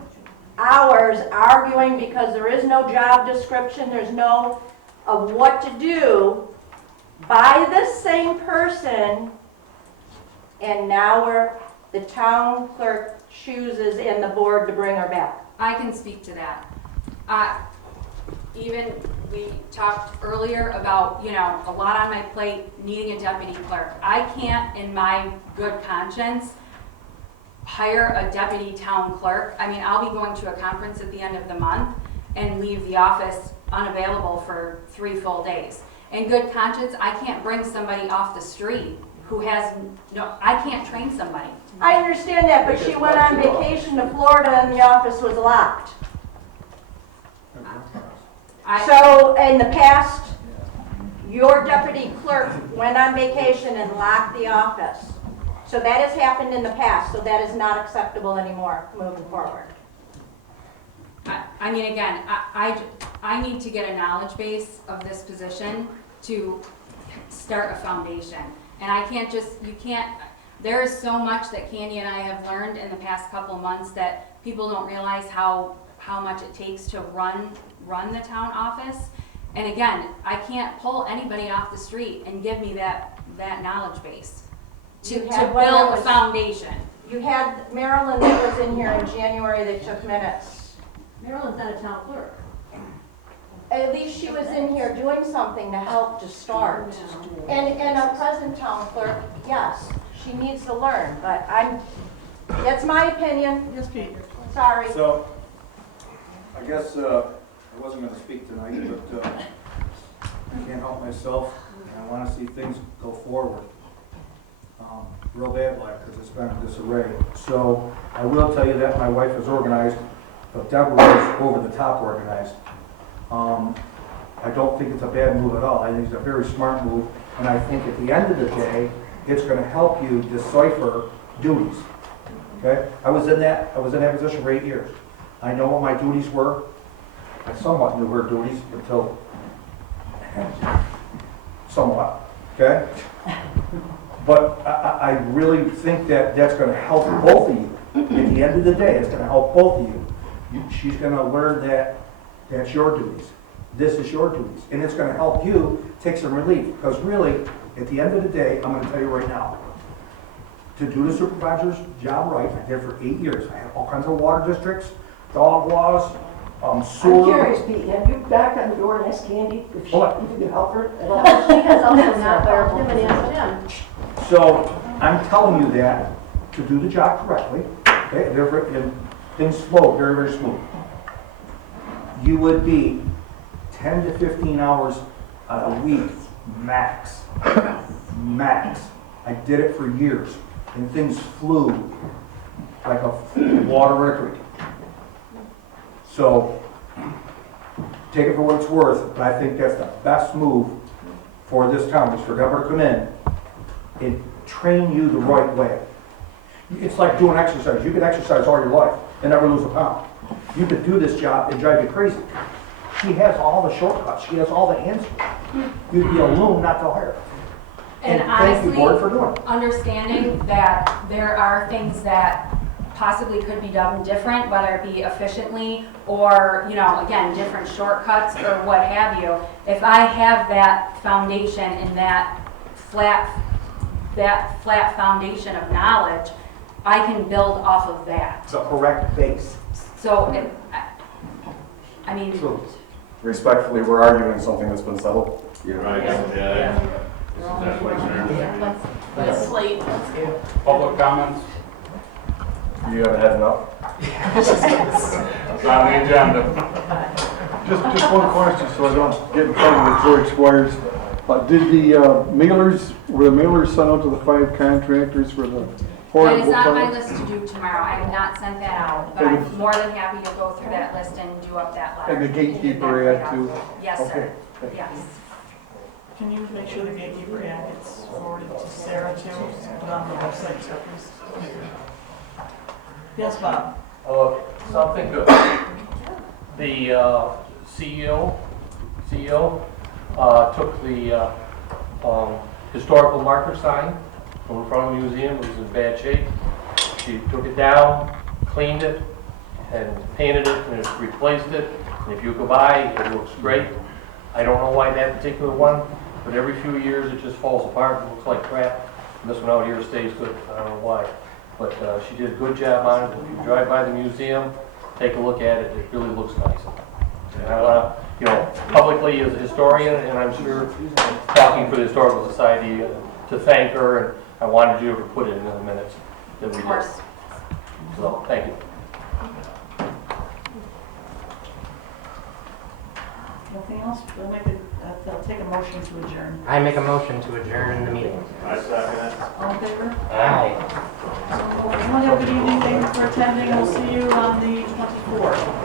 hours arguing because there is no job description, there's no of what to do by this same person, and now the town clerk chooses and the board to bring her back. I can speak to that. Even we talked earlier about, a lot on my plate, needing a deputy clerk. I can't, in my good conscience, hire a deputy town clerk. I mean, I'll be going to a conference at the end of the month and leave the office unavailable for 3 full days. In good conscience, I can't bring somebody off the street who has I can't train somebody. I understand that, but she went on vacation to Florida and the office was locked. So in the past, your deputy clerk went on vacation and locked the office. So that has happened in the past, so that is not acceptable anymore moving forward. I mean, again, I need to get a knowledge base of this position to start a foundation. And I can't there is so much that Candy and I have learned in the past couple of months that people don't realize how much it takes to run the town office. And again, I can't pull anybody off the street and give me that knowledge base to build a foundation. You had Marilyn that was in here in January that took minutes. Maryland's not a town clerk. At least she was in here doing something to help to start. And a present town clerk, yes, she needs to learn, but that's my opinion. Yes, Pete. Sorry. So, I guess I wasn't going to speak tonight, but I can't help myself, and I want to see things go forward. Real bad like, because it's been in disarray. So, I will tell you that my wife is organized, but Deborah is over the top organized. I don't think it's a bad move at all. I think it's a very smart move, and I think at the end of the day, it's going to help you decipher duties. Okay? I was in that position for 8 years. I know what my duties were. I somewhat knew her duties until somewhat. Okay? But I really think that that's going to help both of you. At the end of the day, it's going to help both of you. She's going to learn that that's your duties. This is your duties. And it's going to help you take some relief. Because really, at the end of the day, I'm going to tell you right now, to do the supervisor's job right, I did it for 8 years. I had all kinds of water districts, dog laws, sewer. I'm curious, Pete, have you knocked on the door and asked Candy if you could help her at all? She has also not called him and asked him. So I'm telling you that to do the job correctly, okay, and things flow very, very smooth. You would be 10 to 15 hours a week, max. Max. I did it for years, and things flew like a water in a creek. So, take it for what it's worth, but I think that's the best move for this town, is for Deborah to come in and train you the right way. It's like doing exercise. You could exercise all your life and never lose a pound. You could do this job and drive you crazy. She has all the shortcuts. She has all the answers. You'd be a loon not to hire. And thank you, board, for doing it. Understanding that there are things that possibly could be done different, whether it be efficiently or, again, different shortcuts or what have you. If I have that foundation and that flat foundation of knowledge, I can build off of that. The correct base. So, I mean... Respectfully, we're arguing something that's been settled. Yeah. Right, Let's sleep. Public comments You haven't had enough? on the agenda. Just one question, so I don't get in front of the George Squires. Did the were the mailers sent out to the 5 contractors for the That is not my list to do tomorrow. I have not sent that out, but I'm more than happy to go through that list and do up that letter. And the gatekeeper ad too? Yes, sir. Okay. Yes. Can you make sure the gatekeeper ad gets forwarded to Sarah too, put on the website? Yes, Bob? Something good. The CEO took the historical marker sign from in front of the museum. It was in bad shape. She took it down, cleaned it, and painted it, and replaced it. And if you go by, it looks great. I don't know why that particular one, but every few years it just falls apart and looks like crap. And this one out here stays good. I don't know why. But she did a good job on it. If you drive by the museum, take a look at it. It really looks nice. And I want to, you know, publicly as a historian, and I'm sure talking for the Historical Society, to thank her, and I wanted you to put it in the minutes that we did. Of course. So, thank you. Nothing else? They'll take a motion to adjourn. I make a motion to adjourn the meeting. I second it. All in favor? Aye. So, everyone have a good evening. Thank you for attending. We'll see you on the 24th.